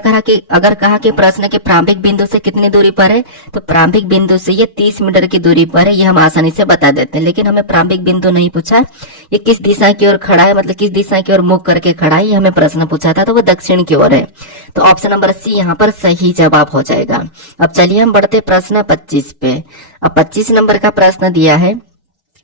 कहा कि प्रश्न के प्रारंभिक बिंदु से कितनी दूरी पर है, तो प्रारंभिक बिंदु से ये 30 मीटर की दूरी पर है, ये हम आसानी से बता देते हैं। लेकिन हमें प्रारंभिक बिंदु नहीं पूछा, ये किस दिशा की ओर खड़ा है, मतलब किस दिशा की ओर मुख करके खड़ा है, ये हमें प्रश्न पूछा था, तो वो दक्षिण की ओर है। तो ऑप्शन नंबर सी यहाँ पर सही जवाब हो जाएगा। अब चलिए हम बढ़ते प्रश्न 25 पे। अब 25 नंबर का प्रश्न दिया है।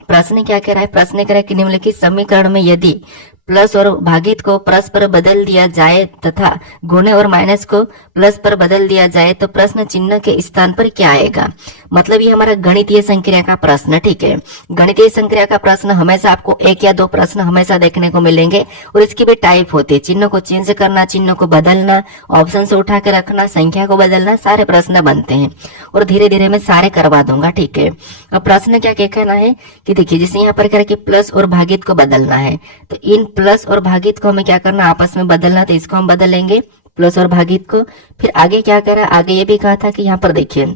प्रश्न क्या कह रहा है? प्रश्न कह रहा है कि निम्नलिखित समीकरण में यदि प्लस और भागित को परस्पर बदल दिया जाए तथा गुणे और माइनस को प्लस पर बदल दिया जाए तो प्रश्न चिन्ह के स्थान पर क्या आएगा। मतलब ये हमारा गणितीय संक्रिया का प्रश्न, ठीक है। गणितीय संक्रिया का प्रश्न हमेशा आपको एक या दो प्रश्न हमेशा देखने को मिलेंगे और इसकी भी टाइप होती है। चिन्ह को चेंज करना, चिन्ह को बदलना, ऑप्शन से उठा के रखना, संख्या को बदलना, सारे प्रश्न बनते हैं और धीरे धीरे मैं सारे करवा दूंगा, ठीक है। अब प्रश्न क्या कहना है कि देखिए, जैसे यहाँ पर कह रहा है कि प्लस और भागित को बदलना है, तो इन प्लस और भागित को हमें क्या करना, आपस में बदलना, तो इसको हम बदलेंगे प्लस और भागित को। फिर आगे क्या कह रहा है, आगे ये भी कहा था कि यहाँ पर देखिए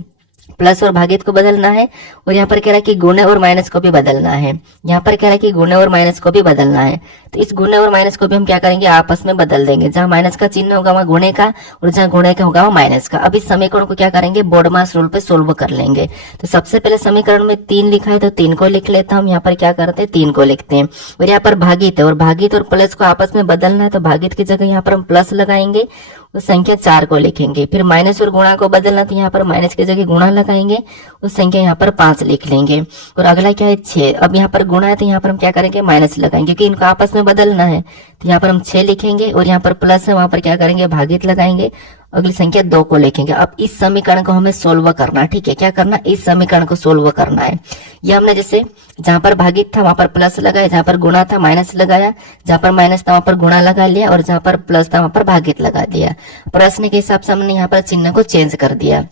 प्लस और भागित को बदलना है और यहाँ पर कह रहा है कि गुणे और माइनस को भी बदलना है। यहाँ पर कह रहा है कि गुणे और माइनस को भी बदलना है, तो इस गुणे और माइनस को भी हम क्या करेंगे, आपस में बदल देंगे। जहां माइनस का चिन्ह होगा वहां गुणे का और जहां गुणे का होगा वहां माइनस का। अब इस समीकरण को क्या करेंगे, बोर्डमास रूल पे सोल्व कर लेंगे। तो सबसे पहले समीकरण में 3 लिखा है तो 3 को लिख लेता हूँ। यहाँ पर क्या करते हैं, 3 को लिखते हैं और यहाँ पर भागित है और भागित और प्लस को आपस में बदलना है, तो भागित की जगह यहाँ पर हम प्लस लगाएंगे उस संख्या 4 को लिखेंगे। फिर माइनस और गुणा को बदलना, तो यहाँ पर माइनस की जगह गुणा लगाएंगे, उस संख्या यहाँ पर 5 लिख लेंगे। और अगला क्या है, 6। अब यहाँ पर गुणा है तो यहाँ पर हम क्या करेंगे, माइनस लगाएंगे क्योंकि इनको आपस में बदलना है, तो यहाँ पर हम 6 लिखेंगे और यहाँ पर प्लस है, वहां पर क्या करेंगे, भागित लगाएंगे, अगली संख्या 2 को लिखेंगे। अब इस समीकरण को हमें सोल्व करना है, ठीक है। क्या करना, इस समीकरण को सोल्व करना है। ये हमने जैसे जहां पर भागित था वहां पर प्लस लगाया, जहां पर गुणा था माइनस लगाया, जहां पर माइनस था वहां पर गुणा लगा लिया और जहां पर प्लस था वहां पर भागित लगा दिया। प्रश्न के हिसाब से हमने यहाँ पर चिन्ह को चेंज कर दिया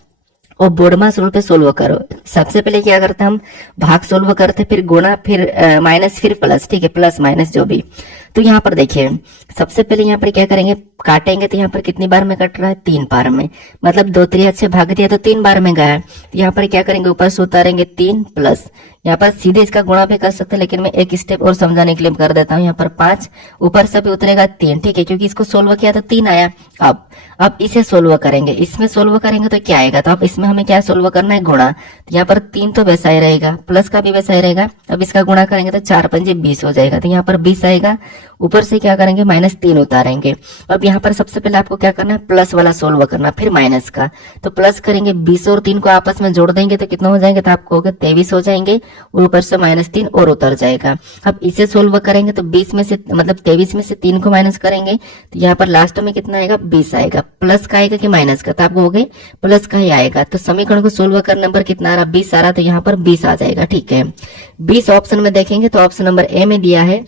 और बोर्डमास रूल पे सोल्व करो। सबसे पहले क्या करते हम, भाग सोल्व करते, फिर गुणा, फिर माइनस, फिर प्लस, ठीक है, प्लस माइनस जो भी। तो यहाँ पर देखिए सबसे पहले यहाँ पर क्या करेंगे, काटेंगे, तो यहाँ पर कितनी बार में कट रहा है, 3 बार में, मतलब 2 3 से भाग दिया तो 3 बार में गया। तो यहाँ पर क्या करेंगे, ऊपर से उतारेंगे 3 प्लस, यहाँ पर सीधे इसका गुणा भी कर सकते हैं लेकिन मैं एक स्टेप और समझाने के लिए कर देता हूँ। यहाँ पर 5 ऊपर से भी उतरेगा 3, ठीक है, क्योंकि इसको सोल्व किया तो 3 आया। अब इसे सोल्व करेंगे, इसमें सोल्व करेंगे तो क्या आएगा, तो अब इसमें हमें क्या सोल्व करना है, गुणा। तो यहाँ पर 3 तो वैसा ही रहेगा, प्लस का भी वैसा ही रहेगा। अब इसका गुणा करेंगे तो 4 पंजे 20 हो जाएगा, तो यहाँ पर 20 आएगा। ऊपर से क्या करेंगे, -3 उतारेंगे। अब यहाँ पर सबसे पहले आपको क्या करना है, प्लस वाला सोल्व करना, फिर माइनस का। तो प्लस करेंगे, 20 और 3 को आपस में जोड़ देंगे तो कितना हो जाएंगे, तो आपको 23 हो जाएंगे और ऊपर से -3 और उतर जाएगा। अब इसे सोल्व करेंगे तो 20 में से मतलब 23 में से 3 को माइनस करेंगे तो यहाँ पर लास्ट में कितना आएगा, 20 आएगा। प्लस का आएगा कि माइनस का, तो आपको हो गए प्लस का ही आएगा। तो समीकरण को सोल्व करने पर कितना आ रहा, 20 आ रहा, तो यहाँ पर 20 आ जाएगा, ठीक है। 20 ऑप्शन में देखेंगे तो ऑप्शन नंबर ए में दिया है,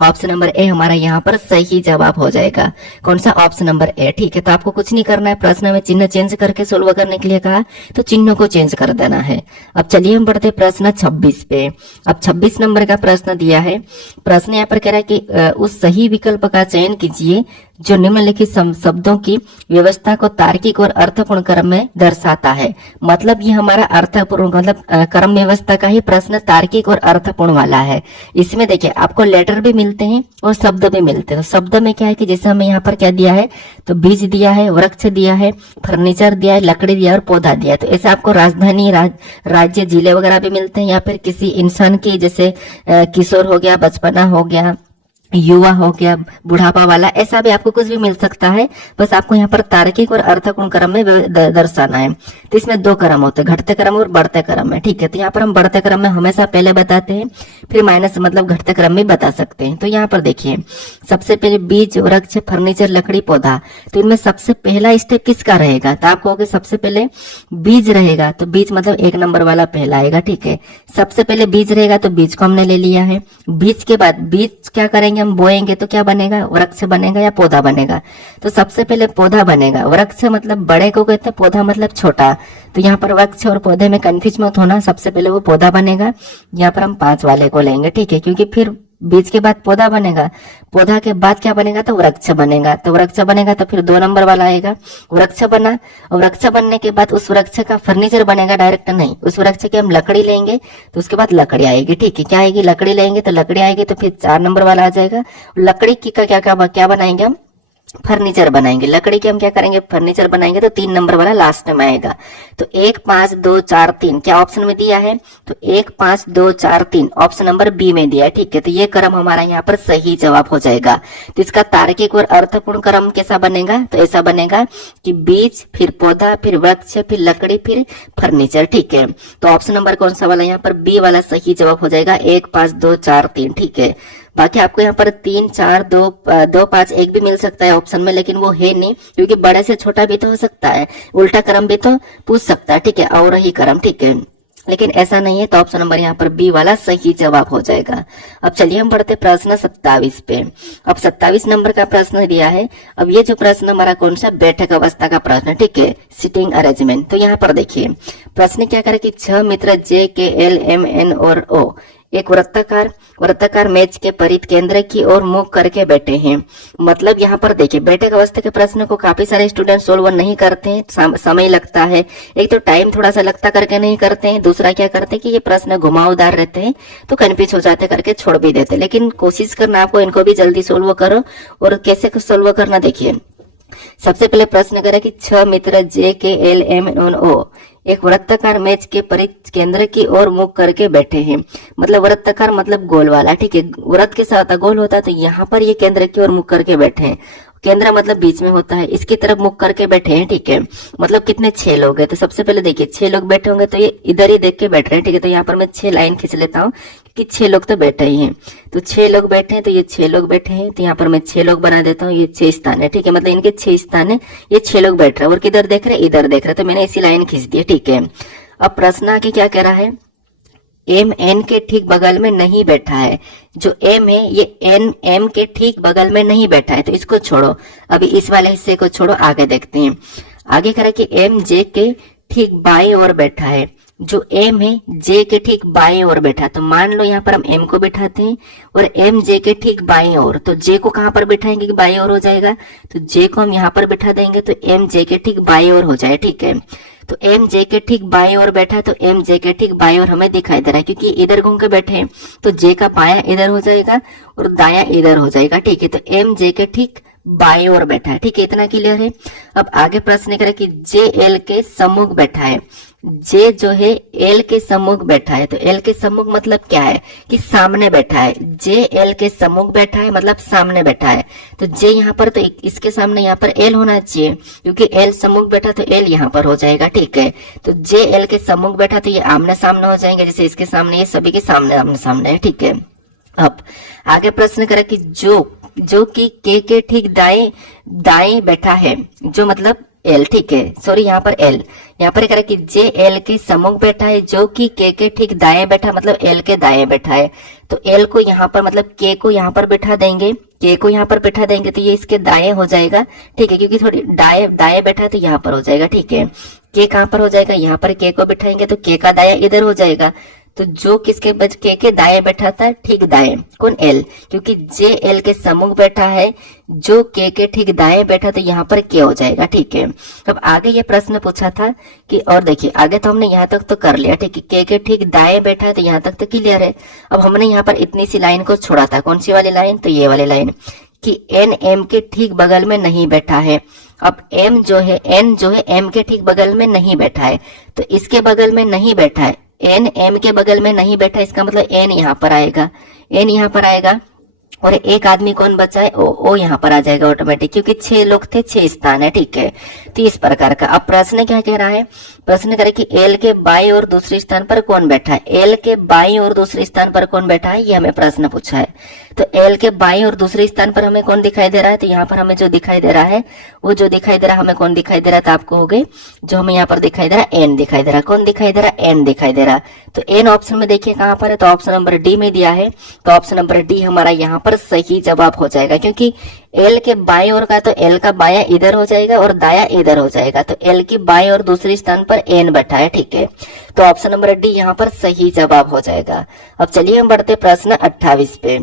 ऑप्शन नंबर ए हमारा यहाँ पर सही जवाब हो जाएगा। कौन सा, ऑप्शन नंबर ए, ठीक है। तो आपको कुछ नहीं करना है, प्रश्न में चिन्ह चेंज करके सोल्व करने के लिए कहा तो चिन्ह को चेंज कर देना है। अब चलिए हम बढ़ते प्रश्न 26 पे। अब 26 नंबर का प्रश्न दिया है। प्रश्न यहाँ पर कह रहा है कि उस सही विकल्प का चयन कीजिए जो निम्नलिखित शब्दों की व्यवस्था को तार्किक और अर्थपूर्ण क्रम में दर्शाता है। मतलब ये हमारा अर्थपूर्ण मतलब क्रम व्यवस्था का ही प्रश्न तार्किक और अर्थपूर्ण वाला है। इसमें देखिए आपको लेटर भी मिलते हैं और शब्द भी मिलते हैं। तो शब्द में क्या है कि जैसे हमें यहाँ पर क्या दिया है, तो बीज दिया है, वृक्ष दिया है, फर्नीचर दिया है, लकड़ी दिया है और पौधा दिया है। तो ऐसे आपको राजधानी, राज्य, जिले वगैरह भी मिलते हैं, या फिर किसी इंसान की जैसे किशोर हो गया, बचपना हो गया, युवा हो गया, बुढ़ापा वाला, ऐसा भी आपको कुछ भी मिल सकता है। बस आपको यहाँ पर तार्किक और अर्थपूर्ण क्रम में दर्शाना है। तो इसमें 2 क्रम होते हैं, घटते क्रम और बढ़ते क्रम में, ठीक है। तो यहाँ पर हम बढ़ते क्रम में हमेशा पहले बताते हैं, फिर माइनस मतलब घटते क्रम में बता सकते हैं। तो यहाँ पर देखिए सबसे पहले बीज, वृक्ष, फर्नीचर, लकड़ी, पौधा। तो इनमें सबसे पहला स्टेप किसका रहेगा, तो आपको होगा सबसे पहले बीज रहेगा। तो बीज मतलब 1 नंबर वाला पहला आएगा, ठीक है। सबसे पहले बीज रहेगा तो बीज को हमने ले लिया है। बीज के बाद बीज क्या करेंगे, हम बोएंगे तो क्या बनेगा, वृक्ष बनेगा या पौधा बनेगा। तो सबसे पहले पौधा बनेगा। वृक्ष मतलब बड़े को कहते हैं, पौधा मतलब छोटा। तो यहाँ पर वृक्ष और पौधे में कंफ्यूज मत होना, सबसे पहले वो पौधा बनेगा। यहाँ पर हम 5 वाले को लेंगे, ठीक है, क्योंकि फिर बीज के बाद पौधा बनेगा, पौधा के बाद क्या बनेगा, तो वृक्ष बनेगा, तो वृक्ष बनेगा तो फिर 2 नंबर वाला आएगा। वृक्ष बना और वृक्ष बनने के बाद उस वृक्ष का फर्नीचर बनेगा, डायरेक्ट नहीं, उस वृक्ष की हम लकड़ी लेंगे तो उसके बाद लकड़ी आएगी, ठीक है। क्या आएगी, लकड़ी लेंगे तो लकड़ी आएगी तो फिर 4 नंबर वाला आ जाएगा। लकड़ी की का क्या बनाएंगे हम, फर्नीचर बनाएंगे। लकड़ी के हम क्या करेंगे, फर्नीचर बनाएंगे, तो 3 नंबर वाला लास्ट में आएगा। तो 1 5 2 4 3 क्या ऑप्शन में दिया है, तो 1 5 2 4 3 ऑप्शन नंबर बी में दिया है, ठीक है। तो ये क्रम हमारा यहाँ पर सही जवाब हो जाएगा। तो इसका तार्किक और अर्थपूर्ण क्रम कैसा बनेगा, तो ऐसा बनेगा कि बीज, फिर पौधा, फिर वृक्ष, फिर लकड़ी, फिर फर्नीचर, ठीक है। तो ऑप्शन नंबर कौन सा वाला यहाँ पर, बी वाला सही जवाब हो जाएगा, 1 5 2 4 3, ठीक है। बाकी आपको यहाँ पर 3 4 2 2 5 1 भी मिल सकता है ऑप्शन में, लेकिन वो है नहीं, क्योंकि बड़े से छोटा भी तो हो सकता है, उल्टा क्रम भी तो पूछ सकता है, ठीक है, और ही क्रम, ठीक है, लेकिन ऐसा नहीं है। तो ऑप्शन नंबर यहाँ पर बी वाला सही जवाब हो जाएगा। अब चलिए हम बढ़ते प्रश्न 27 पे। अब 27 नंबर का प्रश्न दिया है। अब ये जो प्रश्न हमारा कौन सा, बैठक अवस्था का प्रश्न, ठीक है, सिटिंग अरेंजमेंट। तो यहाँ पर देखिए प्रश्न क्या करे कि 6 मित्र जे के एल एम एन और ओ एक वृत्ताकार मेज के परिध केंद्र की ओर मुख करके बैठे हैं। मतलब यहाँ पर देखिए बैठक अवस्था के प्रश्न को काफी सारे स्टूडेंट सोल्व नहीं करते हैं, समय लगता है, एक तो टाइम थोड़ा सा लगता करके नहीं करते हैं, दूसरा क्या करते हैं कि ये प्रश्न घुमावदार रहते हैं तो कन्फ्यूज हो जाते करके छोड़ भी देते। लेकिन कोशिश करना आपको इनको भी जल्दी सोल्व करो। और कैसे सोल्व करना, देखिए सबसे पहले प्रश्न करें कि 6 मित्र जे के एल एम एन ओ एक वृत्ताकार मेज के परिध केंद्र की ओर मुख करके बैठे हैं। मतलब वृत्ताकार मतलब गोल वाला, ठीक है, वृत्त के साथ गोल होता है, तो यहाँ पर ये केंद्र की ओर मुख करके बैठे हैं। केंद्र मतलब बीच में होता है, इसकी तरफ मुख करके बैठे हैं, ठीक है। मतलब कितने 6 लोग हैं, तो सबसे पहले देखिए 6 लोग बैठे होंगे तो ये इधर ही देख के बैठ रहे हैं, ठीक है। तो यहाँ पर मैं 6 लाइन खींच लेता हूँ क्योंकि 6 लोग तो बैठे ही हैं। तो 6 लोग बैठे हैं, तो ये 6 लोग बैठे हैं, तो यहाँ पर मैं 6 लोग बना देता हूँ, ये 6 स्थान है, ठीक है। मतलब इनके 6 स्थान है, ये 6 लोग बैठ रहे हैं और किधर देख रहे हैं, इधर देख रहे हैं, तो मैंने इसी लाइन खींच दी है, ठीक है। अब प्रश्न आगे क्या कह रहा है, एम एन के ठीक बगल में नहीं बैठा है। जो एम है ये एन एम के ठीक बगल में नहीं बैठा है, तो इसको छोड़ो, अभी इस वाले हिस्से को छोड़ो, आगे देखते हैं। आगे कह रहा है कि एम जे के ठीक बाएं ओर बैठा है। जो एम है जे के ठीक बाएं ओर बैठा, तो मान लो यहाँ पर हम एम को बैठाते हैं और एम जे के ठीक बाएं ओर, तो जे को कहाँ पर बैठाएंगे कि बाएं ओर हो जाएगा, तो जे को हम यहाँ पर बैठा देंगे तो एम जे के ठीक बाएं ओर हो जाए, ठीक है। तो एम जे के ठीक बाएं ओर बैठा है, तो एम जे के ठीक बाएं ओर हमें दिखाई दे रहा है, क्योंकि इधर घूम के बैठे हैं, तो जे का बायां इधर हो जाएगा और दायां इधर हो जाएगा, ठीक है। तो एम जे के ठीक बाएं ओर बैठा है, ठीक है, इतना क्लियर है। अब आगे प्रश्न करें कि जे एल के सम्मुख बैठा है। जे जो है एल के सम्मुख बैठा है, तो एल के सम्मुख मतलब क्या है कि सामने बैठा है। जे एल के सम्मुख बैठा है मतलब सामने बैठा है, तो जे यहाँ पर, तो इसके सामने यहाँ पर एल होना चाहिए, क्योंकि एल सम्मुख बैठा तो एल यहाँ पर हो जाएगा, ठीक है। तो जे एल के सम्मुख बैठा तो ये आमने सामने हो जाएंगे, जैसे इसके सामने, ये सभी के सामने आमने सामने है, ठीक है। अब आगे प्रश्न करें कि जो कि के ठीक दाएं बैठा है, जो मतलब एल, ठीक है, सॉरी यहाँ पर एल, यहाँ पर कह रहा है कि जे एल के सम्मुख बैठा है, जो कि के ठीक दाएं बैठा, मतलब एल के दाएं बैठा है। तो एल को यहाँ पर मतलब के को यहाँ पर बैठा देंगे, के को यहाँ पर बैठा देंगे तो ये इसके दाएं हो जाएगा, ठीक है, क्योंकि थोड़ी दाएं बैठा है तो यहाँ पर हो जाएगा, ठीक है। के कहाँ पर हो जाएगा, यहाँ पर के को बैठाएंगे तो के का दाया इधर हो जाएगा। तो जो किसके के दाएं बैठा था, ठीक दाएं, कौन एल, क्योंकि जे एल के सम्मुख बैठा है, जो के ठीक दाएं बैठा, तो यहाँ पर के हो जाएगा, ठीक है। अब आगे ये प्रश्न पूछा था कि, और देखिए आगे तो हमने यहाँ तक तो कर लिया, ठीक है, के ठीक दाएं बैठा है तो यहाँ तक तो क्लियर है। अब हमने यहाँ पर इतनी सी लाइन को छोड़ा था, कौन सी वाली लाइन, तो ये वाली लाइन कि एन एम के ठीक बगल में नहीं बैठा है। अब एम जो है, एन जो है एम के ठीक बगल में नहीं बैठा है, तो इसके बगल में नहीं बैठा है, एन एम के बगल में नहीं बैठा, इसका मतलब एन यहाँ पर आएगा, एन यहाँ पर आएगा, और एक आदमी कौन बचा है, ओ यहाँ पर आ जाएगा ऑटोमेटिक, क्योंकि 6 लोग थे, 6 स्थान है, ठीक है। तो इस प्रकार का। अब प्रश्न क्या कह रहा है, प्रश्न करे कि एल के बाईं और दूसरे स्थान पर कौन बैठा है। एल के बाईं और दूसरे स्थान पर कौन बैठा है, ये हमें प्रश्न पूछा है। तो एल के बाईं और दूसरे स्थान पर हमें कौन दिखाई दे रहा है, तो यहाँ पर हमें जो दिखाई दे रहा है, वो जो दिखाई दे रहा है हमें कौन दिखाई दे रहा था, आपको हो गई, जो हमें यहाँ पर दिखाई दे रहा है एन दिखाई दे रहा है, कौन दिखाई दे रहा है, एन दिखाई दे रहा। तो एन ऑप्शन में देखिए कहाँ पर है, तो ऑप्शन नंबर डी में दिया है, तो ऑप्शन नंबर डी हमारा यहाँ पर सही जवाब हो जाएगा, क्योंकि एल के बाएं ओर का, तो एल का बायां इधर हो जाएगा और दाया इधर हो जाएगा, तो एल की बाएं और दूसरे स्थान पर एन बैठा है, ठीक है। तो ऑप्शन नंबर डी यहाँ पर सही जवाब हो जाएगा। अब चलिए हम बढ़ते प्रश्न 28 पे।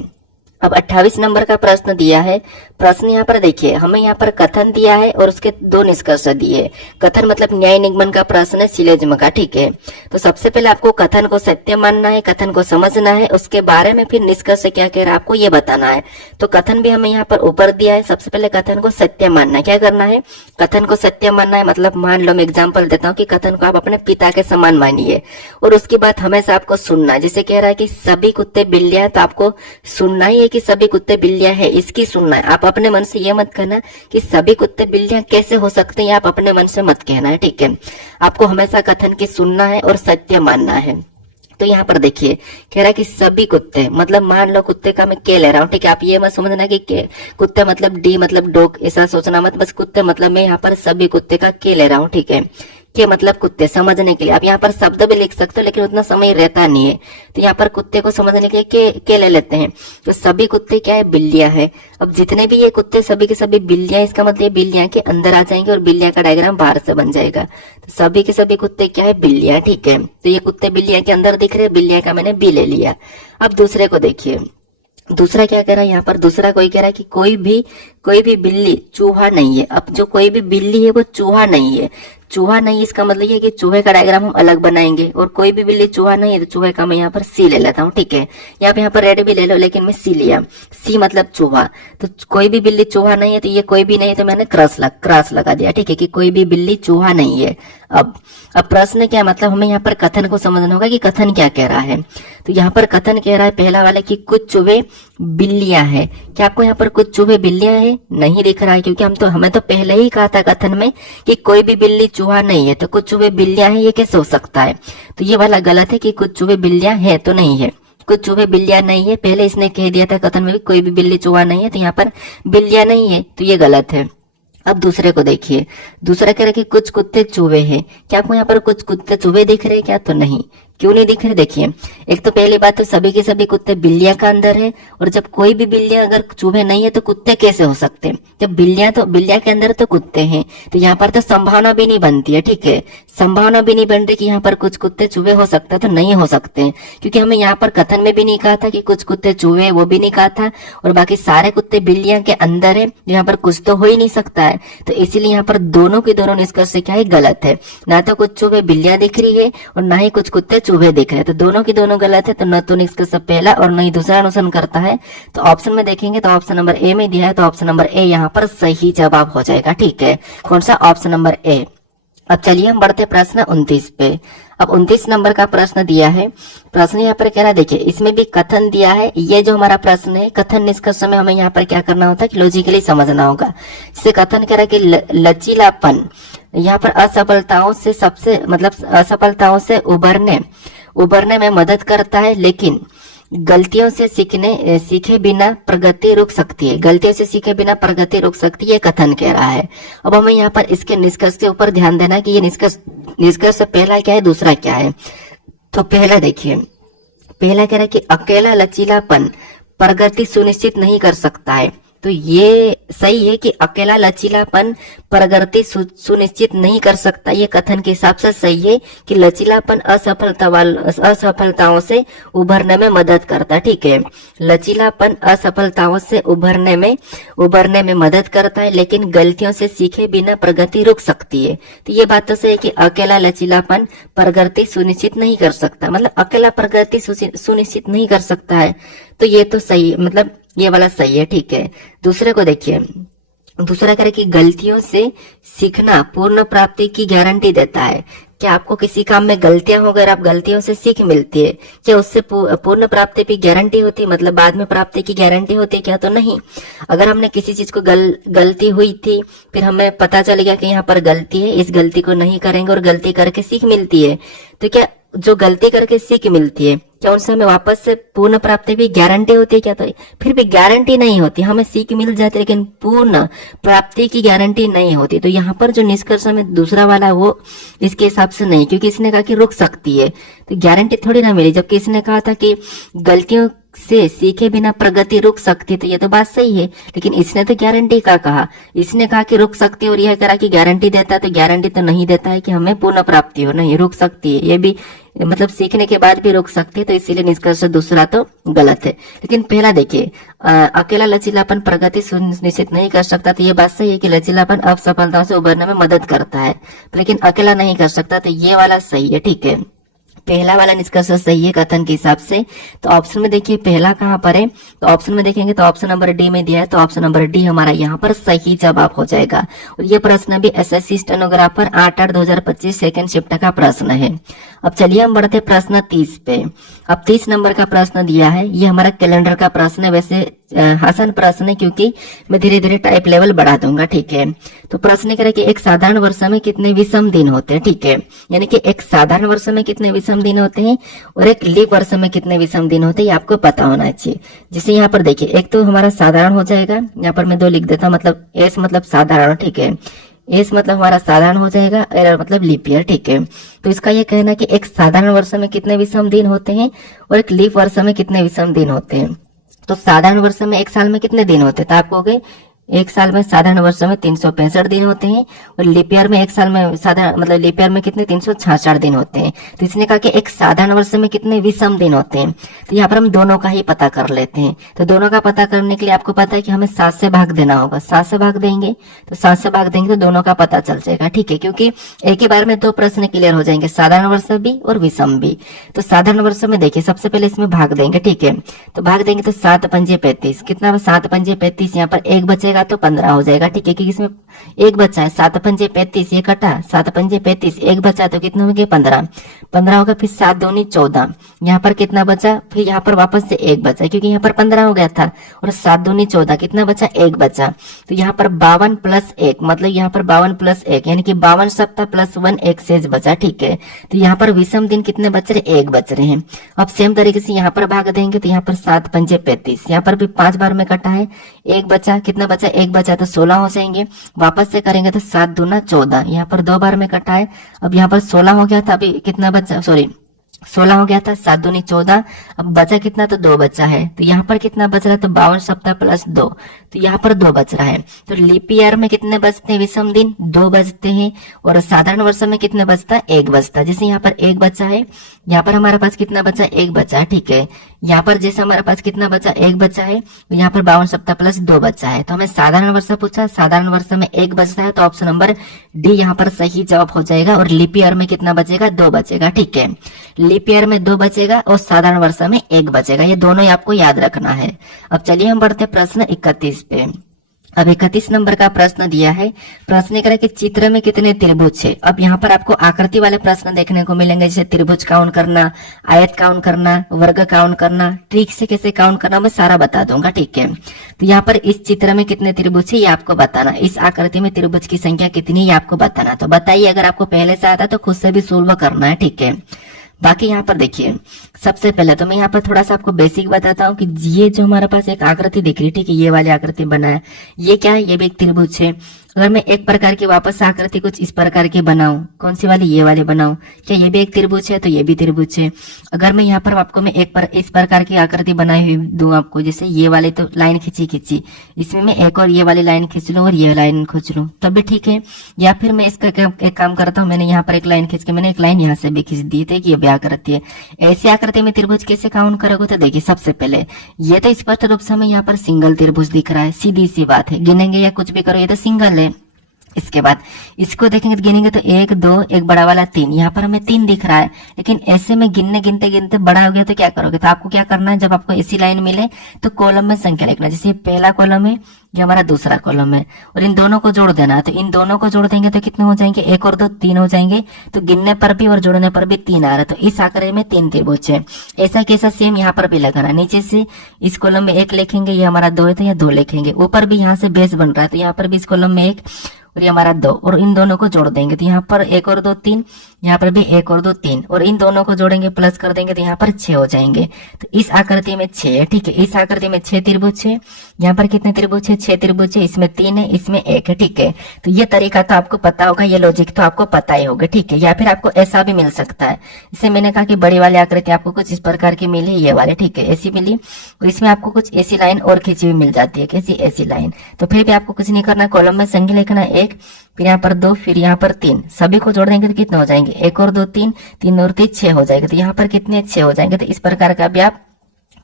अब 28 नंबर का प्रश्न दिया है। प्रश्न यहाँ पर देखिए, हमें यहाँ पर कथन दिया है और उसके दो निष्कर्ष दिए। कथन मतलब न्याय निगमन का प्रश्न है, सिलोजिज्म का, ठीक है। तो सबसे पहले आपको कथन को सत्य मानना है, कथन को समझना है, उसके बारे में फिर निष्कर्ष क्या कह रहा है आपको ये बताना है। तो कथन भी हमें यहाँ पर ऊपर दिया है। सबसे पहले कथन को सत्य मानना है। क्या करना है? कथन को सत्य मानना है। मतलब मान लो मैं एग्जाम्पल देता हूँ कि कथन को आप अपने पिता के समान मानिए, और उसकी बात हमेशा आपको सुनना है। जैसे कह रहा है कि सभी कुत्ते बिल्लियां, तो आपको सुनना ही है कि सभी कुत्ते बिल्लियां हैं, इसकी सुनना है। आप अपने मन से ये मत कहना कि सभी कुत्ते बिल्लियां कैसे हो सकते हैं, आप अपने मन से मत कहना है, ठीक है। आपको हमेशा कथन की सुनना है और सत्य मानना है। तो यहाँ पर देखिए कह रहा है कि सभी कुत्ते, मतलब मान लो कुत्ते का मैं के ले रहा हूँ, ठीक है। आप ये मत समझना कि कुत्ते मतलब डी मतलब डॉग, ऐसा सोचना मत। बस कुत्ते मतलब मैं यहाँ पर सभी कुत्ते का के ले रहा हूँ, ठीक है। के मतलब कुत्ते समझने के लिए आप यहाँ पर शब्द भी लिख सकते हो, लेकिन उतना समय रहता नहीं है। तो यहाँ पर कुत्ते को समझने के लिए के ले लेते हैं। तो सभी कुत्ते क्या है? बिल्लियां है। अब जितने भी ये कुत्ते सभी के सभी बिल्लियां, इसका मतलब बिल्लियां के अंदर आ जाएंगे और बिल्लियां का डायग्राम बाहर से बन जाएगा। तो सभी के सभी कुत्ते क्या है? बिल्लियां, ठीक है। तो ये कुत्ते बिल्लियां के अंदर दिख रहे हैं, बिल्लियां का मैंने बी ले लिया। अब दूसरे को देखिए, दूसरा क्या कह रहा है यहाँ पर? दूसरा कोई कह रहा है कि कोई भी बिल्ली चूहा नहीं है। अब जो कोई भी बिल्ली है वो चूहा नहीं है। चूहा नहीं, इसका मतलब ये है कि चूहे का डायग्राम हम अलग बनाएंगे, और कोई भी बिल्ली चूहा नहीं है तो चूहे का मैं यहाँ पर सी ले लेता हूँ, ठीक है। यहाँ पर रेड भी ले लो, लेकिन मैं सी लिया। सी मतलब चूहा। तो कोई भी बिल्ली चूहा नहीं है, तो ये कोई भी नहीं है तो मैंने क्रॉस लगा दिया, ठीक है, कि कोई भी बिल्ली चूहा नहीं है। अब प्रश्न क्या मतलब हमें यहाँ पर कथन को समझना होगा कि कथन क्या कह रहा है। तो यहाँ पर कथन कह रहा है पहला वाला कि कुछ चूहे बिल्लियां हैं। क्या आपको यहाँ पर कुछ चूहे बिल्लियां हैं? नहीं दिख रहा है, क्योंकि हमें तो पहले ही कहा था कथन में कि कोई भी बिल्ली चूहा नहीं है। तो कुछ चूहे बिल्लियां हैं, ये कैसे हो सकता है? तो ये वाला गलत है कि कुछ चूहे बिल्लियां हैं, तो नहीं है। कुछ चूहे बिल्लियां नहीं है, पहले इसने कह दिया था कथन में भी कोई भी बिल्ली चूहा नहीं है, तो यहाँ पर बिल्लियां नहीं है, तो ये गलत है। अब दूसरे को देखिए, दूसरा कह रहा है कि कुछ कुत्ते चूहे हैं। क्या आपको यहाँ पर कुछ कुत्ते चूहे दिख रहे हैं क्या? तो नहीं। क्यों नहीं दिख रहे? देखिए, एक तो पहली बात तो सभी के सभी कुत्ते बिल्लियां का अंदर है, और जब कोई भी बिल्लियां अगर चूहे नहीं है तो कुत्ते कैसे हो सकते हैं? जब बिल्लियां के अंदर तो कुत्ते हैं, तो यहाँ पर तो संभावना भी नहीं बनती है, ठीक है। संभावना भी नहीं बन रही कि यहाँ पर कुछ कुत्ते चूहे हो सकते हैं, तो नहीं हो सकते हैं, क्योंकि हमें यहाँ पर कथन में भी नहीं कहा था कि कुछ कुत्ते चूहे, वो भी नहीं कहा था, और बाकी सारे कुत्ते बिल्लियां के अंदर है, यहाँ पर कुछ तो हो ही नहीं सकता है। तो इसीलिए यहाँ पर दोनों के दोनों निष्कर्ष क्या है? गलत है। ना तो कुछ चूहे बिल्लियां दिख रही है और ना ही कुछ कुत्ते चूहे दिख रहे हैं, तो दोनों की दोनों गलत है। तो न तो निष्कर्ष पहला और न ही दूसरा अनुसरण करता है। तो ऑप्शन में देखेंगे तो ऑप्शन नंबर ए में दिया है, तो ऑप्शन नंबर ए यहाँ पर सही जवाब हो जाएगा, ठीक है। कौन सा? Option number A. अब चलिए हम बढ़ते प्रश्न 29 पे। अब 29 नंबर का प्रश्न दिया है। प्रश्न यहाँ पर कह रहा है, देखिए इसमें भी कथन दिया है। ये जो हमारा प्रश्न है, कथन निष्कर्ष में हमें यहाँ पर क्या करना होता है कि लॉजिकली समझना होगा। जैसे कथन कह रहा है कि लचीलापन यहाँ पर असफलताओं से असफलताओं से उबरने में मदद करता है, लेकिन गलतियों से सीखे बिना प्रगति रुक सकती है। गलतियों से सीखे बिना प्रगति रुक सकती है, कथन कह रहा है। अब हमें यहाँ पर इसके निष्कर्ष के ऊपर ध्यान देना कि ये निष्कर्ष पहला क्या है, दूसरा क्या है। तो पहला देखिए, पहला कह रहा है कि अकेला लचीलापन प्रगति सुनिश्चित नहीं कर सकता है। तो ये सही है कि अकेला लचीलापन प्रगति सुनिश्चित नहीं कर सकता। ये कथन के हिसाब से सही है कि लचीलापन असफलताओं से उभरने में मदद करता है, ठीक है। लचीलापन असफलताओं से उभरने में मदद करता है, लेकिन गलतियों से सीखे बिना प्रगति रुक सकती है। तो ये बात तो सही है कि अकेला लचीलापन प्रगति सुनिश्चित नहीं कर सकता, मतलब अकेला प्रगति सुनिश्चित नहीं कर सकता है। तो ये तो सही, मतलब ये वाला सही है, ठीक है। दूसरे को देखिए, दूसरा कह रहा है कि गलतियों से सीखना पूर्ण प्राप्ति की गारंटी देता है। क्या आपको किसी काम में गलतियां हो, अगर आप गलतियों से सीख मिलती है, क्या उससे पूर्ण प्राप्ति की गारंटी होती है, मतलब बाद में प्राप्ति की गारंटी होती है क्या? तो नहीं। अगर हमने किसी चीज को गलती हुई थी, फिर हमें पता चल गया कि यहाँ पर गलती है, इस गलती को नहीं करेंगे, और गलती करके सीख मिलती है, तो क्या जो गलती करके सीख मिलती है, क्या उनसे हमें वापस से पूर्ण प्राप्ति की गारंटी होती है क्या? तो फिर भी गारंटी नहीं होती। हमें सीख मिल जाती है, लेकिन पूर्ण प्राप्ति की गारंटी नहीं होती। तो यहाँ पर जो निष्कर्ष में दूसरा वाला वो इसके हिसाब से नहीं, क्योंकि इसने कहा कि रुक सकती है, तो गारंटी थोड़ी ना मिली। जबकि इसने कहा था कि गलतियों से सीखे बिना प्रगति रुक सकती, तो ये तो बात सही है, लेकिन इसने तो गारंटी का कहा, इसने कहा कि रुक सकती है और यह करा कि गारंटी देता है, तो गारंटी तो नहीं देता है कि हमें पुनः प्राप्ति हो, नहीं रुक सकती है, ये भी मतलब सीखने के बाद भी रुक सकती है, तो इसीलिए निष्कर्ष दूसरा तो गलत है। लेकिन पहला देखिए, अकेला लचीलापन प्रगति सुनिश्चित नहीं कर सकता, तो ये बात सही है कि लचीलापन असफलताओं से उबरने में मदद करता है, लेकिन अकेला नहीं कर सकता, तो ये वाला सही है। ठीक है, पहला वाला निष्कर्ष सही है कथन के हिसाब से। तो ऑप्शन में देखिए पहला कहाँ पर है, तो ऑप्शन में देखेंगे तो ऑप्शन नंबर डी में दिया है, तो ऑप्शन नंबर डी हमारा यहाँ पर सही जवाब हो जाएगा। और ये प्रश्न भी एसएससी स्टेनोग्राफर 8/8/2025 सेकंड शिफ्ट का प्रश्न है। अब चलिए हम बढ़ते प्रश्न 30 पे। अब 30 नंबर का प्रश्न दिया है, ये हमारा कैलेंडर का प्रश्न है, वैसे आसान प्रश्न है क्योंकि मैं धीरे धीरे टाइप लेवल बढ़ा दूंगा। ठीक है, तो प्रश्न कह रहा है कि एक साधारण वर्ष में कितने विषम दिन होते हैं। ठीक है, यानी कि एक साधारण वर्ष में कितने विषम दिन होते हैं और एक लीप वर्ष में कितने विषम दिन होते हैं, ये आपको पता होना चाहिए। जैसे यहाँ पर देखिए, एक तो हमारा साधारण हो जाएगा, यहाँ पर मैं 2 लिख देता हूँ, मतलब एस मतलब साधारण। ठीक है, एस मतलब हमारा साधारण हो जाएगा, एरर मतलब लीप ईयर। ठीक है, तो इसका ये कहना है कि एक साधारण वर्ष में कितने विषम दिन होते हैं और एक लीप वर्ष में कितने विषम दिन होते हैं। तो साधारण वर्ष में एक साल में कितने दिन होते हैं, तो आपको गए एक साल में साधारण वर्ष में 365 दिन होते हैं और लीप ईयर में एक साल में साधारण मतलब लीप ईयर में कितने 366 दिन होते हैं। तो इसने कहा कि एक साधारण वर्ष में कितने विषम दिन होते हैं, तो यहाँ पर हम दोनों का ही पता कर लेते हैं। तो दोनों का पता करने के लिए आपको पता है कि हमें 7 से भाग देना होगा, 7 से भाग देंगे, तो 7 से भाग देंगे तो दोनों का पता चल जाएगा। ठीक है, क्योंकि एक ही बार में 2 प्रश्न क्लियर हो जाएंगे, साधारण वर्ष भी और विषम भी। तो साधारण वर्ष में देखिए सबसे पहले इसमें भाग देंगे। ठीक है, तो भाग देंगे तो 7 पंजे 35, कितना 7 पंजे 35, यहाँ पर 1 बचेगा तो 15 हो जाएगा। ठीक है, क्योंकि इसमें 1 बचा है, 7 पंजे 35, ये कटा 7 पंजे 35, 1 बचा तो कितना हो गया 15, 15 होगा, फिर 7 दूनी 14, यहाँ पर कितना बचा, फिर यहाँ पर वापस से 1 बचा क्योंकि यहाँ पर 15 हो गया था, और 7 दूनी 14, कितना बचा 1 बचा, तो यहाँ पर 52 + 1 मतलब यहाँ पर 52 + 1 यानी कि 52 सप्ताह + 1 1 शेष बचा। ठीक है, तो यहाँ पर विषम दिन कितने बच रहे, 1 बच रहे हैं। अब सेम तरीके से यहाँ पर भाग देंगे तो यहाँ पर 7 पंजे 35, यहाँ पर भी 5 बार में कटा है, 1 बचा, कितना बचा 1 बचा तो 16 हो जाएंगे। वापस से करेंगे तो 7 दूना 14, यहाँ पर 2 बार में कटा है, अब यहाँ पर 16 हो गया था, अभी कितना बचा, सॉरी 16 हो गया था, 7 दूनी 14, अब बचा कितना तो 2 बचा है, तो यहाँ पर कितना बच रहा है तो 52 सप्ताह + 2, तो यहाँ पर 2 बच रहा है। तो लीप ईयर में कितने बचते हैं विषम दिन, 2 बचते हैं, और साधारण वर्ष में कितने बचता है, 1 बचता है। जैसे यहाँ पर 1 बचा है, यहाँ पर हमारे पास कितना बचा, 1 बचा है। ठीक है, यहाँ पर जैसे हमारे पास कितना बचा, 1 बचा है, तो यहाँ पर 52 सप्ताह + 2 बचा है। तो हमें साधारण वर्ष पूछा, साधारण वर्ष में 1 बचता है, तो ऑप्शन नंबर डी यहाँ पर सही जवाब हो जाएगा। और लीप ईयर में कितना बचेगा, 2 बचेगा। ठीक है, लीप ईयर में 2 बचेगा और साधारण वर्ष में 1 बचेगा, ये दोनों ही आपको याद रखना है। अब चलिए हम बढ़ते प्रश्न 31 पे। अब 31 नंबर का प्रश्न दिया है, प्रश्न करें कि चित्र में कितने त्रिभुज है। अब यहाँ पर आपको आकृति वाले प्रश्न देखने को मिलेंगे, जैसे त्रिभुज काउंट करना, आयत काउंट करना, वर्ग काउंट करना, ट्रिक से कैसे काउंट करना मैं सारा बता दूंगा। ठीक है, तो यहाँ पर इस चित्र में कितने त्रिभुज है ये आपको बताना, इस आकृति में त्रिभुज की संख्या कितनी है ये आपको बताना। तो बताइए, अगर आपको पहले से आता तो खुद से भी सोल्व करना है। ठीक है, बाकी यहाँ पर देखिए, सबसे पहले तो मैं यहाँ पर थोड़ा सा आपको बेसिक बताता हूँ कि ये जो हमारे पास एक आकृति दिख रही है, ठीक है, ये वाली आकृति बना है, ये क्या है, ये भी एक त्रिभुज है। अगर मैं एक प्रकार की वापस आकृति कुछ इस प्रकार की बनाऊं, कौन सी वाली, ये वाली बनाऊं, क्या ये भी एक त्रिभुज है, तो ये भी त्रिभुज है। अगर मैं यहाँ पर आपको मैं इस प्रकार की आकृति बनाई हुई दूं आपको, जैसे ये वाली तो लाइन खींची, इसमें मैं एक और ये वाली लाइन खींच लूं और ये लाइन खींच लूं तब भी ठीक है। या फिर मैं इसका एक काम करता हूँ, मैंने यहाँ पर एक लाइन खींच के मैंने एक लाइन यहाँ से भी खींच दी थी कि ये भी आकृति है। ऐसी आकृति में त्रिभुज कैसे काउंट करोगे, तो देखिए सबसे पहले ये तो स्पष्ट रूप से हमें यहाँ पर सिंगल त्रिभुज दिख रहा है, सीधी सी बात है, गिनेंगे या कुछ भी करो ये तो सिंगल है। इसके बाद इसको देखेंगे तो गिनेंगे तो 1 2 एक बड़ा वाला 3, यहाँ पर हमें 3 दिख रहा है, लेकिन ऐसे में गिनते गिनते बड़ा हो गया तो क्या करोगे, तो आपको क्या करना है, जब आपको ऐसी लाइन मिले तो कॉलम में संख्या लिखना, जैसे पहला कॉलम है, ये हमारा दूसरा कॉलम है, और इन दोनों को जोड़ देना है। तो इन दोनों को जोड़ देंगे तो कितने हो जाएंगे, 1 और 2 3 हो जाएंगे। तो गिनने पर भी और जोड़ने पर भी 3 आ रहा है, तो इस आकृति में 3 त्रिभुज है। ऐसा कैसा सेम यहाँ पर भी लगाना, नीचे से इस कॉलम में 1 लिखेंगे, ये हमारा 2 है तो ये 2 लिखेंगे, ऊपर भी यहाँ से बेस बन रहा है तो यहाँ पर भी इस कॉलम में 1 और ये हमारा 2, और इन दोनों को जोड़ देंगे तो यहाँ पर 1 और 2 3, यहाँ पर भी 1 और 2 3, और इन दोनों को जोड़ेंगे प्लस कर देंगे तो यहाँ पर 6 हो जाएंगे। तो इस आकृति में 6 है। ठीक है, इस आकृति में 6 त्रिभुज है। यहाँ पर कितने त्रिभुज है, 6 त्रिभुज है, इसमें 3 है, इसमें 1 है, ठीक है। तो ये तरीका तो आपको पता होगा, ये लॉजिक तो आपको पता ही होगा, ठीक है। या फिर आपको ऐसा भी मिल सकता है, इससे मैंने कहा कि बड़ी वाली आकृति आपको कुछ इस प्रकार की मिली, ये वाले, ठीक है, ऐसी मिली, और इसमें आपको कुछ ऐसी लाइन और खींची हुई मिल जाती है, कैसी, ऐसी लाइन। तो फिर भी आपको कुछ नहीं करना, कॉलम में संख्या लिखना 1, फिर यहाँ पर 2, फिर यहाँ पर 3, सभी को जोड़ देंगे तो कितने हो जाएंगे, 1 और 2 3, 3 और 3 6 हो जाएगा। तो यहाँ पर कितने, 6 हो जाएंगे। तो इस प्रकार का भी आप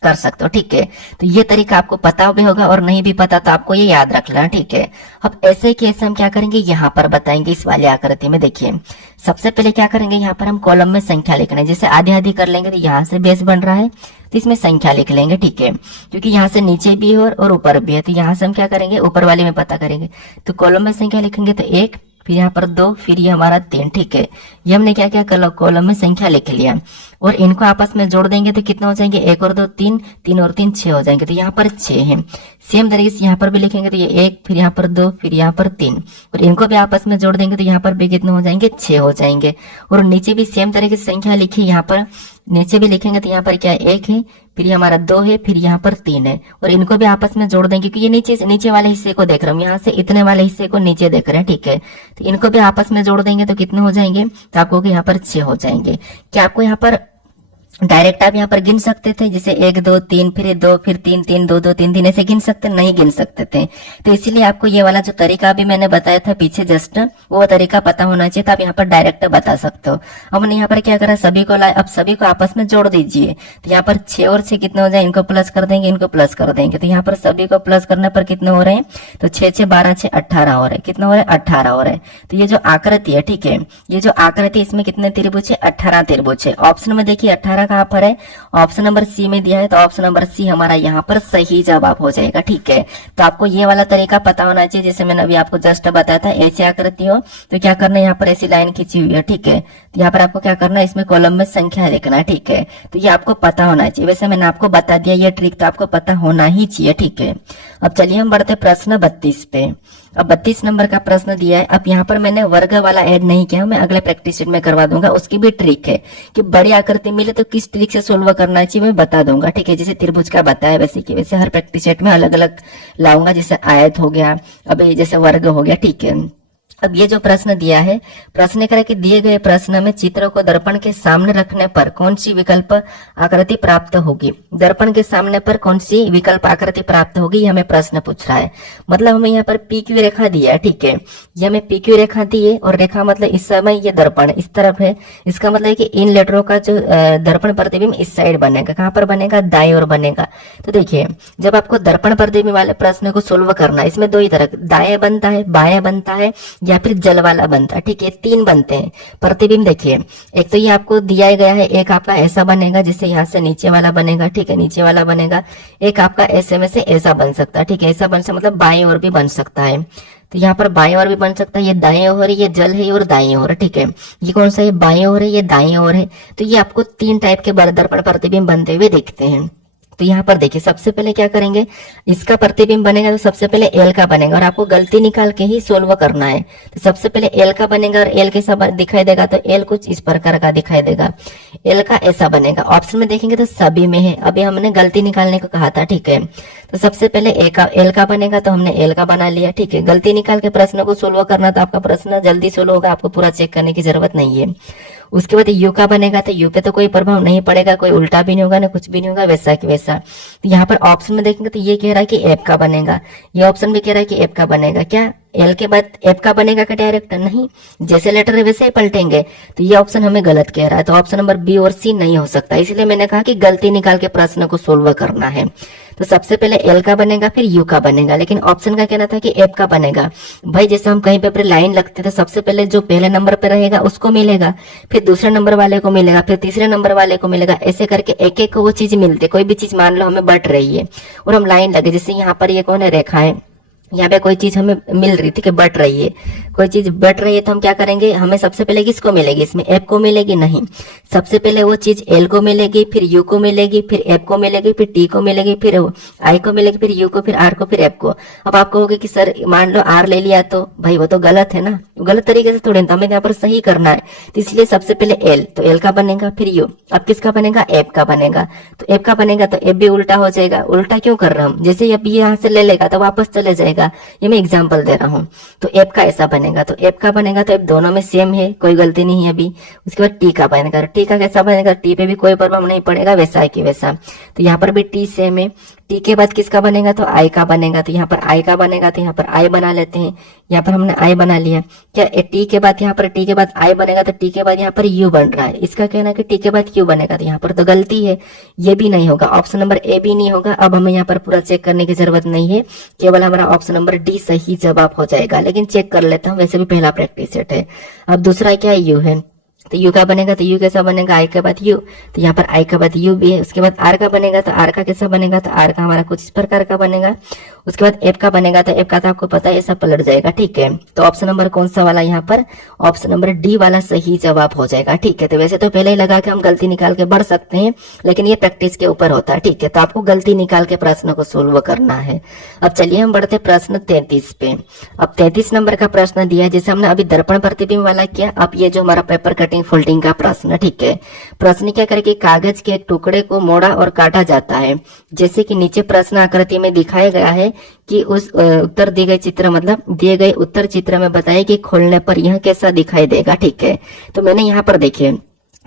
कर सकते हो, ठीक है। तो ये तरीका आपको पता भी होगा, और नहीं भी पता तो आपको ये याद रख लेना, ठीक है। अब ऐसे केस हम क्या करेंगे, यहाँ पर बताएंगे इस वाली आकृति में। देखिए सबसे पहले क्या करेंगे, यहाँ पर हम कॉलम में संख्या लिखना है। जैसे आधी आधी कर लेंगे तो यहाँ से बेस बन रहा है, तो इसमें संख्या लिख लेंगे, ठीक है। क्योंकि यहाँ से नीचे भी है और ऊपर भी है, तो यहाँ से हम क्या करेंगे, ऊपर वाले में पता करेंगे। तो कॉलम में संख्या लिखेंगे तो 1, फिर यहाँ पर 2, फिर ये हमारा 3, ठीक है। ये हमने क्या क्या कॉलम में संख्या लिख लिया, और इनको आपस में जोड़ देंगे तो कितना हो जाएंगे, 1 और 2 3, 3 और 3 6 हो जाएंगे। तो यहाँ पर 6 है। सेम तरीके से यहाँ पर भी लिखेंगे तो ये 1, फिर यहाँ पर 2, फिर यहाँ पर 3, और इनको भी आपस में जोड़ देंगे तो यहाँ पर भी कितने हो जाएंगे, 6 हो जाएंगे। और नीचे भी सेम तरीके से संख्या लिखी, यहाँ पर नीचे भी लिखेंगे तो यहाँ पर क्या है, 1 है, फिर हमारा 2 है, फिर यहाँ पर 3 है, और इनको भी आपस में जोड़ देंगे, क्योंकि ये नीचे वाले हिस्से को देख रहा हूँ, यहाँ से इतने वाले हिस्से को नीचे देख रहे हैं, ठीक है। तो इनको भी आपस में जोड़ देंगे तो कितने हो जाएंगे, तो आपको यहाँ पर 6 हो जाएंगे। क्या आपको यहाँ पर डायरेक्ट आप यहाँ पर गिन सकते थे, जैसे 1 2 3, फिर 2, फिर 3 3 2 2 3 3 ऐसे गिन सकते, नहीं गिन सकते थे। तो इसीलिए आपको ये वाला जो तरीका अभी मैंने बताया था पीछे जस्ट, वो तरीका पता होना चाहिए, तो आप यहाँ पर डायरेक्ट बता सकते हो। अब हमने यहाँ पर क्या करा, सभी को अब सभी को आपस में जोड़ दीजिए। तो यहाँ पर 6 और 6 कितने हो जाए, इनको प्लस कर देंगे, इनको प्लस कर देंगे। तो यहाँ पर सभी को प्लस करने पर कितने हो रहे हैं, तो 6 6 12 6 18 हो रहे हैं। कितना हो रहा है, 18 हो रहे हैं। तो ये जो आकृति है, ठीक है, ये जो आकृति इसमें कितने त्रिभुज है, 18 त्रिभुज है। ऑप्शन में देखिए 18 कहाँ पर है, ऑप्शन नंबर सी में दिया है, तो ऑप्शन नंबर सी हमारा यहाँ पर सही जवाब हो जाएगा, ठीक है। तो आपको ये वाला तरीका पता होना चाहिए, जैसे मैंने अभी आपको जस्ट बताया था, ऐसी आकृति हो तो क्या करना है, यहाँ पर ऐसी लाइन खींची हुई है, ठीक है। तो यहाँ पर आपको क्या करना है, इसमें कॉलम में संख्या लिखना है, ठीक है। तो ये आपको पता होना चाहिए, वैसे मैंने आपको बता दिया, ये ट्रिक तो आपको पता होना ही चाहिए, ठीक है। अब चलिए हम बढ़ते प्रश्न 32 पे। अब 32 नंबर का प्रश्न दिया है। अब यहाँ पर मैंने वर्ग वाला ऐड नहीं किया, मैं अगले प्रैक्टिस शीट में करवा दूंगा। उसकी भी ट्रिक है कि बड़ी आकृति मिले तो किस ट्रिक से सोल्व करना चाहिए, मैं बता दूंगा, ठीक है। जैसे त्रिभुज का बताया वैसे की वैसे हर प्रैक्टिस शीट में अलग अलग लाऊंगा, जैसे आयत हो गया, अब जैसे वर्ग हो गया, ठीक है। अब ये जो प्रश्न दिया है, प्रश्न करें कि दिए गए प्रश्न में चित्र को दर्पण के सामने रखने पर कौन सी विकल्प आकृति प्राप्त होगी। दर्पण के सामने पर कौन सी विकल्प आकृति प्राप्त होगी, ये हमें प्रश्न पूछ रहा है। मतलब हमें यहाँ पर पी क्यू रेखा दिया है, ठीक है। ये हमें पी क्यू रेखा दी है, और रेखा मतलब इस समय ये दर्पण इस तरफ है, इसका मतलब है कि इन लेटरों का जो दर्पण प्रतिबिंब इस साइड बनेगा, कहाँ पर बनेगा, दाएं ओर बनेगा। तो देखिए जब आपको दर्पण प्रतिबिंब वाले प्रश्न को सोल्व करना है, इसमें दो ही तरह, दाएं बनता है, बाएं बनता है, या फिर जल वाला बनता है, ठीक है। 3 बनते हैं प्रतिबिंब। देखिए एक तो ये आपको दिया गया है, एक आपका ऐसा बनेगा जिससे यहाँ से नीचे वाला बनेगा, ठीक है, नीचे वाला बनेगा। एक आपका ऐसे में से ऐसा बन सकता है, ठीक है, ऐसा बन सकता मतलब बाएं ओर भी बन सकता है। तो यहाँ पर बाएं ओर भी बन सकता है, ये दाएं ओर है, ये जल है और दाएं ओर है, ठीक है। ये कौन सा है, बाएं ओर है, ये दाएं ओर है। तो ये आपको 3 टाइप के दर्पण प्रतिबिंब बनते हुए दिखते हैं। तो यहाँ पर देखिए सबसे पहले क्या करेंगे, इसका प्रतिबिंब बनेगा तो सबसे पहले एल का बनेगा, और आपको गलती निकाल के ही सोल्व करना है। तो सबसे पहले एल का बनेगा, और एल कैसा दिखाई देगा, तो एल कुछ इस प्रकार का दिखाई देगा, एल का ऐसा बनेगा। ऑप्शन में देखेंगे तो सभी में है, अभी हमने गलती निकालने को कहा था, ठीक है। तो सबसे पहले एल का बनेगा, तो हमने एल का बना लिया, ठीक है। गलती निकाल के प्रश्न को सोल्व करना, तो आपका प्रश्न जल्दी सोल्व होगा, आपको पूरा चेक करने की जरूरत नहीं है। उसके बाद यू का बनेगा, तो यू पे तो कोई प्रभाव नहीं पड़ेगा, कोई उल्टा भी नहीं होगा ना कुछ भी नहीं होगा, वैसा कि वैसा। तो यहाँ पर ऑप्शन में देखेंगे तो ये कह रहा है कि एफ का बनेगा, ये ऑप्शन भी कह रहा है कि एफ का बनेगा। क्या एल के बाद एफ का बनेगा क्या डायरेक्ट, नहीं, जैसे लेटर है वैसे ही पलटेंगे। तो ये ऑप्शन हमें गलत कह रहा है, तो ऑप्शन नंबर बी और सी नहीं हो सकता। इसलिए मैंने कहा कि गलती निकाल के प्रश्न को सोल्व करना है। तो सबसे पहले एल का बनेगा, फिर यू का बनेगा, लेकिन ऑप्शन का कहना था कि एफ का बनेगा। भाई जैसे हम कहीं पे अपनी लाइन लगते तो सबसे पहले जो पहले नंबर पे रहेगा उसको मिलेगा, फिर दूसरे नंबर वाले को मिलेगा, फिर तीसरे नंबर वाले को मिलेगा, ऐसे करके एक एक को वो चीज मिलती है। कोई भी चीज मान लो हमें बट रही है और हम लाइन लगे, जैसे यहाँ पर ये कौन है, रेखा है, यहाँ पे कोई चीज हमें मिल रही थी कि बट रही है, कोई चीज बढ़ रही है तो हम क्या करेंगे, हमें सबसे पहले किसको मिलेगी, इसमें एफ को मिलेगी, नहीं, सबसे पहले वो चीज एल को मिलेगी, फिर यू को मिलेगी, फिर एफ को मिलेगी, फिर टी को मिलेगी, फिर आई को मिलेगी, फिर यू को, फिर आर को, फिर एफ को। अब आप कहोगे कि सर मान लो आर ले लिया तो भाई वो तो गलत है ना, गलत तरीके से थोड़ी ना, हमें यहाँ पर सही करना है। तो इसलिए सबसे पहले एल, तो एल का बनेगा, फिर यू, अब किसका बनेगा, एफ का बनेगा। तो एफ का बनेगा तो एफ भी उल्टा हो जाएगा। उल्टा क्यों कर रहा हूं, जैसे अब ये यहाँ से ले लेगा तो वापस चले जाएगा, ये मैं एग्जाम्पल दे रहा हूँ। तो एफ का ऐसा बनेगा, तो एफ का बनेगा तो एफ दोनों में सेम है, कोई गलती नहीं है अभी। उसके बाद टी का बनेगा, टी का कैसा बनेगा, टी पे भी कोई प्रभाव नहीं पड़ेगा, वैसा है कि वैसा। तो यहाँ पर भी टी सेम है। टी के बाद किसका बनेगा, तो आई का बनेगा, तो यहाँ पर आई का बनेगा, तो यहाँ पर आई बना लेते हैं। यहाँ पर हमने आई बना लिया, क्या टी के बाद यहाँ पर टी के बाद आई बनेगा, तो टी के बाद यहाँ पर यू बन रहा है। इसका कहना है कि टी के बाद यू बनेगा, तो यहाँ पर तो गलती है, ये भी नहीं होगा, ऑप्शन नंबर ए भी नहीं होगा। अब हमें यहाँ पर पूरा चेक करने की जरूरत नहीं है, केवल हमारा ऑप्शन नंबर डी सही जवाब हो जाएगा। लेकिन चेक कर लेता हूँ, वैसे भी पहला प्रैक्टिस सेट है। अब दूसरा क्या है, यू है, तो यू का बनेगा, तो यू कैसा बनेगा, आई के बाद यू, तो यहाँ पर आई के बाद यू भी है। उसके बाद आर का बनेगा, तो आर का कैसा बनेगा, तो आर का हमारा कुछ इस प्रकार का बनेगा। उसके बाद एफ का बनेगा, तो एफ का तो आपको पता है ऐसा पलट जाएगा, ठीक है। तो ऑप्शन नंबर कौन सा वाला, यहाँ पर ऑप्शन नंबर डी वाला सही जवाब हो जाएगा, ठीक है। तो वैसे तो पहले ही लगा के हम गलती निकाल के बढ़ सकते हैं, लेकिन ये प्रैक्टिस के ऊपर होता है, ठीक है। तो आपको गलती निकाल के प्रश्न को सोल्व करना है। अब चलिए हम बढ़ते प्रश्न 33 पे। अब 33 नंबर का प्रश्न दिया, जैसे हमने अभी दर्पण प्रतिबिंब वाला किया, अब ये जो हमारा पेपर कटिंग फोल्डिंग का प्रश्न, ठीक है। प्रश्न क्या करें कि कागज के एक टुकड़े को मोड़ा और काटा जाता है, जैसे कि नीचे प्रश्न आकृति में दिखाया गया है कि उस उत्तर दिए गए चित्र, मतलब दिए गए उत्तर चित्र में बताइए कि खोलने पर यह कैसा दिखाई देगा, ठीक है। तो मैंने यहाँ पर देखिए,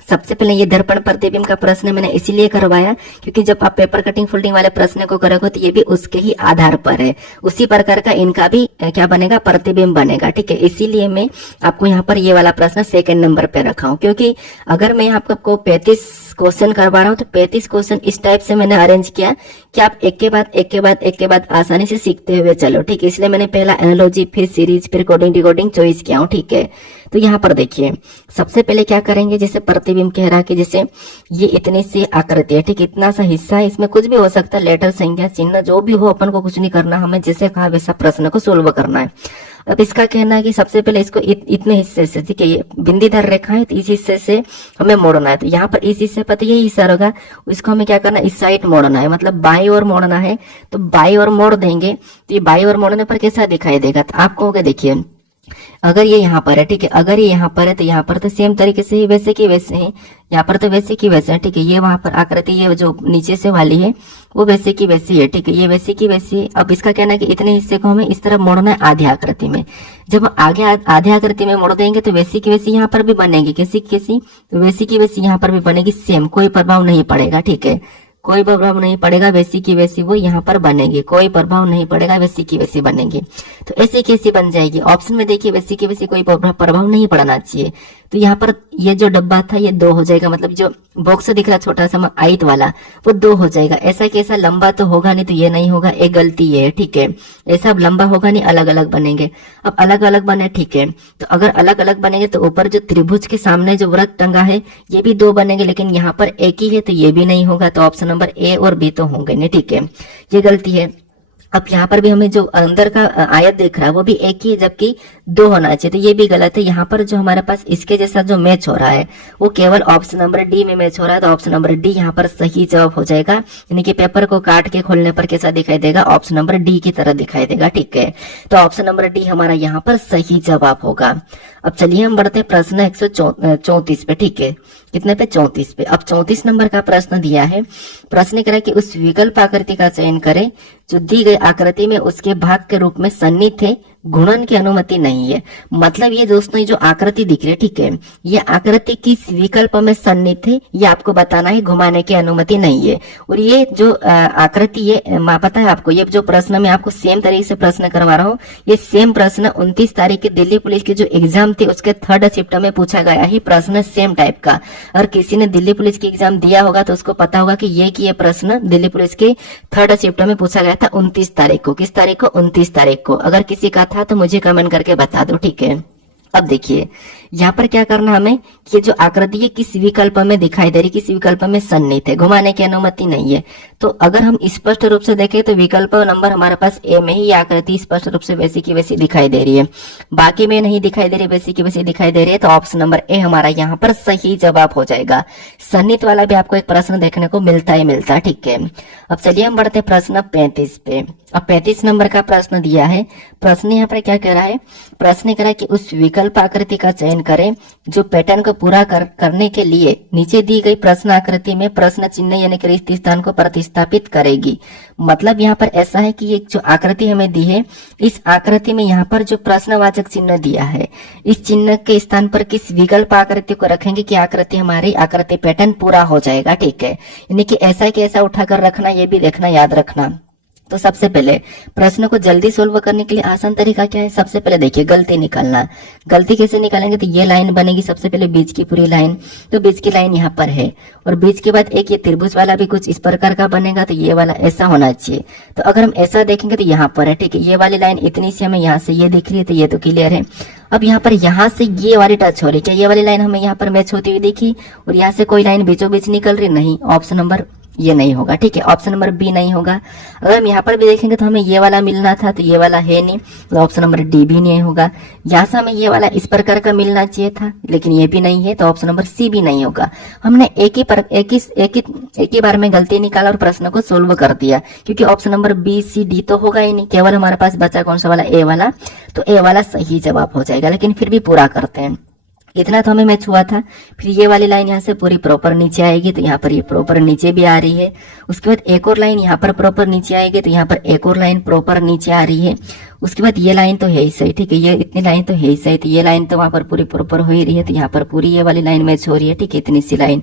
सबसे पहले ये दर्पण प्रतिबिंब का प्रश्न मैंने इसीलिए करवाया क्योंकि जब आप पेपर कटिंग फोल्डिंग वाले प्रश्न को करोगे तो ये भी उसके ही आधार पर है, उसी प्रकार का इनका भी क्या बनेगा, प्रतिबिंब बनेगा, ठीक है। इसीलिए मैं आपको यहाँ पर ये वाला प्रश्न सेकंड नंबर पे रखा हूँ, क्योंकि अगर मैं आपको 35 क्वेश्चन करवा रहा हूँ तो 35 क्वेश्चन इस टाइप से मैंने अरेंज किया कि आप एक के बाद एक के बाद एक के बाद आसानी से सीखते हुए चलो, ठीक है। इसलिए मैंने पहला एनालॉजी, फिर सीरीज, फिर कोडिंग डिकोडिंग चॉइस किया हूँ, ठीक है। तो यहाँ पर देखिए, सबसे पहले क्या करेंगे, जैसे प्रतिबिंब कह रहा है कि जैसे ये इतनी सी आकृति है, ठीक, इतना सा हिस्सा है, इसमें कुछ भी हो सकता है, लेटर, संख्या, चिन्ह, जो भी हो, अपन को कुछ नहीं करना, हमें जैसे कहा वैसा प्रश्न को सोल्व करना है। अब इसका कहना है कि सबसे पहले इसको इतने हिस्से से, ठीक है, ये बिंदीदार रेखा है, तो इस हिस्से से हमें मोड़ना है। तो यहाँ पर इस हिस्से पर तो यही हिस्सा होगा, इसको हमें क्या करना है, इस साइड मोड़ना है, मतलब बाई ओर मोड़ना है। तो बाई ओर मोड़ देंगे तो ये बाई ओर मोड़ने पर कैसा दिखाई देगा, तो आप कहोगे देखिए अगर ये यहाँ पर है, ठीक है, अगर ये यहाँ पर है तो यहाँ पर तो सेम तरीके से वैसे की वैसे है, यहाँ पर तो वैसे की वैसे है, ठीक है। ये वहां पर आकृति, ये जो नीचे से वाली है वो वैसे की वैसी है, ठीक है, ये वैसे की वैसी है। अब इसका कहना है कि इतने हिस्से को हमें इस तरफ मोड़ना है आधी आकृति में। जब आगे आधी आकृति में मोड़ देंगे तो वैसी की वैसी यहाँ पर भी बनेगी, कैसी कैसी, तो वैसी की वैसी यहाँ पर भी बनेगी, सेम, कोई प्रभाव नहीं पड़ेगा, ठीक है, कोई प्रभाव नहीं पड़ेगा, वैसी की वैसी वो यहाँ पर बनेगी, कोई प्रभाव नहीं पड़ेगा, वैसी की वैसी बनेगी। तो ऐसी कैसी बन जाएगी, ऑप्शन में देखिए वैसी की वैसी कोई प्रभाव नहीं पड़ना चाहिए। तो यहाँ पर ये जो डब्बा था ये 2 हो जाएगा, मतलब जो बॉक्स दिख रहा छोटा सा आयत वाला वो 2 हो जाएगा। ऐसा कैसा, लंबा तो होगा नहीं, तो ये नहीं होगा, एक गलती ये है, ठीक है। ऐसा लंबा होगा नहीं, अलग अलग बनेंगे। अब अलग अलग बने, ठीक है, तो अगर अलग अलग बनेंगे तो ऊपर जो त्रिभुज के सामने जो वृत्त टंगा है ये भी 2 बनेंगे, लेकिन यहाँ पर एक ही है तो ये भी नहीं होगा। तो ऑप्शन नंबर ए और बी तो होंगे नहीं, ठीक है, ये गलती है। अब यहाँ पर भी हमें जो अंदर का आयत दिख रहा है वो भी एक ही है, जबकि 2 होना चाहिए, तो ये भी गलत है। यहाँ पर जो हमारे पास इसके जैसा जो मैच हो रहा है वो केवल ऑप्शन नंबर डी में मैच हो रहा है, तो ऑप्शन नंबर डी यहाँ पर सही जवाब हो जाएगा। यानी कि पेपर को काट के खोलने पर कैसा दिखाई देगा, ऑप्शन नंबर डी की तरह दिखाई देगा, ठीक है। तो ऑप्शन नंबर डी हमारा यहाँ पर सही जवाब होगा। अब चलिए हम बढ़ते प्रश्न 134 पे, ठीक है, कितने पे, 34 पे। अब 34 नंबर का प्रश्न दिया है, प्रश्न करें कि उस विकल्प आकृति का चयन करें जो दी गई आकृति में उसके भाग के रूप में सन्निहित है, गुणन की अनुमति नहीं है। मतलब ये दोस्तों ये जो आकृति दिख रही है, ठीक है, ये आकृति किस विकल्प में सन्निहित है ये आपको बताना है, घुमाने की अनुमति नहीं है। और ये जो आकृति ये पता है आपको, ये जो प्रश्न मैं आपको सेम तरीके से प्रश्न करवा रहा हूँ, ये सेम प्रश्न 29 तारीख की दिल्ली पुलिस की जो एग्जाम थी उसके 3rd शिफ्ट में पूछा गया ही प्रश्न, सेम टाइप का। और किसी ने दिल्ली पुलिस की एग्जाम दिया होगा तो उसको पता होगा कि ये प्रश्न दिल्ली पुलिस के 3rd शिफ्ट में पूछा गया था 29 तारीख को। किस तारीख को, 29 तारीख को। अगर किसी का था तो मुझे कमेंट करके बता दो, ठीक है। अब देखिए यहाँ पर क्या करना हमें कि ये जो आकृति है किस विकल्प में दिखाई दे रही, किस विकल्प में सन्निहित है, घुमाने की अनुमति नहीं है। तो अगर हम स्पष्ट रूप से देखें तो विकल्प नंबर हमारे पास ए में ही ये आकृति स्पष्ट रूप से वैसी की वैसी दिखाई दे रही है, बाकी में नहीं दिखाई दे रही, वैसी की वैसी दिखाई दे रही है। तो ऑप्शन नंबर ए हमारा यहाँ पर सही जवाब हो जाएगा। सन्निहित वाला भी आपको एक प्रश्न देखने को मिलता ही मिलता है। ठीक है, अब चलिए हम बढ़ते हैं प्रश्न 35 पे। अब 35 नंबर का प्रश्न दिया है। प्रश्न यहाँ पर क्या कह रहा है, प्रश्न कह रहा है कि उस विकल्प आकृति का चयन करें जो पैटर्न को पूरा करने के लिए नीचे दी गई प्रश्न आकृति में प्रश्न चिन्ह यानी कि रिक्त स्थान को प्रतिस्थापित करेगी। मतलब यहाँ पर ऐसा है कि ये जो आकृति हमें दी है, इस आकृति में यहाँ पर जो प्रश्नवाचक चिन्ह दिया है, इस चिन्ह के स्थान पर किस विकल्प आकृति को रखेंगे कि आकृति हमारी आकृति पैटर्न पूरा हो जाएगा। ठीक है, यानी कि ऐसा कि ऐसा उठाकर रखना, ये भी देखना, याद रखना। तो सबसे पहले प्रश्न को जल्दी सोल्व करने के लिए आसान तरीका क्या है, सबसे पहले देखिए गलती निकालना। गलती कैसे निकालेंगे, तो ये लाइन बनेगी सबसे पहले बीच की पूरी लाइन, तो बीच की लाइन यहाँ पर है और बीच के बाद एक ये त्रिभुज वाला भी कुछ इस प्रकार का बनेगा, तो ये वाला ऐसा होना चाहिए। तो अगर हम ऐसा देखेंगे तो यहाँ पर है। ठीक है, ये वाली लाइन इतनी सी हमें यहाँ से ये दिख रही है, तो ये तो क्लियर है। अब यहाँ पर यहाँ से ये वाली टच हो रही, क्या ये वाली लाइन हमें यहाँ पर मैच होती हुई दिखी और यहाँ से कोई लाइन बीचों बीच निकल रही, नहीं, ऑप्शन नंबर ये नहीं होगा। ठीक है, ऑप्शन नंबर बी नहीं होगा। अगर हम यहाँ पर भी देखेंगे तो हमें ये वाला मिलना था, तो ये वाला है नहीं, तो ऑप्शन नंबर डी भी नहीं होगा। यहाँ से हमें ये वाला इस प्रकार का मिलना चाहिए था, लेकिन ये भी नहीं है, तो ऑप्शन नंबर सी भी नहीं होगा। हमने एक ही बार में गलती निकाला और प्रश्न को सोल्व कर दिया, क्योंकि option number B C D तो होगा ही नहीं, केवल हमारे पास बचा कौन सा वाला, ए वाला। तो ए वाला सही जवाब हो जाएगा, लेकिन फिर भी पूरा करते हैं। इतना तो हमें मैच हुआ था। फिर ये वाली लाइन यहाँ से पूरी प्रॉपर नीचे आएगी, तो यहाँ पर ये प्रॉपर नीचे भी आ रही है। उसके बाद एक और लाइन यहाँ पर प्रॉपर नीचे आएगी, तो यहाँ पर एक और लाइन प्रॉपर नीचे आ रही है। उसके बाद ये लाइन तो है ही सही, ठीक है, ये इतनी लाइन तो है ही सही, तो ये लाइन तो वहां पर पूरी प्रॉपर हो ही रही है, तो यहाँ पर पूरी ये वाली लाइन मैच हो रही है। ठीक है, इतनी सी लाइन।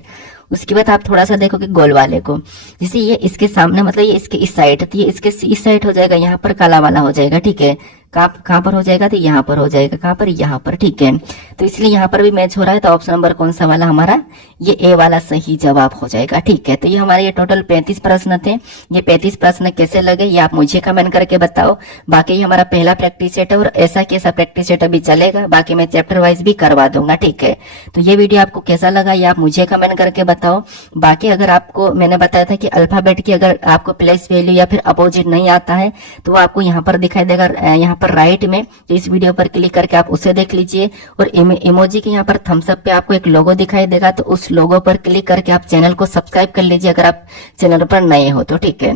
उसके बाद आप थोड़ा सा देखोगे गोल वाले को, जैसे ये इसके सामने, मतलब ये इसके इस साइड, तो ये इसके इस साइड हो जाएगा, यहाँ पर काला वाला हो जाएगा। ठीक है, कहाँ पर हो जाएगा, तो यहाँ पर हो जाएगा, कहाँ पर, यहाँ पर। ठीक है, तो इसलिए यहाँ पर भी मैच हो रहा है, तो ऑप्शन नंबर कौन सा वाला हमारा, ये ए वाला सही जवाब हो जाएगा। ठीक है, तो ये हमारे ये टोटल 35 प्रश्न थे। ये 35 प्रश्न कैसे लगे ये आप मुझे कमेंट करके बताओ। बाकी ये हमारा पहला प्रैक्टिस सेट है और ऐसा कैसा प्रैक्टिस सेट अभी चलेगा, बाकी मैं चैप्टर वाइज भी करवा दूंगा। ठीक है, तो ये वीडियो आपको कैसा लगा ये आप मुझे कमेंट करके बताओ। बाकी अगर आपको मैंने बताया था कि अल्फाबेट की अगर आपको प्लेस वैल्यू या फिर अपोजिट नहीं आता है, तो वो आपको यहाँ पर दिखाई देगा, यहाँ पर राइट में। तो इस वीडियो पर क्लिक करके आप उसे देख लीजिए। और इमोजी के यहाँ पर थम्स अप पे आपको एक लोगो दिखाई देगा, तो उस लोगो पर क्लिक करके आप चैनल को सब्सक्राइब कर लीजिए अगर आप चैनल पर नए हो तो। ठीक है,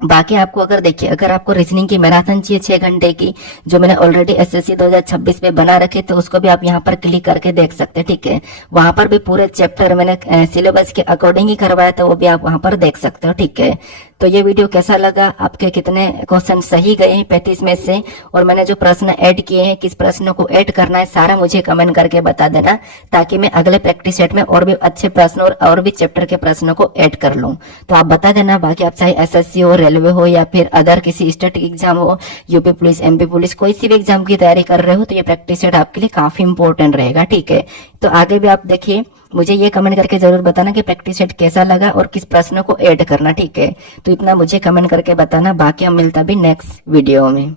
बाकी आपको अगर देखिए, अगर आपको रीजनिंग की मैराथन चाहिए 6 घंटे की, जो मैंने ऑलरेडी एसएससी 2026 में बना रखे, तो उसको भी आप यहाँ पर क्लिक करके देख सकते हैं। ठीक है, वहां पर भी पूरे चैप्टर मैंने सिलेबस के अकॉर्डिंग ही करवाया था, वो भी आप वहां पर देख सकते हो। ठीक है, तो ये वीडियो कैसा लगा, आपके कितने क्वेश्चन सही गए हैं 35 में से, और मैंने जो प्रश्न ऐड किए हैं, किस प्रश्न को ऐड करना है, सारा मुझे कमेंट करके बता देना, ताकि मैं अगले प्रैक्टिस सेट में और भी अच्छे प्रश्न और भी चैप्टर के प्रश्नों को ऐड कर लूं। तो आप बता देना। बाकी आप चाहे एसएससी हो, रेलवे हो, या फिर अदर किसी स्टेट एग्जाम हो, यूपी पुलिस, एमपी पुलिस, कोई सी भी एग्जाम की तैयारी कर रहे हो, तो ये प्रैक्टिस सेट आपके लिए काफी इंपॉर्टेंट रहेगा। ठीक है, तो आगे भी आप देखिए, मुझे ये कमेंट करके जरूर बताना कि प्रैक्टिस सेट कैसा लगा और किस प्रश्न को ऐड करना। ठीक है, तो इतना मुझे कमेंट करके बताना। बाकी हम मिलता भी नेक्स्ट वीडियो में।